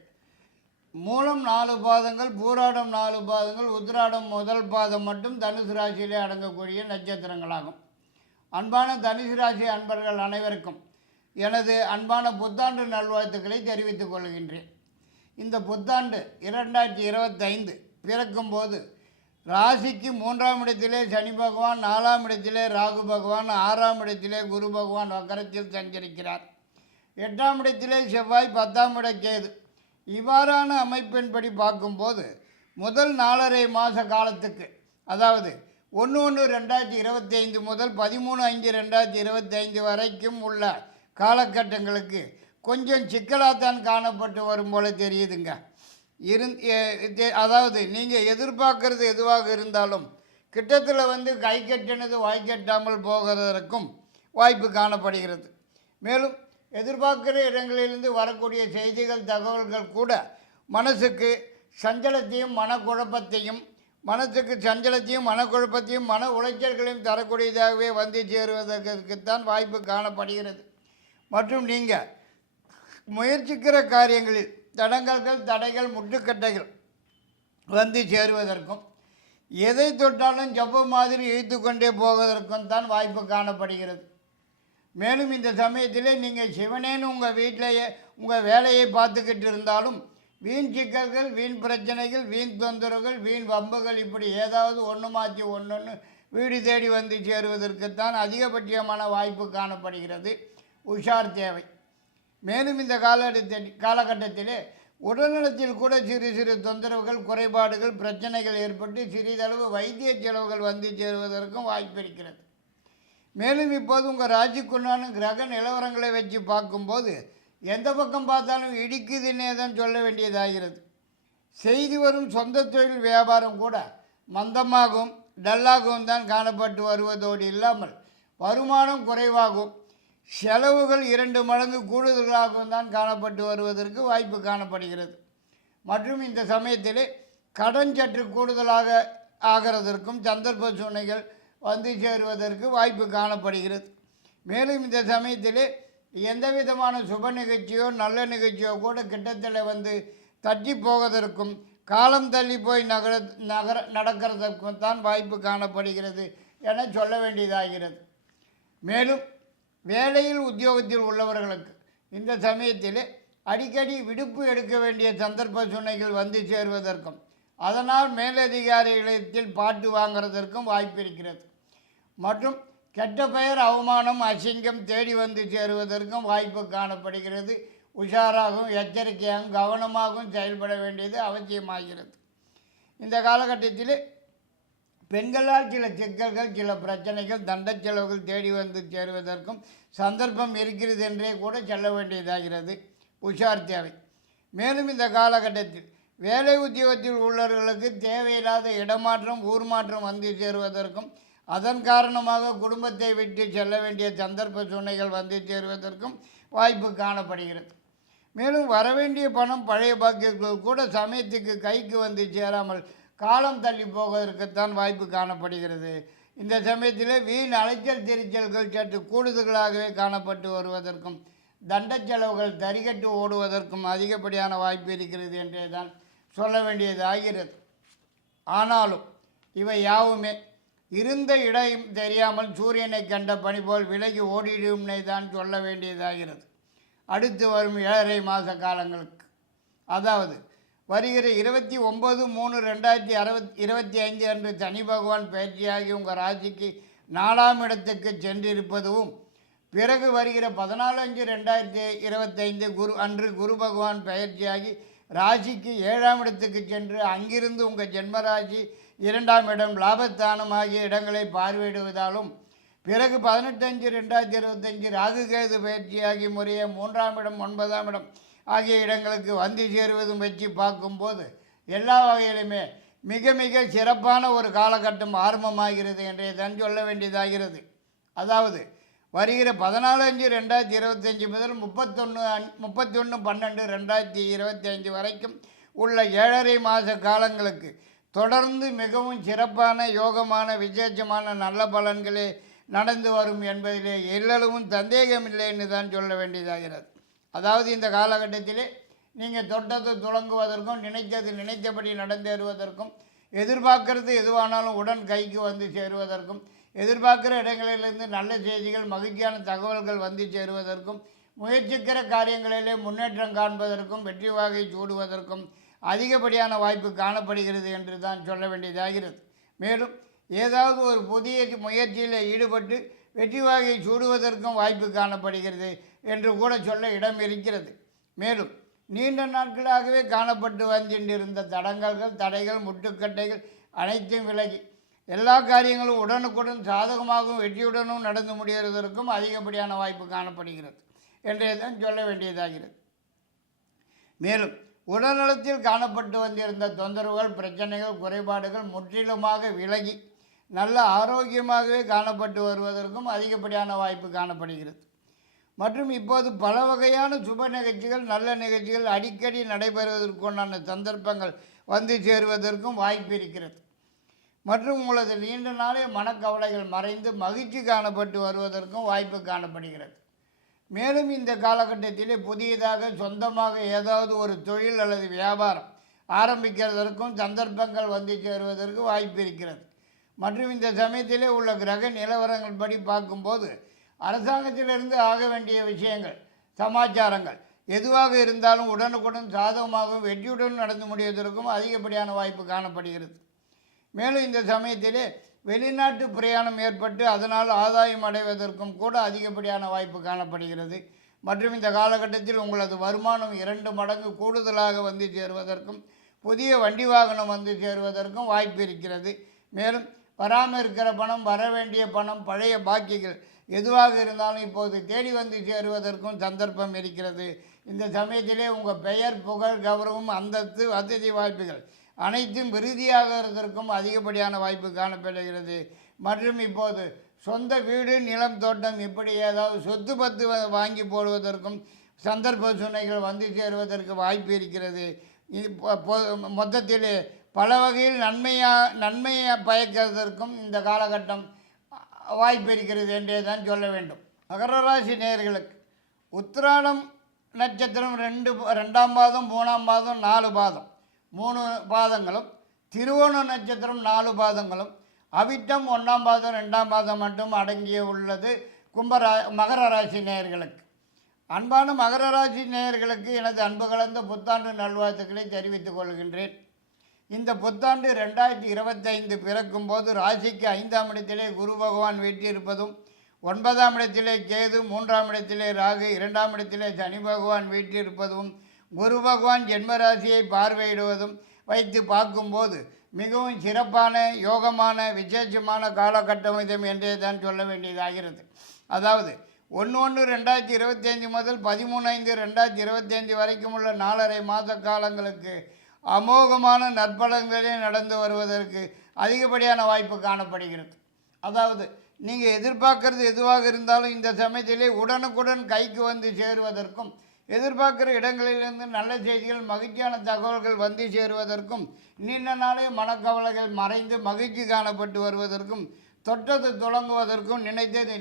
மூலம் 4 பாதங்கள், பூராடம் 4 பாதங்கள், உத்திராடம் முதல் பாதம் மட்டும் தனுசு ராசியிலே அடங்கக்கூடிய நட்சத்திரங்களாகும். அன்பான தனுசு ராசி அன்பர்கள் அனைவருக்கும் எனது அன்பான புத்தாண்டு நல்வாழ்த்துக்களை தெரிவித்துக் கொள்கின்றேன். இந்த புத்தாண்டு 2025 பிறக்கும்போது ராசிக்கு 3ஆம் இடத்திலே சனி பகவான், 4ஆம் இடத்திலே ராகு பகவான், 6ஆம் இடத்திலே குரு பகவான் வக்கரத்தில் சஞ்சரிக்கிறார். 8ஆம் இடத்திலே செவ்வாய், 10ஆம் இட கேது. இவ்வாறான அமைப்பின்படி பார்க்கும்போது முதல் 4.5 மாத காலத்துக்கு, அதாவது 1/1/2025 முதல் 13/5/2025 வரைக்கும் உள்ள காலகட்டங்களுக்கு கொஞ்சம் சிக்கலாகத்தான் காணப்பட்டு வரும் போல தெரியுதுங்க. அதாவது நீங்கள் எதிர்பார்க்கறது எதுவாக இருந்தாலும் கிட்டத்தில் வந்து கை கட்டினது வாய் கட்டாமல் போகிறதற்கும் வாய்ப்பு காணப்படுகிறது. மேலும் எதிர்பார்க்கிற இடங்களிலிருந்து வரக்கூடிய செய்திகள், தகவல்கள் கூட மனசுக்கு சஞ்சலத்தையும் மனக்குழப்பத்தையும் மன உளைச்சல்களையும் தரக்கூடியதாகவே வந்து சேருவதற்குத்தான் வாய்ப்பு காணப்படுகிறது. மற்றும் நீங்கள் முயற்சிக்கிற காரியங்களில் தடைகள், முட்டுக்கட்டைகள் வந்து சேருவதற்கும், எதை தொட்டாலும் ஜப்பு மாதிரி இழுத்து கொண்டே போவதற்கும் தான் வாய்ப்பு காணப்படுகிறது. மேலும் இந்த சமயத்திலே நீங்கள் சிவனேன்னு உங்கள் வீட்டிலேயே உங்கள் வேலையை பார்த்துக்கிட்டு இருந்தாலும் வீண் சிக்கல்கள், வீண் பிரச்சனைகள், வீண் தொந்தரவுகள், வீண் வம்புகள் இப்படி ஏதாவது ஒன்று மாற்றி ஒன்று வீடு தேடி வந்து சேருவதற்குத்தான் அதிகபட்சமான வாய்ப்பு காணப்படுகிறது. உஷார் தேவை. மேலும் இந்த காலகட்டத்திலே உடல்நலத்தில் கூட சிறு சிறு தொந்தரவுகள், குறைபாடுகள், பிரச்சனைகள் ஏற்பட்டு சிறிதளவு வைத்திய செலவுகள் வந்து சேருவதற்கும் வாய்ப்பு இருக்கிறது. மேலும் இப்போது உங்கள் ராசிக்குண்டான கிரக நிலவரங்களை வச்சு பார்க்கும்போது எந்த பக்கம் பார்த்தாலும் இடிக்குதுன்னே தான் சொல்ல வேண்டியதாகிறது. செய்து வரும் சொந்த தொழில் வியாபாரம் கூட மந்தமாகவும் டல்லாகவும் தான் காணப்பட்டு வருவதோடு இல்லாமல் வருமானம் குறைவாகவும் செலவுகள் 2 மடங்கு கூடுதலாகவும் தான் காணப்பட்டு வருவதற்கு வாய்ப்பு காணப்படுகிறது. மற்றும் இந்த சமயத்திலே கடன் சற்று கூடுதலாக ஆகிறதற்கும் சந்தர்ப்ப சூழ்நிலைகள் வந்து சேருவதற்கு வாய்ப்பு காணப்படுகிறது. மேலும் இந்த சமயத்திலே எந்த விதமான சுப நிகழ்ச்சியோ நல்ல நிகழ்ச்சியோ கூட கிட்டத்தில் வந்து தட்டி போவதற்கும் காலம் தள்ளி போய் நடக்கிறதற்கும் தான் வாய்ப்பு காணப்படுகிறது என சொல்ல வேண்டியதாகிறது. மேலும் வேலையில் உத்தியோகத்தில் உள்ளவர்களுக்கு இந்த சமயத்தில் அடிக்கடி விடுப்பு எடுக்க வேண்டிய சந்தர்ப்ப சூழ்நிலைகள் வந்து சேருவதற்கும் அதனால் மேலதிகாரிகளத்தில் பாட்டு வாங்கிறதற்கும் வாய்ப்பு இருக்கிறது. மற்றும் கெட்ட பெயர் அவமானம் அசிங்கம் தேடி வந்து சேருவதற்கும் வாய்ப்பு காணப்படுகிறது. உஷாராகவும் எச்சரிக்கையாகவும் கவனமாகவும் செயல்பட வேண்டியது அவசியமாகிறது. இந்த காலகட்டத்தில் பெண்களால் சில சிக்கல்கள் சில பிரச்சனைகள் தண்ட செலவுகள் தேடி வந்து சேருவதற்கும் சந்தர்ப்பம் இருக்கிறது என்றே கூட சொல்ல வேண்டியதாகிறது. உஷார் தேவை. மேலும் இந்த காலகட்டத்தில் வேலை உத்தியோகத்தில் உள்ளவர்களுக்கு தேவையில்லாத இடமாற்றம் ஊர் மாற்றம் வந்து சேருவதற்கும் அதன் காரணமாக குடும்பத்தை விட்டு செல்ல வேண்டிய சந்தர்ப்ப சூழ்நிலைகள் வந்து சேருவதற்கும் வாய்ப்பு காணப்படுகிறது. மேலும் வரவேண்டிய பணம் பழைய பாக்கியங்கள் கூட சமயத்துக்கு கைக்கு வந்து சேராமல் காலம் தள்ளி போவதற்குத்தான் வாய்ப்பு காணப்படுகிறது. இந்த சமயத்தில் வீண் அலைச்சல் திருச்சல்கள் சற்று கூடுதலாகவே காணப்பட்டு வருவதற்கும் தண்ட செலவுகள் தரிகட்டு ஓடுவதற்கும் அதிகப்படியான வாய்ப்பு இருக்கிறது என்றே தான் சொல்ல வேண்டியதாகிறது. ஆனாலும் இவை யாவுமே இருந்த இடம் தெரியாமல் சூரியனை கண்ட பனி போல் விலகி ஓடிடும்னே தான் சொல்ல வேண்டியதாகிறது. அடுத்து வரும் 7.5 மாத காலங்களுக்கு, அதாவது வருகிற 29/3/2025 அன்று சனி பகவான் பயிற்சியாகி உங்கள் ராசிக்கு 4ஆம் இடத்துக்கு சென்றிருப்பதும், பிறகு வருகிற 14/5/2025 அன்று குரு பகவான் பயிற்சியாகி ராசிக்கு 7ஆம் இடத்துக்கு சென்று அங்கிருந்து உங்கள் ஜென்மராசி 2ஆம் இடம் லாபஸ்தானம் ஆகிய இடங்களை பார்வையிடுவதாலும், பிறகு 18/5/2025 ராகுகேது பயிற்சியாகி முறையே 3ஆம் இடம் 9ஆம் இடம் ஆகிய இடங்களுக்கு வந்து சேருவதும் வச்சு பார்க்கும்போது எல்லா வகையிலுமே மிக மிக சிறப்பான ஒரு காலகட்டம் ஆரம்பமாகிறது என்றே தான் சொல்ல வேண்டியதாகிறது. அதாவது வருகிற 14/5/2025 முதல் 31/12/2025 வரைக்கும் உள்ள 7.5 மாத காலங்களுக்கு தொடர்ந்து மிகவும் சிறப்பான யோகமான விசேஷமான நல்ல பலன்களே நடந்து வரும் என்பதிலே எல்லளவும் சந்தேகமில்லைன்னு தான் சொல்ல வேண்டியதாகிறது. அதாவது இந்த காலகட்டத்திலே நீங்கள் தொட்டது துளங்குவதற்கும் நினைத்தது நினைத்தபடி நடந்தேறுவதற்கும் எதிர்பார்க்கறது எதுவானாலும் உடன் கைக்கு வந்து சேருவதற்கும் எதிர்பார்க்குற இடங்களிலிருந்து நல்ல செய்திகள் மகிழ்ச்சியான தகவல்கள் வந்து சேருவதற்கும் முயற்சிக்கிற காரியங்களிலே முன்னேற்றம் காண்பதற்கும் வெற்றி வாகை சூடுவதற்கும் அதிகப்படியான வாய்ப்பு காணப்படுகிறது என்று தான் சொல்ல வேண்டியதாகிறது. மேலும் ஏதாவது ஒரு புதிய முயற்சியில் ஈடுபட்டு வெற்றி வாகை சூடுவதற்கும் வாய்ப்பு காணப்படுகிறது என்று கூட சொல்ல இடம் இருக்கிறது. மேலும் நீண்ட நாட்களாகவே காணப்பட்டு வந்திருந்த தடங்கல்கள் தடைகள் முட்டுக்கட்டைகள் அனைத்தும் விலகி எல்லா காரியங்களும் உடனுக்குடன் சாதகமாகவும் வெற்றியுடனும் நடந்து முடிவதற்கும் அதிகப்படியான வாய்ப்பு காணப்படுகிறது என்றே தான் சொல்ல வேண்டியதாகிறது. மேலும் உடல்நலத்தில் காணப்பட்டு வந்திருந்த தொந்தரவுகள் பிரச்சனைகள் குறைபாடுகள் முற்றிலுமாக விலகி நல்ல ஆரோக்கியமாகவே காணப்பட்டு வருவதற்கும் அதிகப்படியான வாய்ப்பு காணப்படுகிறது. மற்றும் இப்போது பல வகையான சுப நிகழ்ச்சிகள் நல்ல நிகழ்ச்சிகள் அடிக்கடி நடைபெறுவதற்குண்டான சந்தர்ப்பங்கள் வந்து சேருவதற்கும் வாய்ப்பு இருக்கிறது. மற்றும் உங்களது நீண்ட நாளே மனக்கவலைகள் மறைந்து மகிழ்ச்சி காணப்பட்டு வருவதற்கும் வாய்ப்பு காணப்படுகிறது. மேலும் இந்த காலகட்டத்திலே புதியதாக சொந்தமாக ஏதாவது ஒரு தொழில் அல்லது வியாபாரம் ஆரம்பிக்கிறதற்கும் சந்தர்ப்பங்கள் வந்து சேருவதற்கு வாய்ப்பு இருக்கிறது. மற்றும் இந்த சமயத்திலே உள்ள கிரக நிலவரங்கள் படி பார்க்கும்போது அரசாங்கத்திலிருந்து ஆக வேண்டிய விஷயங்கள் சமாச்சாரங்கள் எதுவாக இருந்தாலும் உடனுக்குடன் சாதகமாகவும் வெற்றியுடன் நடந்து முடிவதற்கும் அதிகப்படியான வாய்ப்பு காணப்படுகிறது. மேலும் இந்த சமயத்திலே வெளிநாட்டு பிரயாணம் ஏற்பட்டு அதனால் ஆதாயம் அடைவதற்கும் கூட அதிகப்படியான வாய்ப்பு காணப்படுகிறது. மற்றும் இந்த காலகட்டத்தில் உங்களது வருமானம் 2 மடங்கு கூடுதலாக வந்து சேருவதற்கும் புதிய வண்டி வாகனம் வந்து சேருவதற்கும் வாய்ப்பு இருக்கிறது. மேலும் வராமல் இருக்கிற பணம், வர வேண்டிய பணம், பழைய பாக்கிகள் எதுவாக இருந்தாலும் இப்போது தேடி வந்து சேருவதற்கும் சந்தர்ப்பம் இருக்கிறது. இந்த சமயத்திலே உங்கள் பெயர், புகழ், கௌரவம், அந்தஸ்து, வசதி வாய்ப்புகள் அனைத்தும் விருதியாகிறதற்கும் அதிகப்படியான வாய்ப்பு காணப்படுகிறது. மற்றும் இப்போது சொந்த வீடு, நிலம், தோட்டம் இப்படி ஏதாவது சொத்து பத்து வாங்கி போடுவதற்கும் சந்தர்ப்ப சூழ்நிலைகள் வந்து சேருவதற்கு வாய்ப்பு இருக்கிறது. இது மொத்தத்தில் பல வகையில் நன்மையை பயக்கிறதற்கும் இந்த காலகட்டம் வாய்ப்பு இருக்கிறது என்றே தான் சொல்ல வேண்டும். மகர ராசி நேயர்களுக்கு உத்திராடம் நட்சத்திரம் 2ஆம் பாதம், 3ஆம் பாதம், 4 பாதம் 3 பாதங்களும், திருவோண நட்சத்திரம் 4 பாதங்களும், அவிட்டம் 1ஆம் பாதம் 2ஆம் பாதம் மட்டும் அடங்கிய உள்ளது மகர ராசி நேயர்களுக்கு. அன்பான மகர ராசி நேயர்களுக்கு எனது அன்பு கலந்த புத்தாண்டு நல்வாழ்த்துக்களை தெரிவித்துக் கொள்கின்றேன். இந்த புத்தாண்டு 2025 பிறக்கும் போது ராசிக்கு 5ஆம் இடத்திலே குரு பகவான் வீற்றிருப்பதும், 9ஆம் இடத்திலே கேது, 3ஆம் இடத்திலே ராகு, 2ஆம் இடத்திலே சனி பகவான் வீற்றிருப்பதும், குரு பகவான் ஜென்மராசியை பார்வையிடுவதும் வைத்து பார்க்கும்போது மிகவும் சிறப்பான, யோகமான, விசேஷமான காலகட்டம் என்றே தான் சொல்ல வேண்டியதாகிறது. அதாவது 1/1/2025 முதல் 13/5/2025 வரைக்கும் உள்ள 4.5 மாத காலங்களுக்கு அமோகமான நற்பலன்களே நடந்து வருவதற்கு அதிகப்படியான வாய்ப்பு காணப்படுகிறது. அதாவது நீங்கள் எதிர்பார்க்கறது எதுவாக இருந்தாலும் இந்த சமயத்திலே உடனுக்குடன் கைக்கு வந்து சேருவதற்கும், எதிர்பார்க்குற இடங்களிலிருந்து நல்ல செய்திகள், மகிழ்ச்சியான தகவல்கள் வந்து சேருவதற்கும், நீண்ட நாளே மனக்கவலைகள் மறைந்து மகிழ்ச்சி காணப்பட்டு வருவதற்கும், தொட்டது தொடங்குவதற்கும்,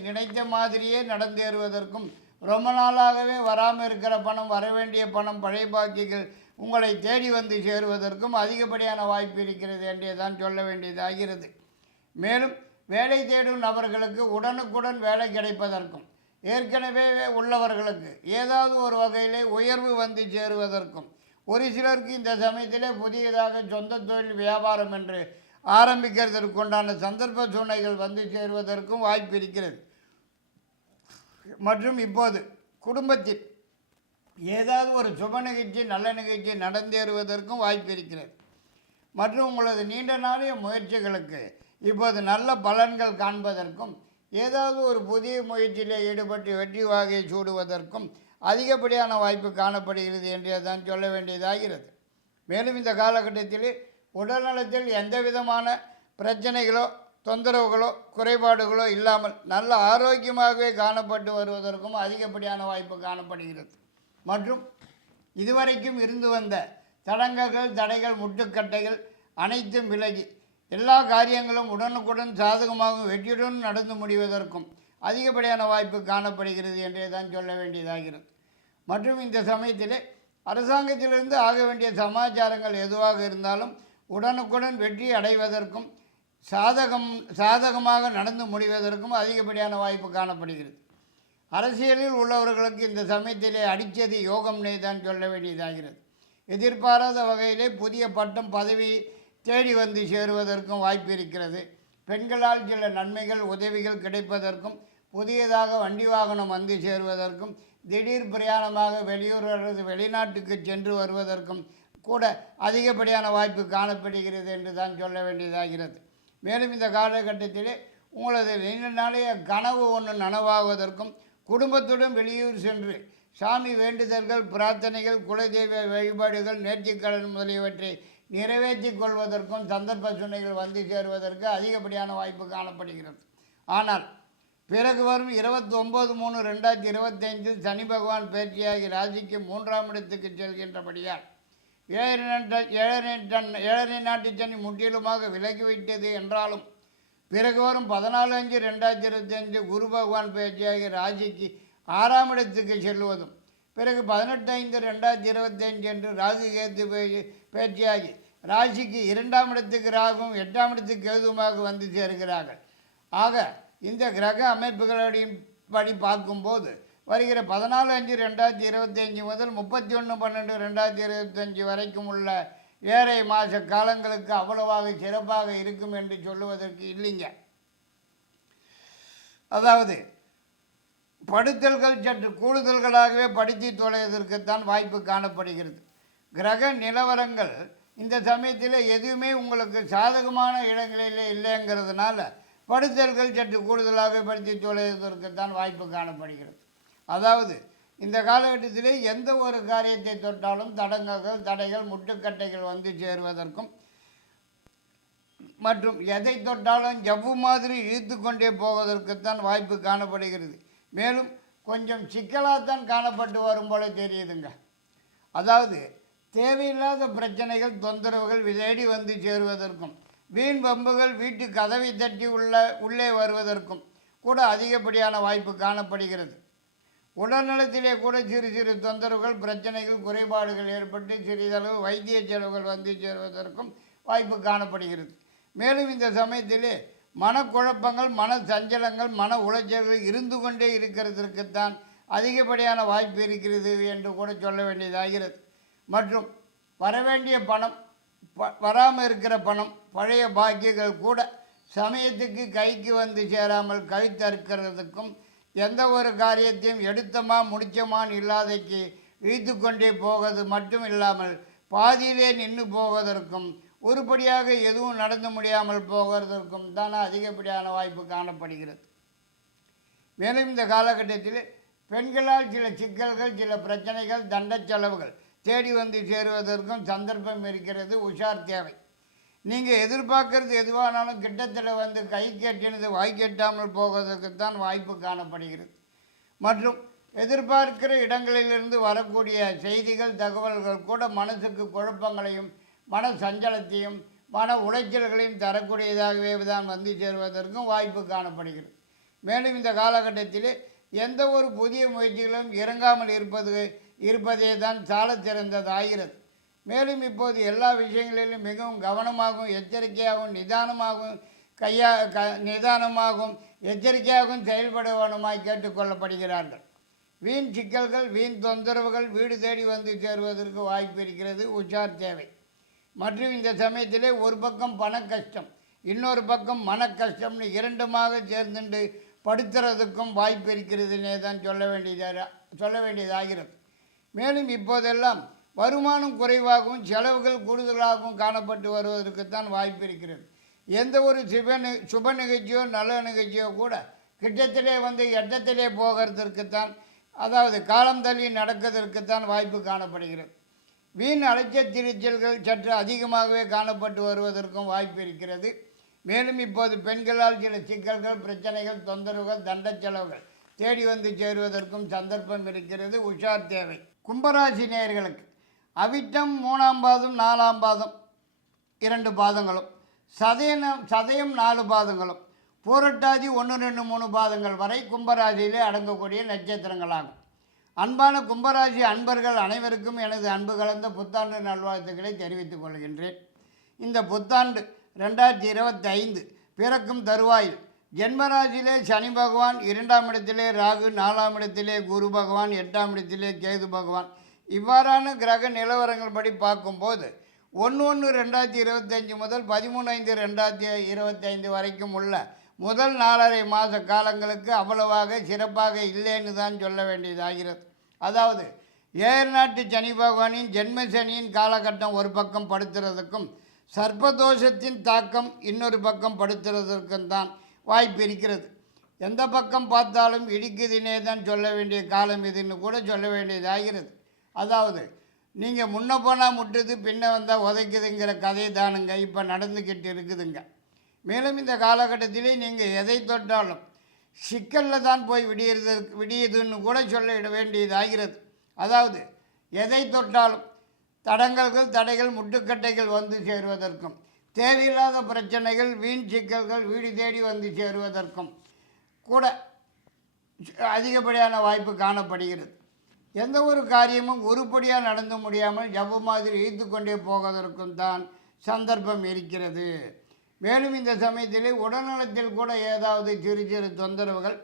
நினைத்த மாதிரியே நடந்தேறுவதற்கும், ரொம்ப நாளாகவே வராமல் இருக்கிற பணம், வரவேண்டிய பணம், பழைய பாக்கிகள் உங்களை தேடி வந்து சேருவதற்கும் அதிகப்படியான வாய்ப்பு இருக்கிறது என்றே தான் சொல்ல வேண்டியதாகிறது. மேலும் வேலை தேடும் நபர்களுக்கு உடனுக்குடன் வேலை கிடைப்பதற்கும், ஏற்கனவே உள்ளவர்களுக்கு ஏதாவது ஒரு வகையிலே உயர்வு வந்து சேருவதற்கும், ஒரு சிலருக்கு இந்த சமயத்திலே புதியதாக சொந்த தொழில், வியாபாரம் என்று ஆரம்பிக்கிறதற்குண்டான சந்தர்ப்ப சூழ்நிலைகள் வந்து சேருவதற்கும் வாய்ப்பு இருக்கிறது. மற்றும் இப்போது குடும்பத்தில் ஏதாவது ஒரு சுப நிகழ்ச்சி, நல்ல நிகழ்ச்சி நடந்தேறுவதற்கும் வாய்ப்பு இருக்கிறது. மற்றும் உங்களது நீண்ட நாளைய முயற்சிகளுக்கு இப்போது நல்ல பலன்கள் காண்பதற்கும், ஏதாவது ஒரு புதிய முயற்சியிலே ஈடுபட்டு வெற்றி வாகையை சூடுவதற்கும் அதிகப்படியான வாய்ப்பு காணப்படுகிறது என்றே தான் சொல்ல வேண்டியதாகிறது. மேலும் இந்த காலகட்டத்தில் உடல்நலத்தில் எந்த விதமான பிரச்சனைகளோ, தொந்தரவுகளோ, குறைபாடுகளோ இல்லாமல் நல்ல ஆரோக்கியமாகவே காணப்பட்டு வருவதற்கும் அதிகப்படியான வாய்ப்பு காணப்படுகிறது. மற்றும் இதுவரைக்கும் இருந்து வந்த தடங்கல்கள், தடைகள், முட்டுக்கட்டைகள் அனைத்தும் விலகி எல்லா காரியங்களும் உடனுக்குடன் சாதகமாகவும் வெற்றியுடன் நடந்து முடிவதற்கும் அதிகப்படியான வாய்ப்பு காணப்படுகிறது என்றே தான் சொல்ல வேண்டியதாகிறது. மற்றும் இந்த சமயத்திலே அரசாங்கத்திலிருந்து ஆக வேண்டிய சமாச்சாரங்கள் எதுவாக இருந்தாலும் உடனுக்குடன் வெற்றி அடைவதற்கும் சாதகமாக நடந்து முடிவதற்கும் அதிகப்படியான வாய்ப்பு காணப்படுகிறது. அரசியலில் உள்ளவர்களுக்கு இந்த சமயத்திலே அடித்தது யோகம்னே தான் சொல்ல வேண்டியதாகிறது. எதிர்பாராத வகையிலே புதிய பட்டம், பதவி தேடி வந்து சேருவதற்கும் வாய்ப்பு இருக்கிறது. பெண்களால் சில நன்மைகள், உதவிகள் கிடைப்பதற்கும், புதியதாக வண்டி வாகனம் வந்து சேருவதற்கும், திடீர் பிரயாணமாக வெளியூர் அல்லது வெளிநாட்டுக்கு சென்று வருவதற்கும் கூட அதிகப்படியான வாய்ப்பு காணப்படுகிறது என்று தான் சொல்ல வேண்டியதாகிறது. மேலும் இந்த காலகட்டத்திலே உங்களது நீண்ட நாளைய கனவு ஒன்று நனவாகுவதற்கும், குடும்பத்துடன் வெளியூர் சென்று சாமி வேண்டுதல்கள், பிரார்த்தனைகள், குலதெய்வ வழிபாடுகள், நேர்த்திக்கடன் முதலியவற்றை நிறைவேற்றி கொள்வதற்கும் சந்தர்ப்ப சூழ்நிலைகள் வந்து சேருவதற்கு அதிகப்படியான வாய்ப்பு காணப்படுகிறது. ஆனால் பிறகு வரும் 29/3/2025 சனி பகவான் பயிற்சியாகி ராசிக்கு 3ஆம் இடத்துக்கு செல்கின்றபடியால் ஏழரை நாட்டு சனி முற்றிலுமாக விலகிவிட்டது என்றாலும் பிறகு வரும் 14/5/2025 குரு பகவான் பயிற்சியாகி ராசிக்கு 6ஆம் இடத்துக்கு செல்வதும், பிறகு 18/5/2025 என்று ராகு கேது பயிற்சியாகி ராசிக்கு 2ஆம் இடத்துக்கு ராகும், 8ஆம் இடத்துக்கு கேதுமாக வந்து சேர்கிறார்கள். ஆக இந்த கிரக அமைப்புகளின் படி பார்க்கும்போது வருகிற 14/5/2025 முதல் 31/12/2025 வரைக்கும் உள்ள ஏழை மாத காலங்களுக்கு அவ்வளவாக சிறப்பாக இருக்கும் என்று சொல்லுவதற்கு இல்லைங்க. அதாவது படுத்தல்கள் சற்று கூடுதல்களாகவே படித்து தொலைவதற்குத்தான் வாய்ப்பு காணப்படுகிறது. கிரக நிலவரங்கள் இந்த சமயத்தில் எதுவுமே உங்களுக்கு சாதகமான இடங்களில் இல்லைங்கிறதுனால படுத்தல்கள் சற்று கூடுதலாக படுத்தி தொலைவதற்குத்தான் வாய்ப்பு காணப்படுகிறது. அதாவது இந்த காலகட்டத்திலே எந்த ஒரு காரியத்தை தொட்டாலும் தடங்கல்கள், தடைகள், முட்டுக்கட்டைகள் வந்து சேருவதற்கும் மற்றும் எதை தொட்டாலும் ஜவ்வு மாதிரி இழுத்து கொண்டே போவதற்குத்தான் வாய்ப்பு காணப்படுகிறது. மேலும் கொஞ்சம் சிக்கலாகத்தான் காணப்பட்டு வரும் போல தெரியுதுங்க. அதாவது தேவையில்லாத பிரச்சனைகள், தொந்தரவுகள் தேடி வந்து சேருவதற்கும், வீண் வம்புகள் வீட்டு கதவை தட்டி உள்ளே வருவதற்கும் கூட அதிகப்படியான வாய்ப்பு காணப்படுகிறது. உடல்நலத்திலே கூட சிறு சிறு தொந்தரவுகள், பிரச்சனைகள், குறைபாடுகள் ஏற்பட்டு சிறிதளவு வைத்திய செலவுகள் வந்து சேருவதற்கும் வாய்ப்பு காணப்படுகிறது. மேலும் இந்த சமயத்திலே மனக்குழப்பங்கள், மன சஞ்சலங்கள், மன உளைச்சல்கள் இருந்து கொண்டே இருக்கிறதுக்குத்தான் அதிகப்படியான வாய்ப்பு இருக்கிறது என்று கூட சொல்ல வேண்டியதாகிறது. மற்றும் வரவேண்டிய பணம், வராமல் இருக்கிற பணம், பழைய பாக்கியங்கள் கூட சமயத்துக்கு கைக்கு வந்து சேராமல் கழித்தறுக்கிறதுக்கும், எந்த ஒரு காரியத்தையும் எடுத்தமா முடிச்சமான்னு இல்லாதைக்கு இழுத்து கொண்டே போவது மட்டும் இல்லாமல் பாதியிலே நின்று போவதற்கும், உருப்படியாக எதுவும் நடந்து முடியாமல் போகிறதற்கும் தான் அதிகப்படியான வாய்ப்பு காணப்படுகிறது. மேலும் இந்த காலகட்டத்தில் பெண்களால் சில சிக்கல்கள், சில பிரச்சனைகள், தண்ட செலவுகள் தேடி வந்து சேருவதற்கும் சந்தர்ப்பம் இருக்கிறது. உஷார் தேவை. நீங்கள் எதிர்பார்க்கறது எதுவானாலும் கிட்டத்தில் வந்து கை கட்டினது வாய் கட்டாமல் போவதற்குத்தான் வாய்ப்பு காணப்படுகிறது. மற்றும் எதிர்பார்க்கிற இடங்களிலிருந்து வரக்கூடிய செய்திகள், தகவல்கள் கூட மனசுக்கு குழப்பங்களையும், மன சஞ்சலத்தையும், மன உளைச்சல்களையும் தரக்கூடியதாகவே தான் வந்து சேருவதற்கும் வாய்ப்பு காணப்படுகிறது. மேலும் இந்த காலகட்டத்தில் எந்த ஒரு புதிய முயற்சிகளும் இறங்காமல் இருப்பதே தான் சால சிறந்ததாகிறது. மேலும் இப்போது எல்லா விஷயங்களிலும் மிகவும் கவனமாகவும், எச்சரிக்கையாகவும், நிதானமாகவும் எச்சரிக்கையாகவும் செயல்படுவனுமாய் கேட்டுக்கொள்ளப்படுகிறார்கள். வீண் சிக்கல்கள், வீண் தொந்தரவுகள் வீடு தேடி வந்து சேருவதற்கு வாய்ப்பு இருக்கிறது. உஷார் தேவை. மற்றும் இந்த சமயத்திலே ஒரு பக்கம் பண கஷ்டம், இன்னொரு பக்கம் மன கஷ்டம்னு இரண்டுமாக சேர்ந்துண்டு படுத்துறதுக்கும் வாய்ப்பு இருக்கிறதுனே தான் சொல்ல வேண்டியதாகிறது. மேலும் இப்போதெல்லாம் வருமானம் குறைவாகவும் செலவுகள் கூடுதலாகவும் காணப்பட்டு வருவதற்குத்தான் வாய்ப்பு இருக்கிறது. எந்த ஒரு சுப நிகழ்ச்சியோ நல்ல நிகழ்ச்சியோ கூட கிட்டத்திலே வந்து எட்டத்திலே போகிறதற்குத்தான், அதாவது காலம் தள்ளி நடக்கிறதற்குத்தான் வாய்ப்பு காணப்படுகிறது. வீண் அலைச்சல் சற்று அதிகமாகவே காணப்பட்டு வருவதற்கும் வாய்ப்பு இருக்கிறது. மேலும் இப்போது பெண்களால் சில சிக்கல்கள், பிரச்சனைகள், தொந்தரவுகள், தண்ட செலவுகள் தேடி வந்து சேருவதற்கும் சந்தர்ப்பம் இருக்கிறது. உஷார் தேவை. கும்பராசி நேயர்களுக்கு அவிட்டம் 3ஆம் பாதம், 4ஆம் பாதம் 2 பாதங்களும், சதயம் 4 பாதங்களும், பூரட்டாதி 1, 2, 3 பாதங்கள் வரை கும்பராசியிலே அடங்கக்கூடிய நட்சத்திரங்களாகும். அன்பான கும்பராசி அன்பர்கள் அனைவருக்கும் எனது அன்பு கலந்த புத்தாண்டு நல்வாழ்த்துக்களை தெரிவித்துக் கொள்கின்றேன். இந்த புத்தாண்டு 2025 பிறக்கும் தருவாயில் ஜென்மராசியிலே சனி பகவான், 2ஆம் இடத்திலே ராகு, 4ஆம் இடத்திலே குரு பகவான், 8ஆம் இடத்திலே கேது பகவான், இவ்வாறான கிரக நிலவரங்கள் படி பார்க்கும்போது 1/1/2025 முதல் 13/5/2025 வரைக்கும் உள்ள முதல் 4.5 மாத காலங்களுக்கு அவ்வளவாக சிறப்பாக இல்லைன்னு தான் சொல்ல வேண்டியதாகிறது. அதாவது ஏழநாட்டு சனி பகவானின் ஜென்ம சனியின் காலகட்டம் ஒரு பக்கம் படுத்துறதுக்கும், சர்ப்பதோஷத்தின் தாக்கம் இன்னொரு பக்கம் படுத்துறதற்கும் தான் வாய்ப்பு இருக்கிறது. எந்த பக்கம் பார்த்தாலும் இடிக்குதுன்னே தான் சொல்ல வேண்டிய காலம் இதுன்னு கூட சொல்ல வேண்டியதாகிறது. அதாவது நீங்கள் முன்ன போனால் முட்டுது, பின்ன வந்தால் உதைக்குதுங்கிற கதை தானுங்க இப்போ நடந்துக்கிட்டு இருக்குதுங்க. மேலும் இந்த காலகட்டத்திலே நீங்கள் எதை தொட்டாலும் சிக்கலில் தான் போய் விடியுதுன்னு கூட சொல்ல வேண்டியதாகிறது. அதாவது எதை தொட்டாலும் தடங்கல்கள், தடைகள், முட்டுக்கட்டைகள் வந்து சேருவதற்கும், தேவையில்லாத பிரச்சனைகள், வீண் சிக்கல்கள் வீடு தேடி வந்து சேருவதற்கும் கூட அதிகப்படியான வாய்ப்பு காணப்படுகிறது. எந்த ஒரு காரியமும் உருப்படியாக நடந்து முடியாமல் ஜவ்வு மாதிரி இழுத்து கொண்டே போவதற்கும் தான் சந்தர்ப்பம் இருக்கிறது. மேலும் இந்த சமயத்திலே உடல்நலத்தில் கூட ஏதாவது சிறு சிறு தொந்தரவுகள்,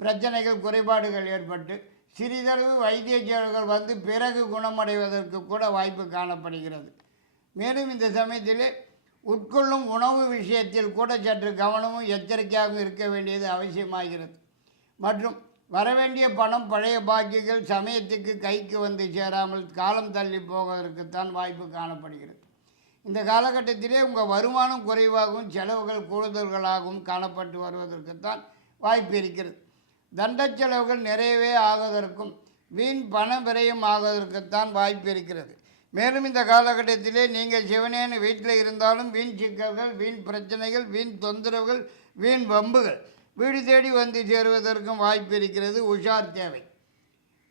பிரச்சனைகள், குறைபாடுகள் ஏற்பட்டு சிறிதளவு வைத்திய செலவுகள் வந்து பிறகு குணமடைவதற்கு கூட வாய்ப்பு காணப்படுகிறது. மேலும் இந்த சமயத்திலே உட்கொள்ளும் உணவு விஷயத்தில் கூட சற்று கவனமும் எச்சரிக்கையாகவும் இருக்க வேண்டியது அவசியமாகிறது. மற்றும் வரவேண்டிய பணம், பழைய பாக்கியங்கள் சமயத்துக்கு கைக்கு வந்து சேராமல் காலம் தள்ளி போவதற்குத்தான் வாய்ப்பு காணப்படுகிறது. இந்த காலகட்டத்திலே உங்கள் வருமானம் குறைவாகவும் செலவுகள் கூடுதல்களாகவும் காணப்பட்டு வருவதற்குத்தான் வாய்ப்பு இருக்கிறது. தண்ட செலவுகள் நிறையவே ஆவதற்கும் வீண் பண விரயம் ஆவதற்குத்தான் வாய்ப்பு இருக்கிறது. மேலும் இந்த காலகட்டத்திலே நீங்கள் சிவனேன்னு வீட்டில் இருந்தாலும் வீண் சிக்கல்கள், வீண் பிரச்சனைகள், வீண் தொந்தரவுகள், வீண் வம்புகள் வீடு தேடி வந்து சேருவதற்கும் வாய்ப்பு இருக்கிறது. உஷார் தேவை.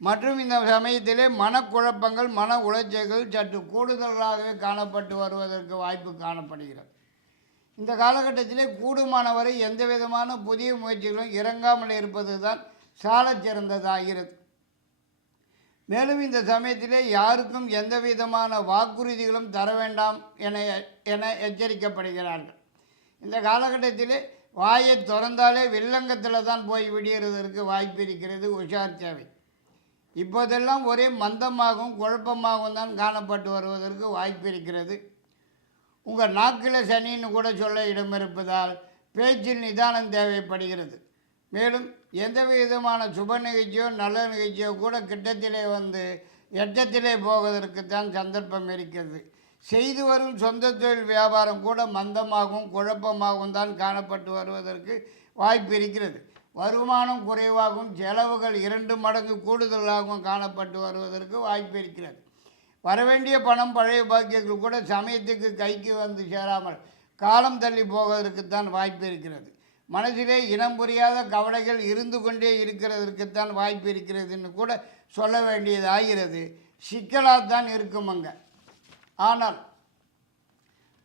மற்றும் இந்த சமயத்திலே மனக்குழப்பங்கள், மன உளைச்சல்கள் சற்று கூடுதலாகவே காணப்பட்டு வருவதற்கு வாய்ப்பு காணப்படுகிறது. இந்த காலகட்டத்திலே கூடுமானவரை எந்த விதமான புதிய முயற்சிகளும் இறங்காமல் இருப்பது தான் சாலச் சிறந்ததாகிறது. மேலும் இந்த சமயத்திலே யாருக்கும் எந்த விதமான வாக்குறுதிகளும் தர வேண்டாம் என எச்சரிக்கப்படுகிறார்கள். இந்த காலகட்டத்திலே வாயை திறந்தாலே வில்லங்கத்தில் தான் போய் விடுகிறதற்கு வாய்ப்பு இருக்கிறது. உஷார் தேவை. இப்போதெல்லாம் ஒரே மந்தமாகவும் குழப்பமாகவும் தான் காணப்பட்டு வருவதற்கு வாய்ப்பு இருக்கிறது. உங்கள் நாக்கில் சனின்னு கூட சொல்ல இடம் இருப்பதால் பேச்சில் நிதானம் தேவைப்படுகிறது. மேலும் எந்த விதமான சுப நிகழ்ச்சியோ நல்ல நிகழ்ச்சியோ கூட கிட்டத்திலே வந்து எட்டத்திலே போவதற்குத்தான் சந்தர்ப்பம் இருக்கிறது. செய்து வரும் சொந்த தொழில் வியாபாரம் கூட மந்தமாகவும் குழப்பமாகவும் தான் காணப்பட்டு வருவதற்கு வாய்ப்பு இருக்கிறது. வருமானம் குறைவாகவும் செலவுகள் 2 மடங்கு கூடுதலாகவும் காணப்பட்டு வருவதற்கு வாய்ப்பு இருக்கிறது. வரவேண்டிய பணம், பழைய பாக்கியங்கள் கூட சமயத்துக்கு கைக்கு வந்து சேராமல் காலம் தள்ளி போவதற்குத்தான் வாய்ப்பு இருக்கிறது. மனதிலே இனம் புரியாத கவலைகள் இருந்து கொண்டே இருக்கிறதற்குத்தான் வாய்ப்பு இருக்கிறதுன்னு கூட சொல்ல வேண்டியதாகிறது. சிக்கலாகத்தான் இருக்கும் அங்கே. ஆனால்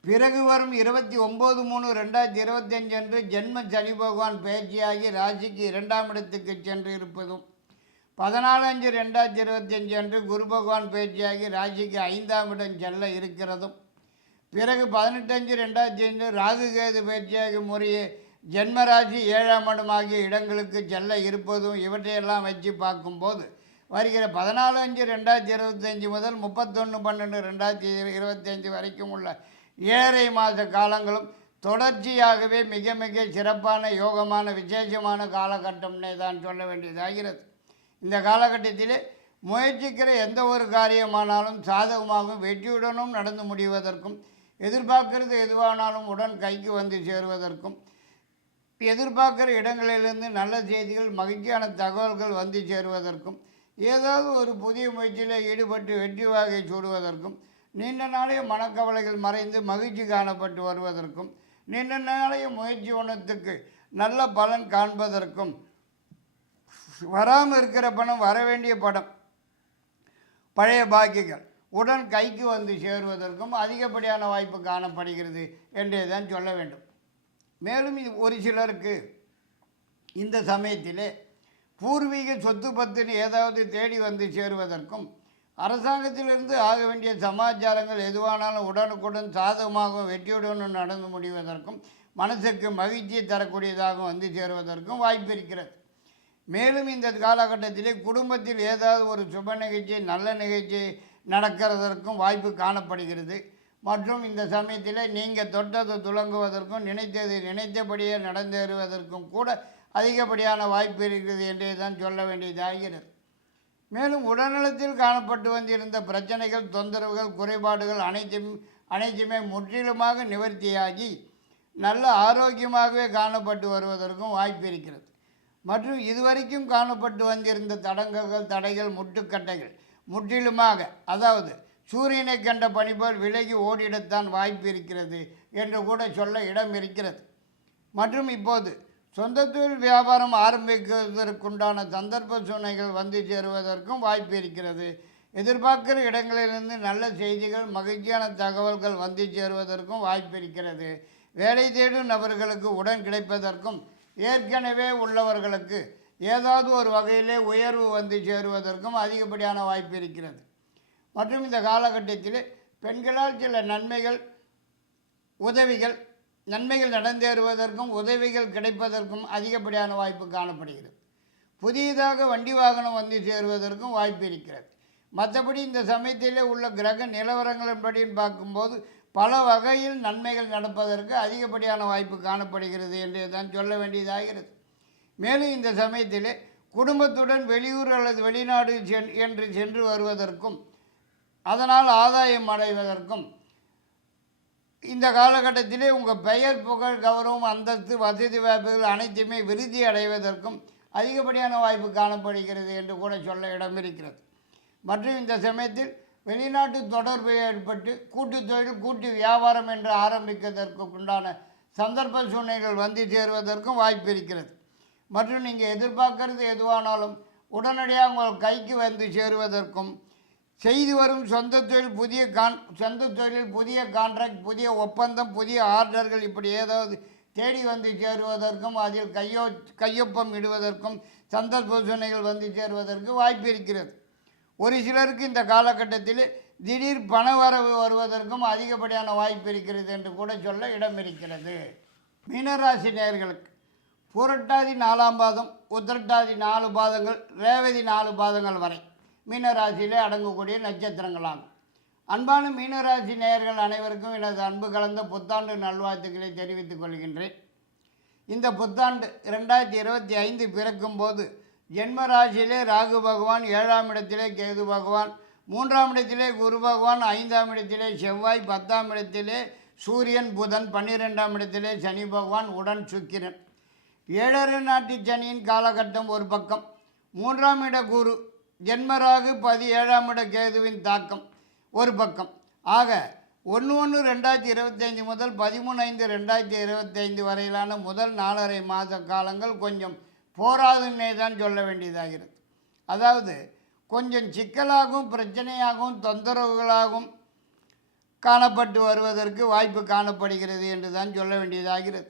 பிறகு வரும் 29/3/2025 அன்று ஜென்ம சனி பகவான் பயிற்சியாகி ராசிக்கு 2ஆம் இடத்துக்கு சென்று இருப்பதும், 14/5/2025 அன்று குரு பகவான் பயிற்சியாகி ராசிக்கு 5ஆம் இடம் செல்ல இருக்கிறதும், பிறகு 18/5/2025 ராகு கேது பயிற்சியாகி முறையே ஜென்மராசி 7ஆம் இடம் ஆகிய இடங்களுக்கு செல்ல இருப்பதும், இவற்றையெல்லாம் வச்சு பார்க்கும்போது வருகிற 14/5/2025 முதல் 31/12/2025 வரைக்கும் உள்ள 7.5 மாத காலங்களும் தொடர்ச்சியாகவே மிக மிக சிறப்பான யோகமான விசேஷமான காலகட்டம்னே தான் சொல்ல வேண்டியதாகிறது. இந்த காலகட்டத்திலே முயற்சிக்கிற எந்த ஒரு காரியமானாலும் சாதகமாகவும் வெற்றியுடனும் நடந்து முடிவதற்கும், எதிர்பார்க்கிறது எதுவானாலும் உடன் கைக்கு வந்து சேருவதற்கும், எதிர்பார்க்குற இடங்களிலிருந்து நல்ல செய்திகள், மகிழ்ச்சியான தகவல்கள் வந்து சேருவதற்கும், ஏதாவது ஒரு புதிய முயற்சியில் ஈடுபட்டு வெற்றி வாகை சூடுவதற்கும், நீண்ட நாளைய மனக்கவலைகள் மறைந்து மகிழ்ச்சி காணப்பட்டு வருவதற்கும், நீண்ட நாளைய முயற்சி ஒன்றத்துக்கு நல்ல பலன் காண்பதற்கும், வராமல் இருக்கிற பணம், வரவேண்டிய பணம், பழைய பாக்கிகள் உடன் கைக்கு வந்து சேருவதற்கும் அதிகப்படியான வாய்ப்பு காணப்படுகிறது என்றே தான் சொல்ல வேண்டும். மேலும் இது ஒரு சிலருக்கு இந்த சமயத்திலே பூர்வீக சொத்து பத்துன்னு ஏதாவது தேடி வந்து சேருவதற்கும், அரசாங்கத்திலிருந்து ஆக வேண்டிய சமாச்சாரங்கள் எதுவானாலும் உடனுக்குடன் சாதகமாகவும் வெற்றியுடனும் நடந்து முடிவதற்கும், மனசுக்கு மகிழ்ச்சியை தரக்கூடியதாகவும் வந்து சேருவதற்கும் வாய்ப்பு இருக்கிறது. மேலும் இந்த காலகட்டத்திலே குடும்பத்தில் ஏதாவது ஒரு சுப நிகழ்ச்சி, நல்ல நிகழ்ச்சி நடக்கிறதற்கும் வாய்ப்பு காணப்படுகிறது. மற்றும் இந்த சமயத்தில் நீங்கள் தொட்டது துலங்குவதற்கும், நினைத்தது நினைத்தபடியே நடந்தேறுவதற்கும் கூட அதிகப்படியான வாய்ப்பு இருக்கிறது என்றே தான் சொல்ல வேண்டியதாகிறது. மேலும் உடல்நலத்தில் காணப்பட்டு வந்திருந்த பிரச்சனைகள், தொந்தரவுகள், குறைபாடுகள் அனைத்துமே முற்றிலுமாக நிவர்த்தியாகி நல்ல ஆரோக்கியமாகவே காணப்பட்டு வருவதற்கும் வாய்ப்பு இருக்கிறது. மற்றும் இதுவரைக்கும் காணப்பட்டு வந்திருந்த தடங்கல்கள், தடைகள், முட்டுக்கட்டைகள் முற்றிலுமாக, அதாவது சூரியனை கண்ட பனிபோல் விலகி ஓடிடத்தான் வாய்ப்பு இருக்கிறது என்று கூட சொல்ல இடம் இருக்கிறது. மற்றும் இப்போது சொந்த தொழில் வியாபாரம் ஆரம்பிக்கிறதற்குண்டான சந்தர்ப்ப சூழ்நிலைகள் வந்து சேருவதற்கும் வாய்ப்பு இருக்கிறது. எதிர்பார்க்கிற இடங்களிலிருந்து நல்ல செய்திகள், மகிழ்ச்சியான தகவல்கள் வந்து சேருவதற்கும் வாய்ப்பு இருக்கிறது. வேலை தேடும் நபர்களுக்கு உடன் கிடைப்பதற்கும், ஏற்கனவே உள்ளவர்களுக்கு ஏதாவது ஒரு வகையிலே உயர்வு வந்து சேருவதற்கும் அதிகப்படியான வாய்ப்பு இருக்கிறது. மற்றும் இந்த காலகட்டத்தில் பெண்களால் சில நன்மைகள் நடந்தேறுவதற்கும், உதவிகள் கிடைப்பதற்கும் அதிகப்படியான வாய்ப்பு காணப்படுகிறது. புதியதாக வண்டி வாகனம் வந்து சேருவதற்கும் வாய்ப்பு இருக்கிறது. மற்றபடி இந்த சமயத்திலே உள்ள கிரக நிலவரங்களின்படின்னு பார்க்கும்போது பல வகையில் நன்மைகள் நடப்பதற்கு அதிகப்படியான வாய்ப்பு காணப்படுகிறது என்று தான் சொல்ல வேண்டியதாகிறது. மேலும் இந்த சமயத்திலே குடும்பத்துடன் வெளியூர் அல்லது வெளிநாடு சென்று வருவதற்கும், அதனால் ஆதாயம் அடைவதற்கும், இந்த காலகட்டத்திலே உங்கள் பெயர், புகழ், கௌரவம், அந்தஸ்து, வசதி வாய்ப்புகள் அனைத்துமே விருத்தி அடைவதற்கும் அதிகப்படியான வாய்ப்பு காணப்படுகிறது என்று கூட சொல்ல இடம் இருக்கிறது. மற்றும் இந்த சமயத்தில் வெளிநாட்டு தொடர்பு ஏற்பட்டு கூட்டு தொழில், கூட்டு வியாபாரம் என்று ஆரம்பிப்பதற்கு உண்டான சந்தர்ப்ப சூழ்நிலைகள் வந்து சேருவதற்கும் வாய்ப்பு இருக்கிறது. மற்றும் நீங்கள் எதிர்பார்க்கறது எதுவானாலும் உடனடியாக உங்கள் கைக்கு வந்து சேருவதற்கும், செய்து வரும் சொந்த தொழில் புதிய கான்ட்ராக்ட், புதிய ஒப்பந்தம், புதிய ஆர்டர்கள் இப்படி ஏதாவது தேடி வந்து சேருவதற்கும், அதில் கையொப்பம் இடுவதற்கும் சந்தர்ப்ப சூழ்நிலைகள் வந்து சேருவதற்கு வாய்ப்பு இருக்கிறது. ஒரு சிலருக்கு இந்த காலகட்டத்தில் திடீர் பண வரவு வருவதற்கும் அதிகப்படியான வாய்ப்பு இருக்கிறது என்று கூட சொல்ல இடம் இருக்கிறது. மீனராசி நேயர்களுக்கு புரட்டாதி 4ஆம் பாதம், உத்திரட்டாதி 4 பாதங்கள், ரேவதி 4 பாதங்கள் வரை மீனராசியிலே அடங்கக்கூடிய நட்சத்திரங்களாகும். அன்பான மீனராசி நேயர்கள் அனைவருக்கும் எனது அன்பு கலந்த புத்தாண்டு நல்வாழ்த்துக்களை தெரிவித்துக் கொள்கின்றேன். இந்த புத்தாண்டு 2025 பிறக்கும் போது ஜென்ம ராசியிலே ராகு பகவான், 7ஆம் இடத்திலே கேது பகவான், 3ஆம் இடத்திலே குரு பகவான், 5ஆம் இடத்திலே செவ்வாய், 10ஆம் இடத்திலே சூரியன், புதன், 12ஆம் இடத்திலே சனி பகவான், உடன் சுக்கிரன். 7.5 நாட்டு சனியின் காலகட்டம் ஒரு பக்கம், 3ஆம் இட குரு, ஜென்மராகு, 17ஆம் இட கேதுவின் தாக்கம் ஒரு பக்கம். ஆக 1/1/2025 முதல் 13/5/2025 வரையிலான முதல் 4.5 மாத காலங்கள் கொஞ்சம் போராதுன்னே தான் சொல்ல வேண்டியதாகிறது. அதாவது கொஞ்சம் சிக்கலாகவும் பிரச்சனையாகவும் தொந்தரவுகளாகவும் காணப்பட்டு வருவதற்கு வாய்ப்பு காணப்படுகிறது என்று தான் சொல்ல வேண்டியதாகிறது.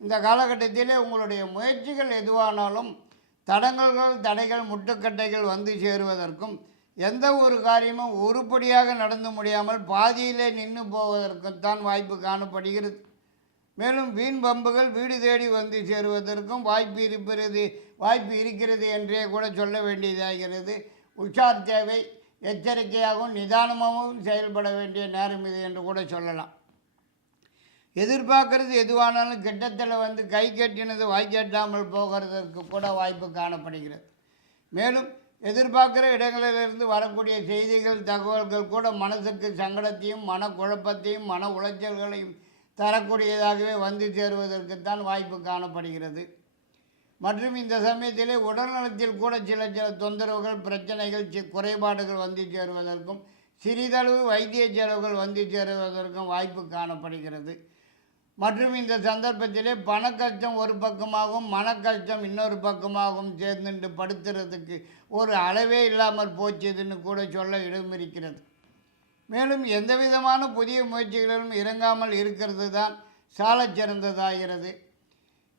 இந்த காலகட்டத்திலே உங்களுடைய முயற்சிகள் எதுவானாலும் தடைகள், முட்டுக்கட்டைகள் வந்து சேருவதற்கும், எந்த ஒரு காரியமும் உருப்படியாக நடந்து முடியாமல் பாதியிலே நின்று போவதற்குத்தான் வாய்ப்பு காணப்படுகிறது. மேலும் வீண் பம்புகள் வீடு தேடி வந்து சேருவதற்கும் வாய்ப்பு இருக்கிறது என்றே கூட சொல்ல வேண்டியதாகிறது. உஷார் தேவை. எச்சரிக்கையாகவும் நிதானமாகவும் செயல்பட வேண்டிய நேரம் இது என்று கூட சொல்லலாம். எதிர்பார்க்கறது எதுவானாலும் கிட்டத்தில் வந்து கை கட்டினது வாய் கட்டாமல் போகிறதற்கு கூட வாய்ப்பு காணப்படுகிறது. மேலும் எதிர்பார்க்குற இடங்களிலிருந்து வரக்கூடிய செய்திகள், தகவல்கள் கூட மனசுக்கு சங்கடத்தையும், மனக்குழப்பத்தையும், மன உளைச்சல்களையும் தரக்கூடியதாகவே வந்து சேருவதற்குத்தான் வாய்ப்பு காணப்படுகிறது. மற்றும் இந்த சமயத்திலே உடல்நலத்தில் கூட சில தொந்தரவுகள், பிரச்சனைகள், குறைபாடுகள் வந்து சேருவதற்கும், சிறிதளவு வைத்திய செலவுகள் வந்து சேருவதற்கும் வாய்ப்பு காணப்படுகிறது. மற்றும் இந்த சந்தர்ப்பத்திலே பண கஷ்டம் ஒரு பக்கமாகவும், மன கஷ்டம் இன்னொரு பக்கமாகவும் சேர்ந்துட்டு படுத்துறதுக்கு ஒரு அளவே இல்லாமல் போச்சுதுன்னு கூட சொல்ல இடம் இருக்கிறது. மேலும் எந்த விதமான புதிய முயற்சிகளிலும் இறங்காமல் இருக்கிறது தான் சாலச் சிறந்ததாகிறது.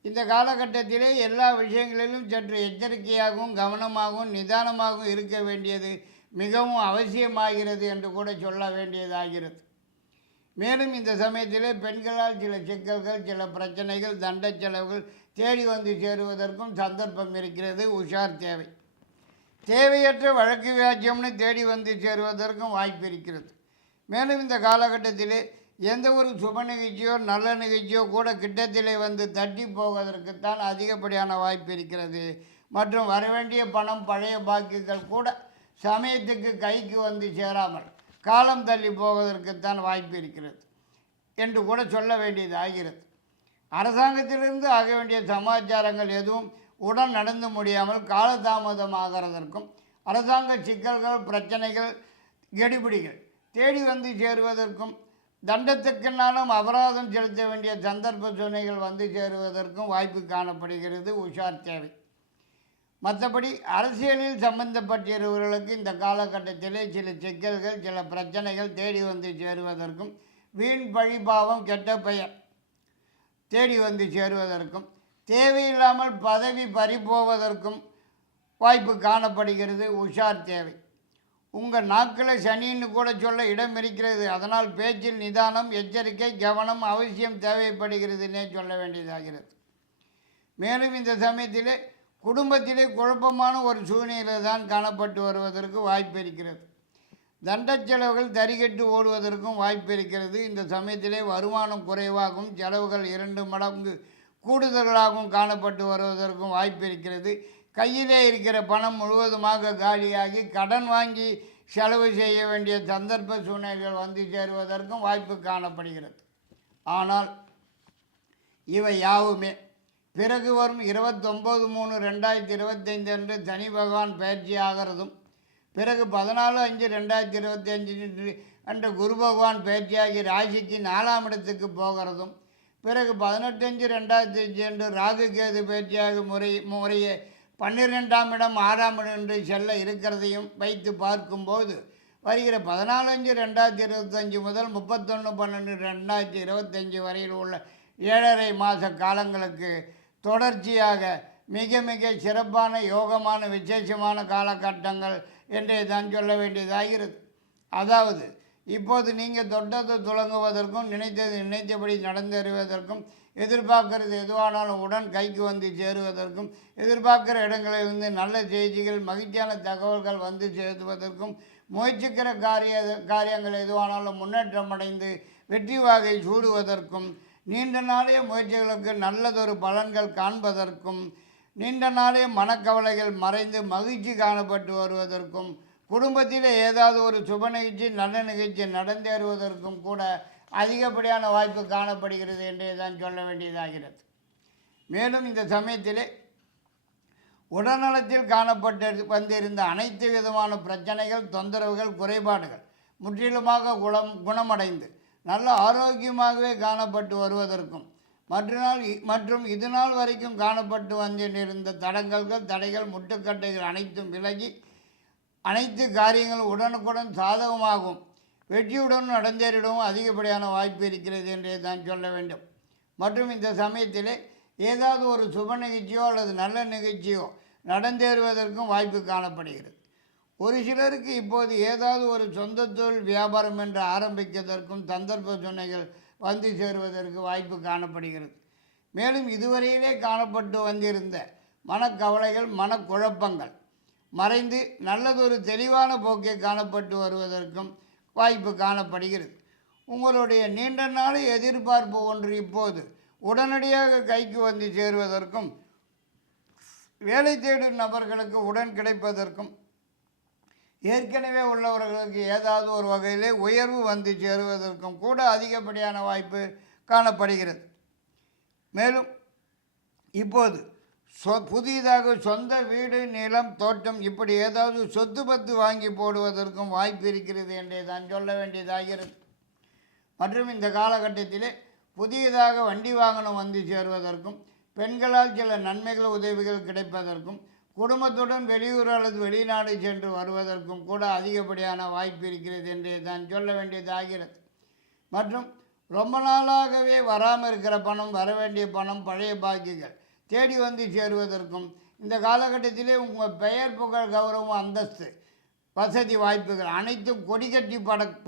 இந்த காலகட்டத்திலே எல்லா விஷயங்களிலும் சற்று எச்சரிக்கையாகவும், கவனமாகவும், நிதானமாகவும் இருக்க வேண்டியது மிகவும் அவசியமாகிறது என்று கூட சொல்ல வேண்டியதாகிறது. மேலும் இந்த சமயத்திலே பெண்களால் சில சிக்கல்கள், சில பிரச்சனைகள், தண்ட செலவுகள் தேடி வந்து சேருவதற்கும் சந்தர்ப்பம் இருக்கிறது. உஷார் தேவை. தேவையற்ற வழக்கு வியாஜ்யம்னு தேடி வந்து சேருவதற்கும் வாய்ப்பு இருக்கிறது. மேலும் இந்த காலகட்டத்திலே எந்த ஒரு சுப நிகழ்ச்சியோ நல்ல நிகழ்ச்சியோ கூட கிட்டத்திலே வந்து தட்டி போவதற்குத்தான் அதிகப்படியான வாய்ப்பு இருக்கிறது. மற்றும் வரவேண்டிய பணம், பழைய பாக்கிகள் கூட சமயத்துக்கு கைக்கு வந்து சேராமல் காலம் தள்ளி போவதற்குத்தான் வாய்ப்பு இருக்கிறது என்று கூட சொல்ல வேண்டியது ஆகிறது. அரசாங்கத்திலிருந்து ஆக வேண்டிய சமாச்சாரங்கள் எதுவும் உடன் நடந்து முடியாமல் காலதாமதமாகிறதற்கும், அரசாங்க சிக்கல்கள், பிரச்சனைகள், கெடுபிடிகள் தேடி வந்து சேருவதற்கும், தண்டத்துக்குன்னாலும் அபராதம் செலுத்த வேண்டிய சந்தர்ப்ப சூழ்நிலைகள் வந்து சேருவதற்கும் வாய்ப்பு காணப்படுகிறது. உஷார் தேவை. மற்றபடி அரசியலில் சம்பந்தப்பட்டிருவர்களுக்கு இந்த காலகட்டத்திலே சில சிக்கல்கள், சில பிரச்சனைகள் தேடி வந்து சேருவதற்கும், வீண் பழிபாவம், கெட்ட பெயர் தேடி வந்து சேருவதற்கும், தேவையில்லாமல் பதவி பறிபோவதற்கும் வாய்ப்பு காணப்படுகிறது. உஷார் தேவை. உங்கள் நாட்களை சனின்னு கூட சொல்ல இடம் இருக்கிறது. அதனால் பேச்சில் நிதானம், எச்சரிக்கை, கவனம் அவசியம் தேவைப்படுகிறதுனே சொல்ல வேண்டியதாகிறது. மேலும் இந்த சமயத்திலே குடும்பத்திலே குழப்பமான ஒரு சூழ்நிலை தான் காணப்பட்டு வருவதற்கு வாய்ப்பு இருக்கிறது. தண்ட செலவுகள் தறிகட்டு ஓடுவதற்கும் வாய்ப்பு இருக்கிறது. இந்த சமயத்திலே வருமானம் குறைவாகவும், செலவுகள் 2 மடங்கு கூடுதல்களாகவும் காணப்பட்டு வருவதற்கும் வாய்ப்பு இருக்கிறது. கையிலே இருக்கிற பணம் முழுவதுமாக காலியாகி கடன் வாங்கி செலவு செய்ய வேண்டிய சந்தர்ப்ப சூழ்நிலைகள் வந்து சேருவதற்கும் வாய்ப்பு காணப்படுகிறது. ஆனால் இவை யாவுமே பிறகு வரும் 29/3/2025 அன்று சனி பகவான் பயிற்சி ஆகிறதும், பிறகு 14/5/2025 அன்று குரு பகவான் பயிற்சியாகி ராசிக்கு 4ஆம் இடத்துக்கு போகிறதும், பிறகு 18/5/2025 அன்று ராகு கேது பயிற்சியாக முறையே 12ஆம் இடம் 6ஆம் இடம் என்று செல்ல இருக்கிறதையும் வைத்து பார்க்கும்போது வருகிற 14/5/2025 முதல் 31/12/2025 வரையில் உள்ள 7.5 மாத காலங்களுக்கு தொடர்ச்சியாக மிக மிக சிறப்பான யோகமான விசேஷமான காலகட்டங்கள் என்றே தான் சொல்ல வேண்டியதாகிறது. அதாவது இப்போது நீங்கள் தொட்டது துளங்குவதற்கும் நினைத்தது நினைத்தபடி நடந்தேறுவதற்கும் எதிர்பார்க்கறது எதுவானாலும் உடன் கைக்கு வந்து சேருவதற்கும் எதிர்பார்க்கிற இடங்களிலிருந்து நல்ல செய்திகள் மகிழ்ச்சியான தகவல்கள் வந்து சேருவதற்கும் முயற்சிக்கிற காரியங்கள் எதுவானாலும் முன்னேற்றம் அடைந்து வெற்றி வாகை சூடுவதற்கும் நீண்ட நாளைய முயற்சிகளுக்கு நல்லதொரு பலன்கள் காண்பதற்கும் நீண்ட நாளைய மனக்கவலைகள் மறைந்து மகிழ்ச்சி காணப்பட்டு வருவதற்கும் குடும்பத்தில் ஏதாவது ஒரு சுப நிகழ்ச்சி நல்ல நிகழ்ச்சி நடந்தேறுவதற்கும் கூட அதிகப்படியான வாய்ப்பு காணப்படுகிறது என்றே தான் சொல்ல வேண்டியதாகிறது. மேலும் இந்த சமயத்திலே உடல்நலத்தில் காணப்பட்டு வந்திருந்த அனைத்து விதமான பிரச்சனைகள், தொந்தரவுகள், குறைபாடுகள் முற்றிலுமாக குணமடைந்து நல்ல ஆரோக்கியமாகவே காணப்பட்டு வருவதற்கும் மற்றும் இதுநாள் வரைக்கும் காணப்பட்டு வந்திருந்த தடங்கல்கள், தடைகள், முட்டுக்கட்டைகள் அனைத்தும் விலகி அனைத்து காரியங்களும் உடனுக்குடன் சாதகமாகவும் வெற்றியுடன் நடந்தேறிடவும் அதிகப்படியான வாய்ப்பு இருக்கிறது என்றே தான் சொல்ல வேண்டும். மற்றும் இந்த சமயத்திலே ஏதாவது ஒரு சுப நிகழ்ச்சியோ அல்லது நல்ல நிகழ்ச்சியோ நடந்தேறுவதற்கும் வாய்ப்பு காணப்படுகிறது. ஒரு சிலருக்கு இப்போது ஏதாவது ஒரு சொந்த தொழில் வியாபாரம் என்று ஆரம்பிப்பதற்கும் சந்தர்ப்ப சூழ்நிலைகள் வந்து சேருவதற்கு வாய்ப்பு காணப்படுகிறது. மேலும் இதுவரையிலே காணப்பட்டு வந்திருந்த மனக்கவலைகள், மனக்குழப்பங்கள் மறைந்து நல்லதொரு தெளிவான போக்கை காணப்பட்டு வருவதற்கும் வாய்ப்பு காணப்படுகிறது. உங்களுடைய நீண்ட நாள் எதிர்பார்ப்பு ஒன்று இப்போது உடனடியாக கைக்கு வந்து சேருவதற்கும் வேலை தேடும் நபர்களுக்கு உடன் கிடைப்பதற்கும் ஏற்கனவே உள்ளவர்களுக்கு ஏதாவது ஒரு வகையிலே உயர்வு வந்து சேருவதற்கும் கூட அதிகப்படியான வாய்ப்பு காணப்படுகிறது. மேலும் இப்போது புதிதாக சொந்த வீடு, நிலம், தோட்டம் இப்படி ஏதாவது சொத்து பத்து வாங்கி போடுவதற்கும் வாய்ப்பு இருக்கிறது என்றே தான் சொல்ல வேண்டியதாகிறது. மற்றும் இந்த காலகட்டத்திலே புதியதாக வண்டி வாகனம் வந்து சேருவதற்கும் பெண்களால் சில நன்மைகள், உதவிகள் கிடைப்பதற்கும் குடும்பத்துடன் வெளியூர் அல்லது வெளிநாடு சென்று வருவதற்கும் கூட அதிகப்படியான வாய்ப்பு இருக்கிறது என்றே தான் சொல்ல வேண்டியதாகிறது. மற்றும் ரொம்ப நாளாகவே வராமல் இருக்கிற பணம், வர வேண்டிய பணம், பழைய பாக்கிகள் தேடி வந்து சேருவதற்கும் இந்த காலகட்டத்திலே உங்கள் பெயர், புகழ், கௌரவம், அந்தஸ்து, வசதி வாய்ப்புகள் அனைத்தும் கொடி கட்டி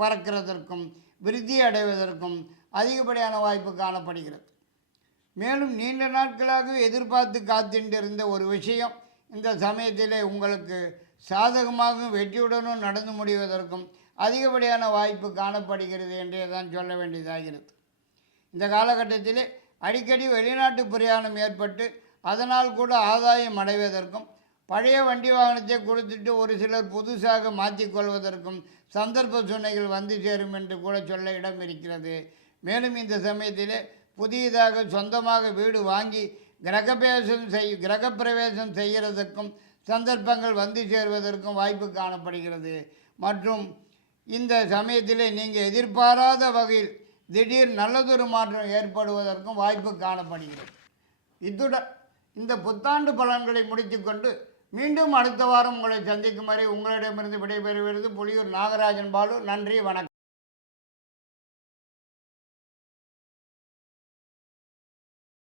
பறக்கிறதற்கும் விருத்தி அடைவதற்கும் அதிகப்படியான வாய்ப்பு காணப்படுகிறது. மேலும் நீண்ட நாட்களாக எதிர்பார்த்து காத்திருந்த ஒரு விஷயம் இந்த சமயத்திலே உங்களுக்கு சாதகமாகவும் வெற்றியுடனும் நடந்து முடிவதற்கும் அதிகப்படியான வாய்ப்பு காணப்படுகிறது என்றே தான் சொல்ல வேண்டியதாகிறது. இந்த காலகட்டத்திலே அடிக்கடி வெளிநாட்டு பிரயாணம் ஏற்பட்டு அதனால் கூட ஆதாயம் அடைவதற்கும் பழைய வண்டி வாகனத்தை கொடுத்துட்டு ஒரு சிலர் புதுசாக மாற்றிக்கொள்வதற்கும் சந்தர்ப்ப சூழ்நிலைகள் வந்து சேரும் என்று கூட சொல்ல இடம் இருக்கிறது. மேலும் இந்த சமயத்திலே புதியதாக சொந்தமாக வீடு வாங்கி கிரகப்பிரவேசம் செய்கிறதுக்கும் சந்தர்ப்பங்கள் வந்து சேருவதற்கும் வாய்ப்பு காணப்படுகிறது. மற்றும் இந்த சமயத்திலே நீங்கள் எதிர்பாராத வகையில் திடீர் நல்லதொரு மாற்றம் ஏற்படுவதற்கும் வாய்ப்பு காணப்படுகிறது. இத்துடன் இந்த புத்தாண்டு பலன்களை முடித்துக்கொண்டு மீண்டும் அடுத்த வாரம் உங்களை சந்திக்கும் வரை உங்களிடமிருந்து விடைபெறுவது புலியூர் நாகராஜன் பாலு. நன்றி, வணக்கம்.